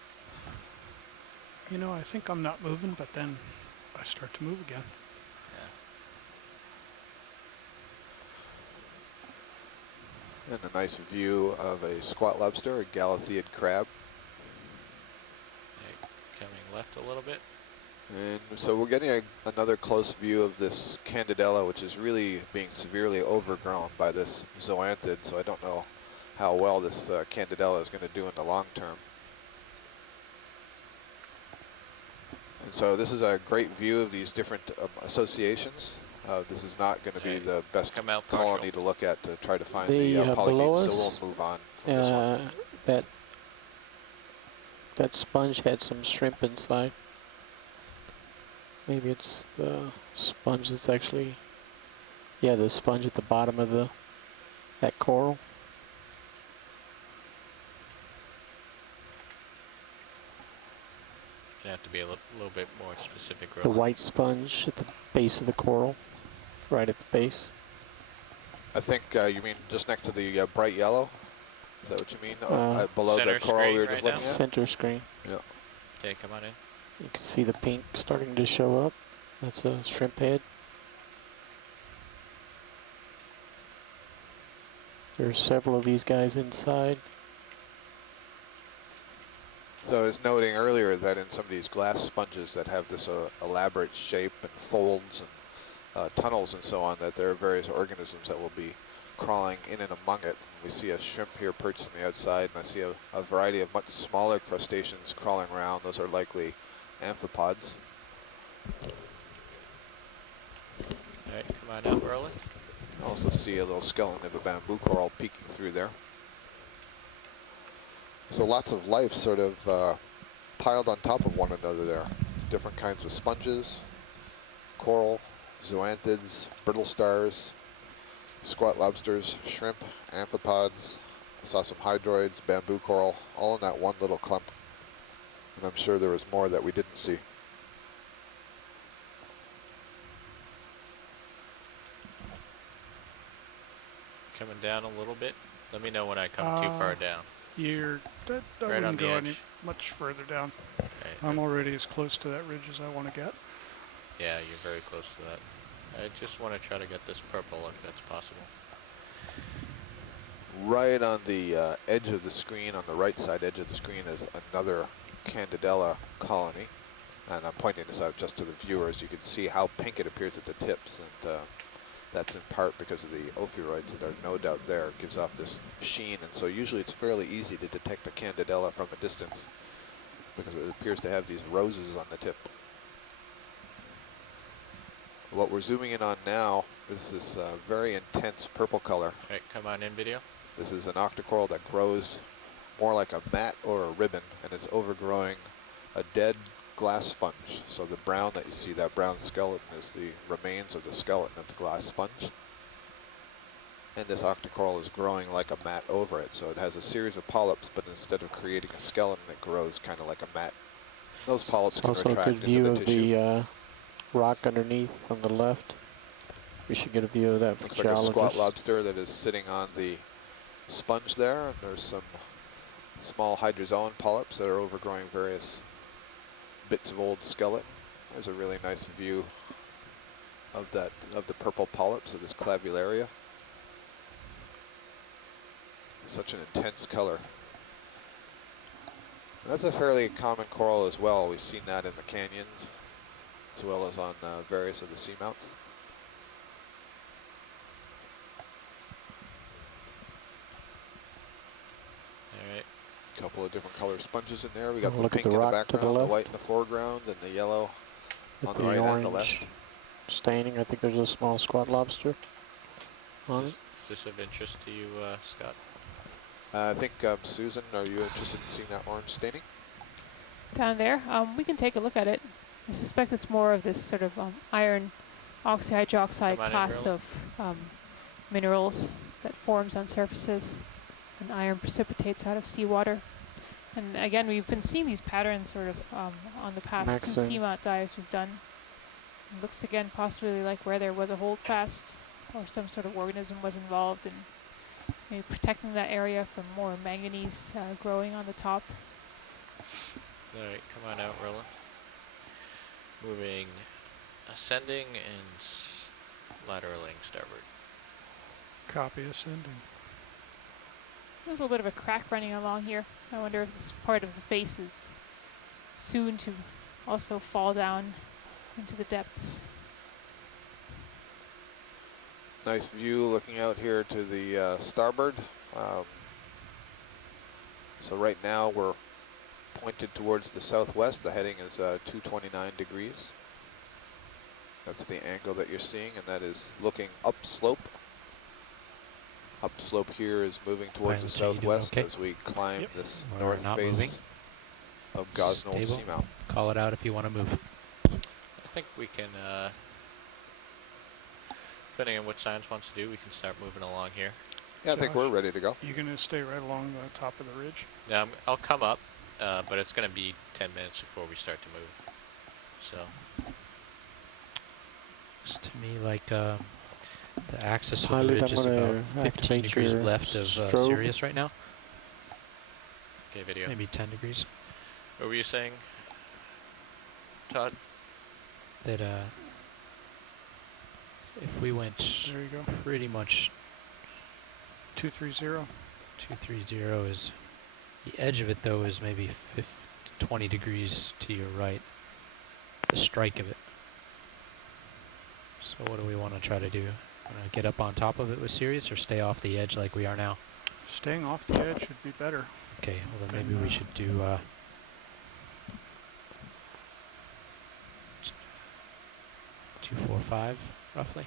You know, I think I'm not moving, but then I start to move again. Yeah. And a nice view of a squat lobster, a Galatheid crab. Okay, coming left a little bit. And so we're getting another close view of this Candadella, which is really being severely overgrown by this zoanthid, so I don't know how well this Candadella is going to do in the long term. And so this is a great view of these different associations. This is not going to be the best colony to look at to try to find the polychaete, so we'll move on from this one. That sponge had some shrimp inside. Maybe it's the sponge that's actually, yeah, the sponge at the bottom of that coral. You have to be a little bit more specific. The white sponge at the base of the coral, right at the base. I think you mean just next to the bright yellow? Is that what you mean? Below the coral we were just looking at? Center screen. Yeah. Okay, come on in. You can see the pink starting to show up. That's a shrimp head. There are several of these guys inside. So I was noting earlier that in some of these glass sponges that have this elaborate shape and folds and tunnels and so on, that there are various organisms that will be crawling in and among it. We see a shrimp here perched on the outside, and I see a variety of much smaller crustaceans crawling around. Those are likely amphipods. All right, come on out, Roland. I also see a little skeleton of a bamboo coral peeking through there. So lots of life sort of piled on top of one another there. Different kinds of sponges, coral, zoanthids, brittle stars, squat lobsters, shrimp, amphipods. I saw some hydroids, bamboo coral, all in that one little clump. And I'm sure there was more that we didn't see. Coming down a little bit. Let me know when I come too far down. I wouldn't go any much further down. Okay. I'm already as close to that ridge as I want to get. Yeah, you're very close to that. I just want to try to get this purple if that's possible. Right on the edge of the screen, on the right side edge of the screen, is another Candadella colony. And I'm pointing this out just to the viewers. You can see how pink it appears at the tips. And that's in part because of the Ophiroids that are no doubt there. It gives off this sheen. And so usually it's fairly easy to detect a Candadella from a distance because it appears to have these roses on the tip. What we're zooming in on now is this very intense purple color. All right, come on in, video. This is an octocoral that grows more like a mat or a ribbon, and it's overgrowing a dead glass sponge. So the brown that you see, that brown skeleton, is the remains of the skeleton of the glass sponge. And this octocoral is growing like a mat over it. So it has a series of polyps, but instead of creating a skeleton, it grows kind of like a mat. Those polyps can also retract a good view into the of tissue. the rock underneath on the left. We should get a view of that for looks like a squat lobster that is sitting on the sponge there, and there's some small hydrozoan polyps that are overgrowing various bits of old skeleton. There's a really nice view of that, of the purple polyps of this clavularia. Such an intense color. And that's a fairly common coral as well. We've seen that in the canyons, as well as on various of the seamounts. A couple of different color sponges in there. We got the pink in the background, the white in the foreground, and the yellow on the right and the left. Staining. I think there's a small squat lobster on it. Is this of interest to you, Scott? I think, Susan, are you interested in seeing that orange staining? Down there, we can take a look at it. I suspect it's more of this sort of iron oxyhydroxide class of minerals that forms on surfaces, and iron precipitates out of seawater. And again, we've been seeing these patterns sort of on the past two seamount dives we've done. It looks again possibly like where there was a holdfast or some sort of organism was involved in maybe protecting that area from more manganese growing on the top. Alright, come on out, Roland. Moving, ascending and lateraling starboard. Copy, ascending. There's a little bit of a crack running along here. I wonder if this part of the face is soon to also fall down into the depths. Nice view looking out here to the starboard. So right now we're pointed towards the southwest. The heading is 229 degrees. That's the angle that you're seeing, and that is looking upslope. Upslope here is moving towards the southwest as we climb this north face of Gosnold Seamount. Call it out if you want to move. I think we can, depending on what science wants to do, we can start moving along here. Yeah, I think we're ready to go. You gonna stay right along the top of the ridge? Yeah, I'll come up, but it's going to be 10 minutes before we start to move. So. Looks to me like the axis of the ridge is about 15 degrees left of Sirius right now. Okay, video. Maybe 10 degrees. What were you saying, Todd? That if we went there you go. Pretty much 230. 230 is the edge of it, though, is maybe 20 degrees to your right. The strike of it. So what do we want to try to do? Get up on top of it with Sirius, or stay off the edge like we are now? Staying off the edge would be better. Okay, well then maybe we should do 245 roughly.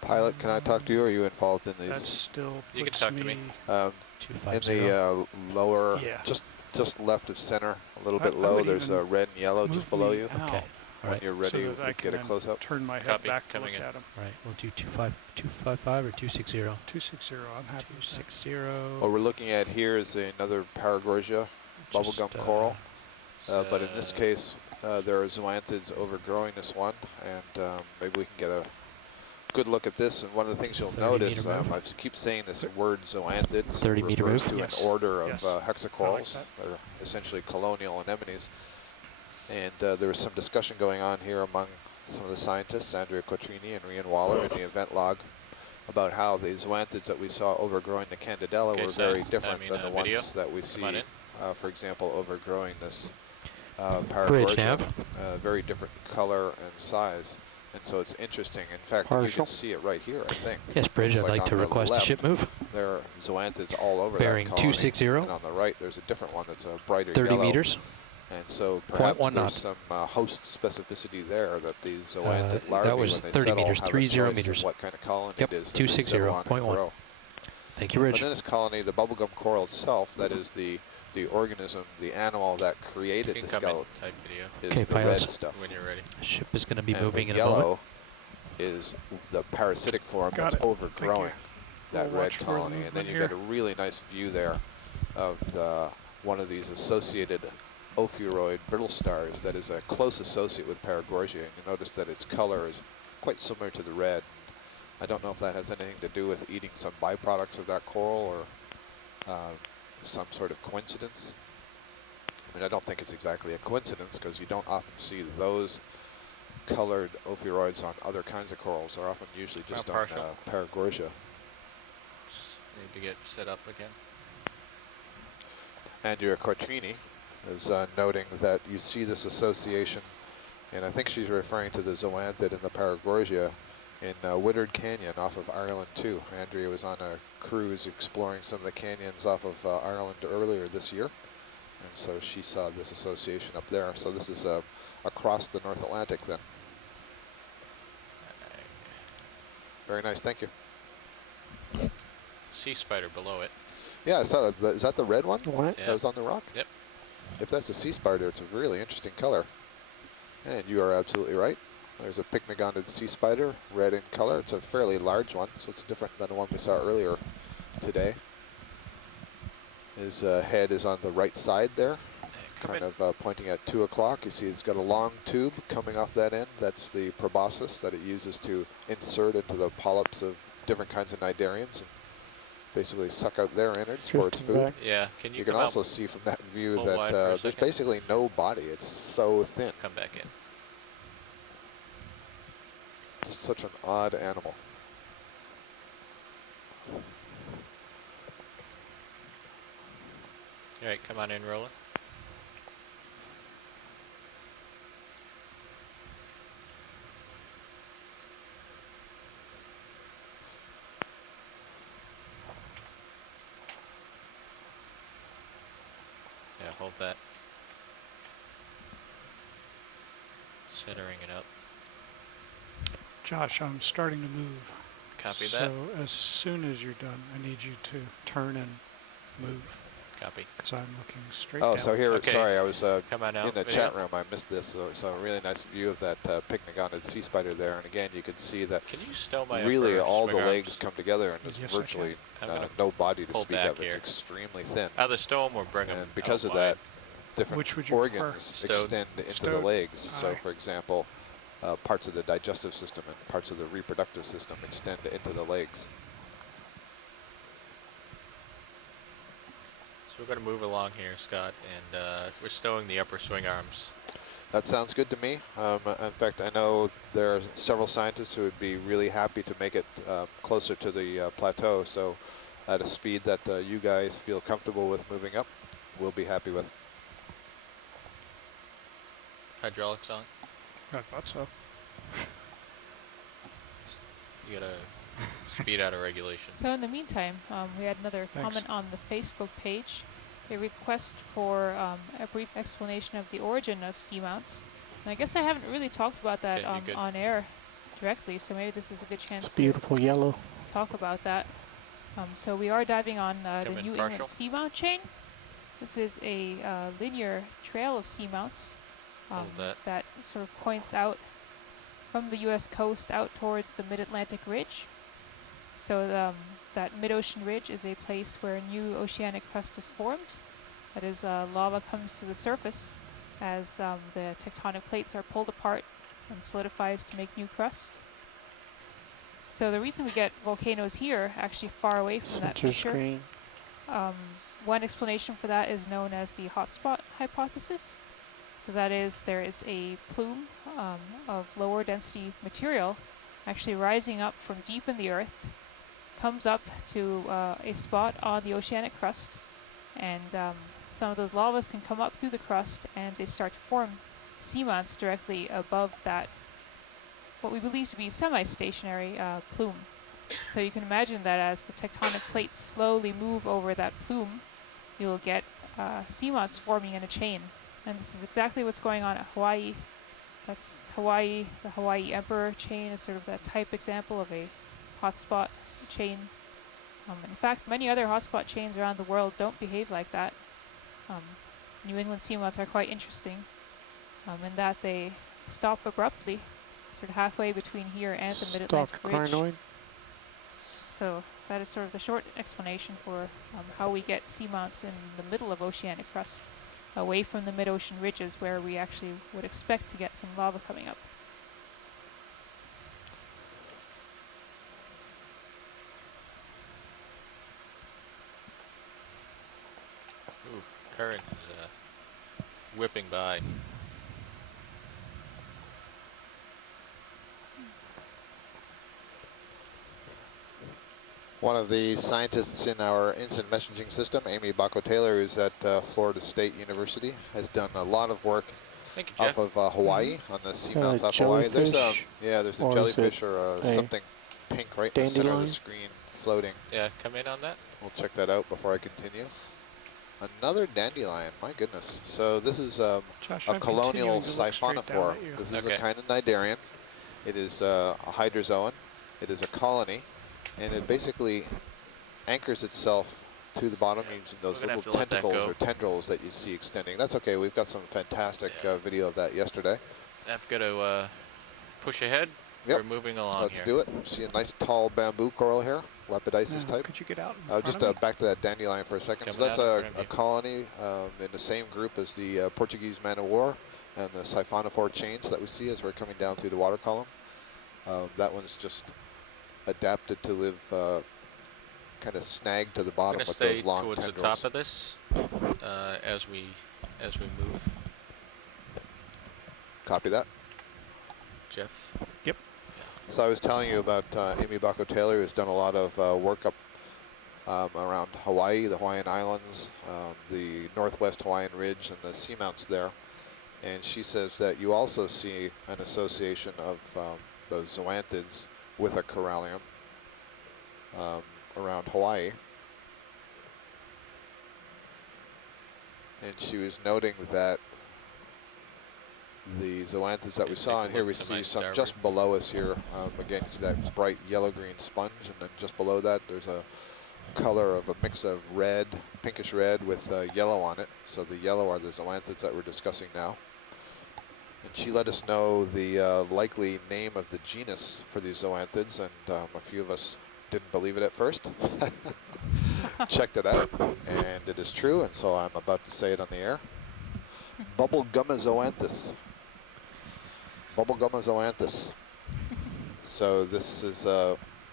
Pilot, can I talk to you, or are you involved in these? That still you can talk to me. In the lower, just left of center, a little bit low, there's a red and yellow just below you. Okay. When you're ready, so we can get a close up. Turn my head back to look at him. Right, we'll do 255 or 260. 260, I'm happy. 260. What we're looking at here is another Paragorgia bubblegum coral, but in this case, there are zoanthids overgrowing this one, and maybe we can get a good look at this. And one of the things you'll notice, I keep saying this word zoanthid, so it refers to an order of hexacorals. They're essentially colonial anemones. And there was some discussion going on here among some of the scientists, Andrea Cotrini and Rian Waller, in the event log, about how the zoanthids that we saw overgrowing the Candadella were very different than the ones that we see, for example, overgrowing this Paragorgia. Very different color and size. And so it's interesting. In fact, you can see it right here, I think. Yes, Bridge, I'd like to request a ship move. There are zoanthids all over bearing that colony. 260. And on the right, there's a different one that's a brighter 30 yellow. meters. And so perhaps there's some host specificity there that these zoanthid larvae, that was when they 30 settle, meters, have 30 a choice meters. of what kind of colony Yep, it is. 260.1. Thank you, Rich. But in this colony, the bubblegum coral itself, that is the organism, the animal that created the skeleton, is the red stuff. When you're ready. The ship is going to be moving in a moment. moment. Is the parasitic form that's overgrowing that red colony. And then you get a really nice view there of one of these associated Ophiroid brittle stars that is a close associate with Paragorgia. And you notice that its color is quite similar to the red. I don't know if that has anything to do with eating some byproducts of that coral or some sort of coincidence. I mean, I don't think it's exactly a coincidence because you don't often see those colored Ophiroids on other kinds of corals. They're often usually just on Eridigorgia. Need to get set up again. Andrea Cortrini is noting that you see this association, and I think she's referring to the zoanthid in the Paragorgia in Woodard Canyon off of Ireland too. Andrea was on a cruise exploring some of the canyons off of Ireland earlier this year, and so she saw this association up there. So this is across the North Atlantic then. Very nice, thank you. Sea spider below it. Yeah, I saw that. Is that the red one? What? Yeah. That was on the rock? Yep. If that's a sea spider, it's a really interesting color. And you are absolutely right. There's a pycnogondid sea spider, red in color. It's a fairly large one, so it's different than the one we saw earlier today. His head is on the right side there, kind of pointing at 2 o'clock. You see it's got a long tube coming off that end. That's the proboscis that it uses to insert into the polyps of different kinds of cnidarians and basically suck out their innards for its food. Yeah, can you can also see from that view that there's basically no body. It's so thin. Come back in. Just such an odd animal. All right, come on in, Roland. Yeah, hold that. Centering it up. Josh, I'm starting to move. Copy that. So as soon as you're done, I need you to turn and move. Copy. Because I'm looking straight Oh, down. so here, sorry, I was come on out. in the chat room. I missed this. So a really nice view of that pycnogondid sea spider there. And again, you can see that Can you stow my really upper all the swing legs arms? come together and there's Yes, I virtually can. no body to pull speak back of. It's here. extremely thin. Either stow them or bring them And because out of that, wide. different Which would you prefer? organs Stowed. extend into the Stowed. legs. So Aye. for example, parts of the digestive system and parts of the reproductive system extend into the legs. So we're going to move along here, Scott, and we're stowing the upper swing arms. That sounds good to me. In fact, I know there are several scientists who would be really happy to make it closer to the plateau. So at a speed that you guys feel comfortable with moving up, we'll be happy with. Hydraulics on. I thought so. You got to speed out of regulation. So in the meantime, we had another Thanks. comment on the Facebook page, a request for a brief explanation of the origin of seamounts. And I guess I haven't really talked about that Okay, you good? on air directly, so maybe this is a good chance It's to beautiful yellow. talk about that. So we are diving on the Come in New partial. England seamount chain. This is a linear trail of seamounts Hold that. that sort of points out from the U.S. coast out towards the Mid-Atlantic Ridge. So that mid-ocean ridge is a place where new oceanic crust is formed. That is, lava comes to the surface as the tectonic plates are pulled apart and solidifies to make new crust. So the reason we get volcanoes here, actually far away from that Center picture, screen. one explanation for that is known as the hotspot hypothesis. So that is, there is a plume of lower density material actually rising up from deep in the earth, comes up to a spot on the oceanic crust, and some of those lavas can come up through the crust and they start to form seamounts directly above that, what we believe to be semi-stationary plume. So you can imagine that as the tectonic plates slowly move over that plume, you'll get seamounts forming in a chain. And this is exactly what's going on at Hawaii. That's Hawaii. The Hawaii Emperor chain is sort of that type example of a hotspot chain. In fact, many other hotspot chains around the world don't behave like that. New England seamounts are quite interesting in that they stop abruptly, sort of halfway between here and the Mid-Atlantic Ridge. Crinoid. So that is sort of the short explanation for how we get seamounts in the middle of oceanic crust, away from the mid-ocean ridges where we actually would expect to get some lava coming up. current is whipping by. One of the scientists in our instant messaging system, Amy Bacco-Taylor, who's at Florida State University, has done a lot of work Thank you, Jeff. off of Hawaii, on the seamounts off Hawaii. There's a or jellyfish or something pink right in the center of the dandelion? screen floating. Yeah, come in on that. We'll check that out before I continue. Another dandelion, my goodness. So this is a Josh, Colonial Siphonophore. This is a kind of cnidarian. It is a hydrozoan. It is a colony, and it basically anchors itself to the bottom using those little tentacles or tendrils that you see extending. That's okay. We've got some fantastic video of that yesterday. I've got to push ahead. Yep. We're moving along Let's here. do it. See a nice tall bamboo coral here, Lepidopsis type. Could you get out? Just back to that dandelion for a second. So that's a colony in the same group as the Portuguese man of war and the Siphonophore chains that we see as we're coming down through the water column. That one's just adapted to live kind of snagged to the bottom with those long towards tendrils. the top of this as we move. Copy that. Jeff? Yep. So I was telling you about Amy Bacco-Taylor, who's done a lot of work up around Hawaii, the Hawaiian Islands, the Northwest Hawaiian Ridge, and the seamounts there. And she says that you also see an association of those zoanthids with a corallium around Hawaii. And she was noting that the zoanthids that we saw, and here we see some just below us here. Again, you see that bright yellow-green sponge, and then just below that there's a color of a mix of red, pinkish red with yellow on it. So the yellow are the zoanthids that we're discussing now. And she let us know the likely name of the genus for these zoanthids, and a few of us didn't believe it at first. Checked it out, and it is true, and so I'm about to say it on the air. Bubblegummazoanthus. Bubblegummazoanthus. So this is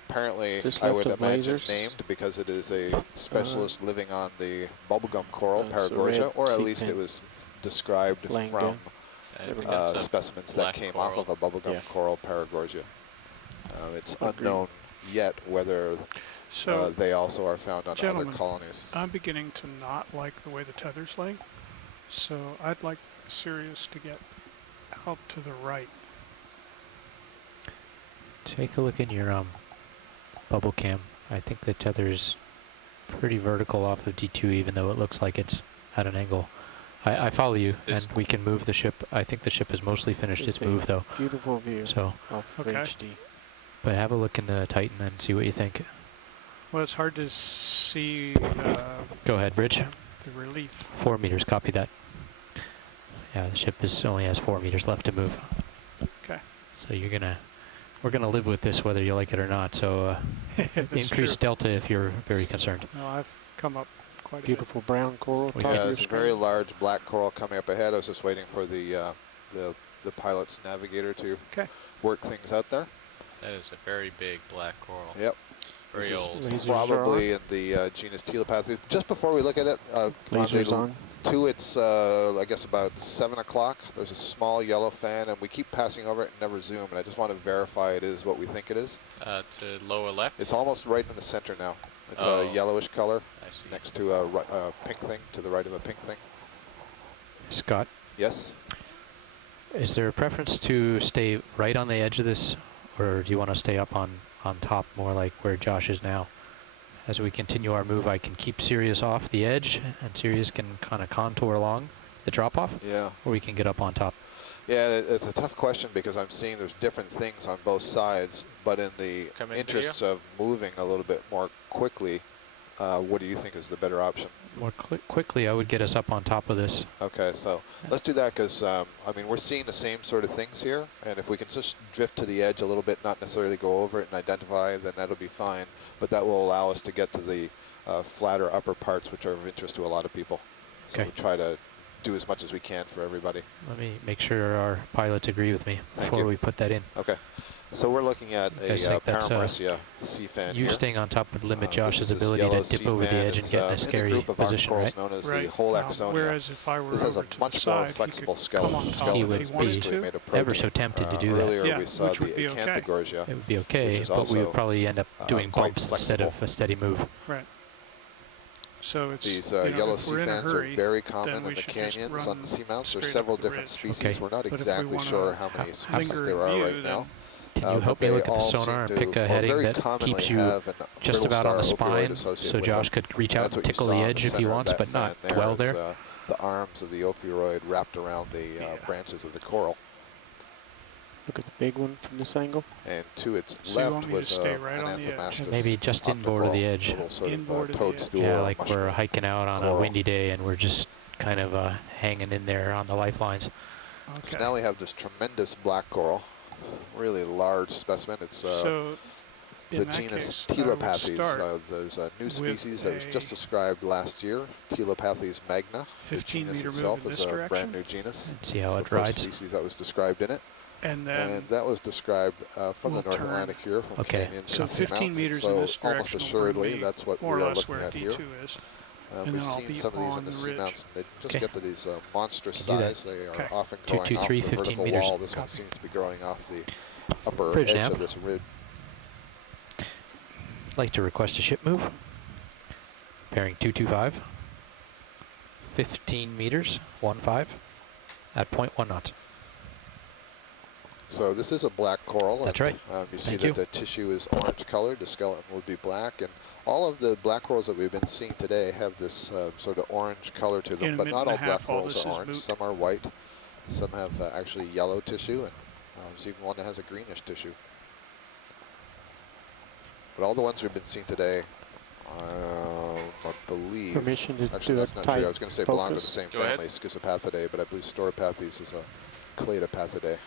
apparently, I would imagine, named because it is a specialist living on the bubblegum coral, Eridigorgia, or at least it was described from specimens that came off of a bubblegum coral, Eridigorgia. It's unknown yet whether they also are found on other colonies. I'm beginning to not like the way the tether's laying, so I'd like Sirius to get out to the right. Take a look in your bubble cam. I think the tether's pretty vertical off of D2, even though it looks like it's at an angle. I follow you, and we can move the ship. I think the ship has mostly finished its move, though. Beautiful view so, off of HD. But have a look in the Titan and see what you think. Well, it's hard to see. Go ahead, Bridge. The relief. 4 meters, copy that. Yeah, the ship only has 4 meters left to move. Okay. So we're gonna live with this whether you like it or not. So increase delta if you're very concerned. No, I've come up quite beautiful brown coral. Yeah, there's a very large black coral coming up ahead. I was just waiting for the pilot's navigator to work things out there. That is a very big black coral. Yep. Very this old. Is probably in the genus Pleopods. Just before we look at it, lasers on. To its, I guess about 7 o'clock, there's a small yellow fan, and we keep passing over it and never zoom, and I just want to verify it is what we think it is. To lower left? It's almost right in the center now. It's a yellowish color next to a pink thing, to the right of a pink thing. Scott? Yes? Is there a preference to stay right on the edge of this, or do you want to stay up on top, more like where Josh is now? As we continue our move, I can keep Sirius off the edge, and Sirius can kind of contour along the drop-off. Yeah. Or we can get up on top. Yeah, it's a tough question because I'm seeing there's different things on both sides, but in the interests of moving a little bit more quickly, what do you think is the better option? More quickly, I would get us up on top of this. Okay, so let's do that because, I mean, we're seeing the same sort of things here, and if we can just drift to the edge a little bit, not necessarily go over it and identify, then that'll be fine, but that will allow us to get to the flatter upper parts, which are of interest to a lot of people. So we'll try to do as much as we can for everybody. Let me make sure our pilots agree with me before we put that in. Okay. So we're looking at a Mercia Sea Fan you here. staying on top would limit Josh's ability to dip over the edge and get in a scary position, right? Known as the whole Axonia. Whereas if I were this has a much more flexible skeleton. He would be ever so tempted to do that. Earlier we saw the Acanthagogia. It would be okay, but we would probably end up doing bumps instead of a steady move. Right. So it's, these yellow sea fans are very common in the canyons on the seamounts. There's several different species. We're not exactly sure how many species there are right now. Can you help me look at the sonar and pick a heading that keeps you just about on the spine, so Josh could reach out and tickle the edge if he wants, but not dwell there? The arms of the Ophiroid wrapped around the branches of the coral. Look at the big one from this angle. And to its left was an Anthomastus. Maybe just inboard of the edge. A little sort of toadstool. Yeah, like we're hiking out on a windy day and we're just kind of hanging in there on the lifelines. Okay. So now we have this tremendous black coral, really large specimen. It's the genus Pleopods. There's a new species that was just described last year, Pleopods magna. 15 the genus meter itself move in is this a brand new genus. Let's see how it's it rides. The first species that was described in it. And that was described from the North Atlantic here, from canyons. So 15 meters so in this direction almost assuredly, that's what we are looking at here. Is. We've seen some of these in the seamounts, and they just get to these monstrous size. They are often growing off the vertical wall. This one seems to be growing off the upper edge of this ridge. I'd like to request a ship move. Bearing 225. 15 meters, 1-5, at 0.1 knots. So this is a black coral. That's right. You see that the tissue is orange colored, the skeleton would be black, and all of the black corals that we've been seeing today have this sort of orange color to them, but not all black corals are orange. Some are white, some have actually yellow tissue, and there's even one that has a greenish tissue. But all the ones we've been seeing today, I believe, actually that's not true, I was going to say belong to the same family, Schizopathidae, but I believe Storopathes is a Cladopathidae.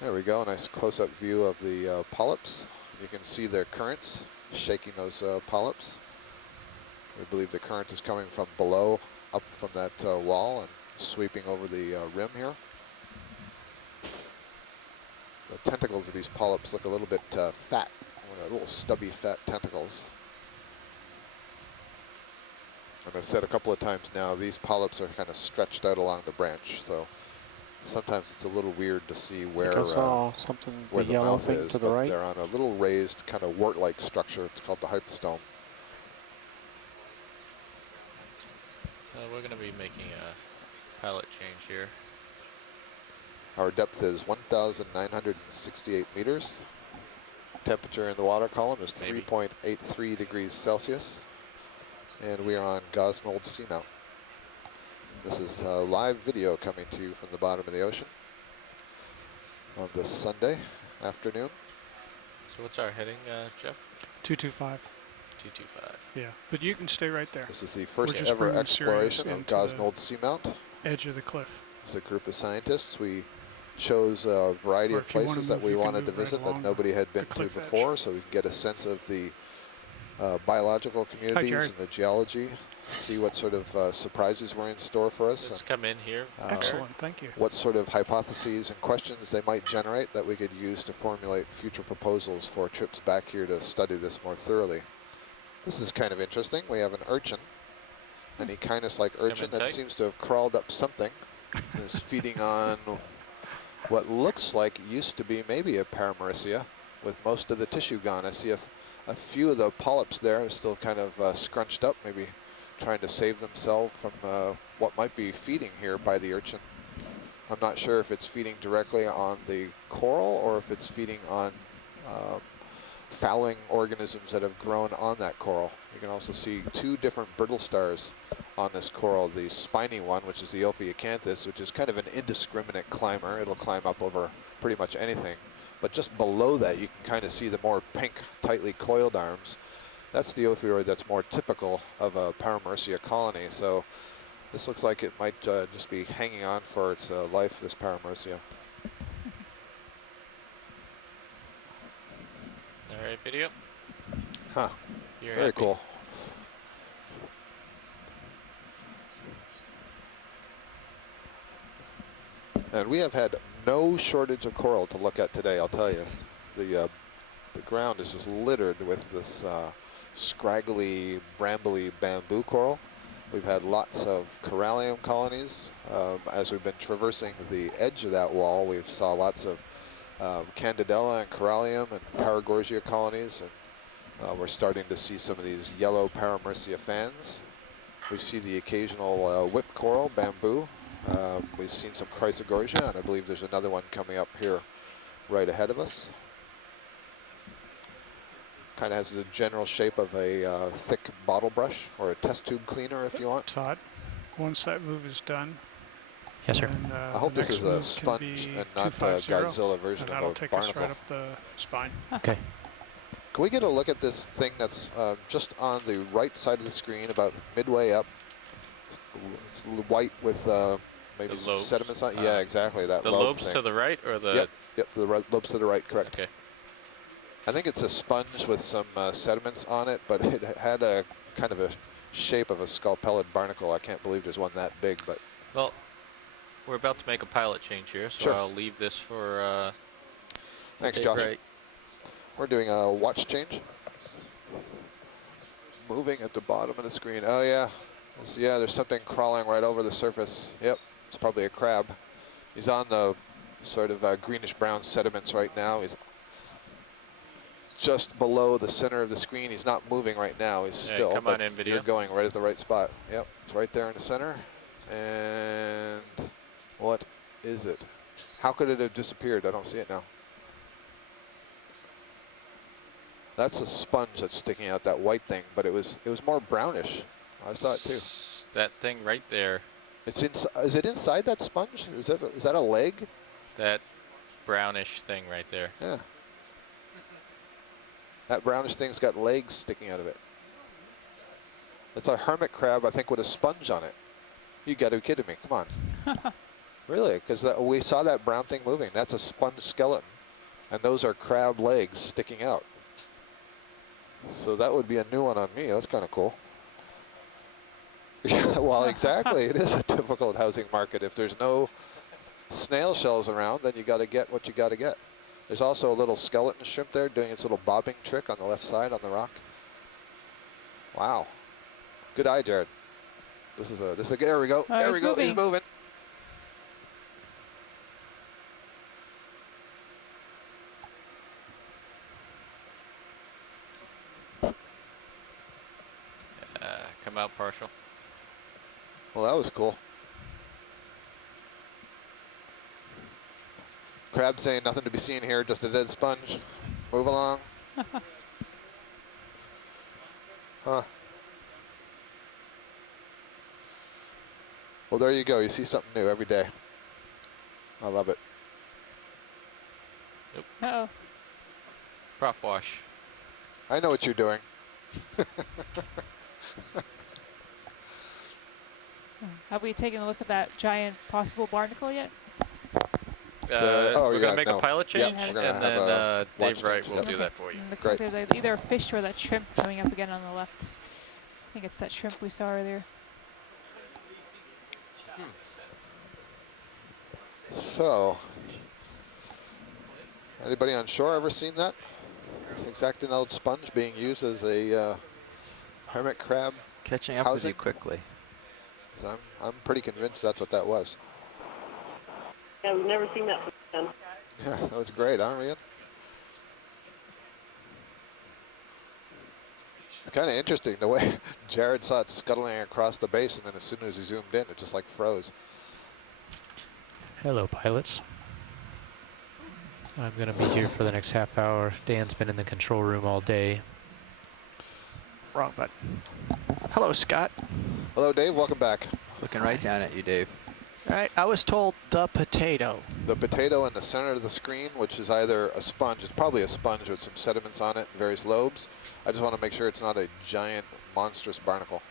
There we go, nice close-up view of the polyps. You can see the currents shaking those polyps. We believe the current is coming from below, up from that wall and sweeping over the rim here. The tentacles of these polyps look a little bit fat, little stubby fat tentacles. And I've said a couple of times now, these polyps are kind of stretched out along the branch, so sometimes it's a little weird to see where, where the mouth is, but they're on a little raised kind of wart-like structure. It's called the hypostome. We're going to be making a pilot change here. Our depth is 1,968 meters. Temperature in the water column is 3.83 degrees Celsius. And we are on Gosnold Seamount. This is live video coming to you from the bottom of the ocean on this Sunday afternoon. So what's our heading, Jeff? 225. 225. Yeah, but you can stay right there. This is the first ever exploration of Gosnold Seamount. Edge of the cliff. As a group of scientists, we chose a variety of places that we wanted to visit that nobody had been to before, so we could get a sense of the biological communities and the geology. See what sort of surprises were in store for us. Let's come in here. Excellent, thank you. What sort of hypotheses and questions they might generate that we could use to formulate future proposals for trips back here to study this more thoroughly. This is kind of interesting. We have an urchin, an Echinus-like urchin that seems to have crawled up something. Is feeding on what looks like used to be maybe a Paramercia, with most of the tissue gone. I see a few of the polyps there are still kind of scrunched up, maybe trying to save themselves from what might be feeding here by the urchin. I'm not sure if it's feeding directly on the coral or if it's feeding on fouling organisms that have grown on that coral. You can also see two different brittle stars on this coral. The spiny one, which is the Ophiocanthus, which is kind of an indiscriminate climber. It'll climb up over pretty much anything. But just below that, you can kind of see the more pink, tightly coiled arms. That's the Ophiroid that's more typical of a Paramercia colony. So this looks like it might just be hanging on for its life, this Paramercia. All right, video. Huh. You're very happy. cool. And we have had no shortage of coral to look at today, I'll tell you. The ground is just littered with this scraggly, brambly bamboo coral. We've had lots of corallium colonies. As we've been traversing the edge of that wall, we've saw lots of Candadella and corallium and Eridigorgia colonies, and we're starting to see some of these yellow Mercia fans. We see the occasional whip coral, bamboo. We've seen some Eridigorgia, and I believe there's another one coming up here right ahead of us. Kind of has the general shape of a thick bottle brush or a test tube cleaner, if you want. Todd, once that move is done. Yes, sir. And, I hope this is a sponge and not the Godzilla version of a that'll take us barnacle. right up the spine. Okay. Can we get a look at this thing that's just on the right side of the screen, about midway up? It's white with maybe some sediments on it. Yeah, exactly. That the lobe lobes thing. to the right, or the? Yep, the lobes to the right. Correct. Okay. I think it's a sponge with some sediments on it, but it had a kind of a shape of a scalpellid barnacle. I can't believe there's one that big, but. Well, we're about to make a pilot change here, so sure. I'll leave this for. Thanks, Josh. Right. We're doing a watch change. Moving at the bottom of the screen. Oh yeah, yeah. There's something crawling right over the surface. Yep, it's probably a crab. He's on the sort of greenish brown sediments right now. He's just below the center of the screen. He's not moving right now. He's still. Come on in, video. You're going right at the right spot. Yep, it's right there in the center. And what is it? How could it have disappeared? I don't see it now. That's a sponge that's sticking out, that white thing, but it was more brownish. I saw it too. That thing right there. It's is it inside that sponge? Is that a leg? That brownish thing right there. Yeah. That brownish thing's got legs sticking out of it. It's a hermit crab, I think, with a sponge on it. You got to be kidding me! Come on. Really? Because we saw that brown thing moving. That's a sponge skeleton, and those are crab legs sticking out. So that would be a new one on me. That's kind of cool. Yeah, well, exactly. It is a difficult housing market. If there's no snail shells around, then you got to get what you got to get. There's also a little skeleton shrimp there doing its little bobbing trick on the left side on the rock. Wow. Good eye, Jared. There we go. There we go. He's moving. Come out partial. Well, that was cool. Crab saying nothing to be seen here, just a dead sponge. Move along. Huh. Well, there you go. You see something new every day. I love it. Nope. Uh-oh. Prop wash. I know what you're doing. Have we taken a look at that giant possible barnacle yet? Oh, we're yeah, going to make a pilot change, Yep, and we're gonna then Dave Wright change, will yep. do that for you. Looks Great. like there's either a fish or that shrimp coming up again on the left. I think it's that shrimp we saw earlier. So, anybody on shore ever seen that? Exactinode sponge being used as a hermit crab Catching up housing? with you quickly. So I'm pretty convinced that's what that was. Yeah, we've never seen that done. Yeah, that was great, huh, Rian? It's kind of interesting the way Jared saw it scuttling across the base, and then as soon as he zoomed in, it just like froze. Hello, pilots. I'm going to be here for the next half hour. Dan's been in the control room all day. Wrong button. Hello, Scott. Hello, Dave. Welcome back. Looking right down at you, Dave. All right, I was told the potato. The potato in the center of the screen, which is either a sponge, it's probably a sponge with some sediments on it, various lobes. I just want to make sure it's not a giant, monstrous barnacle.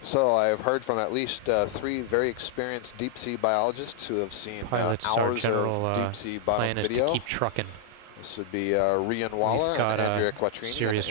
So I've heard from at least 3 very experienced deep sea biologists who have seen Pilots, our hours general of deep sea bottom plan is video. to keep trucking. This would be Rian Waller We've got and Andrea Quattrini. serious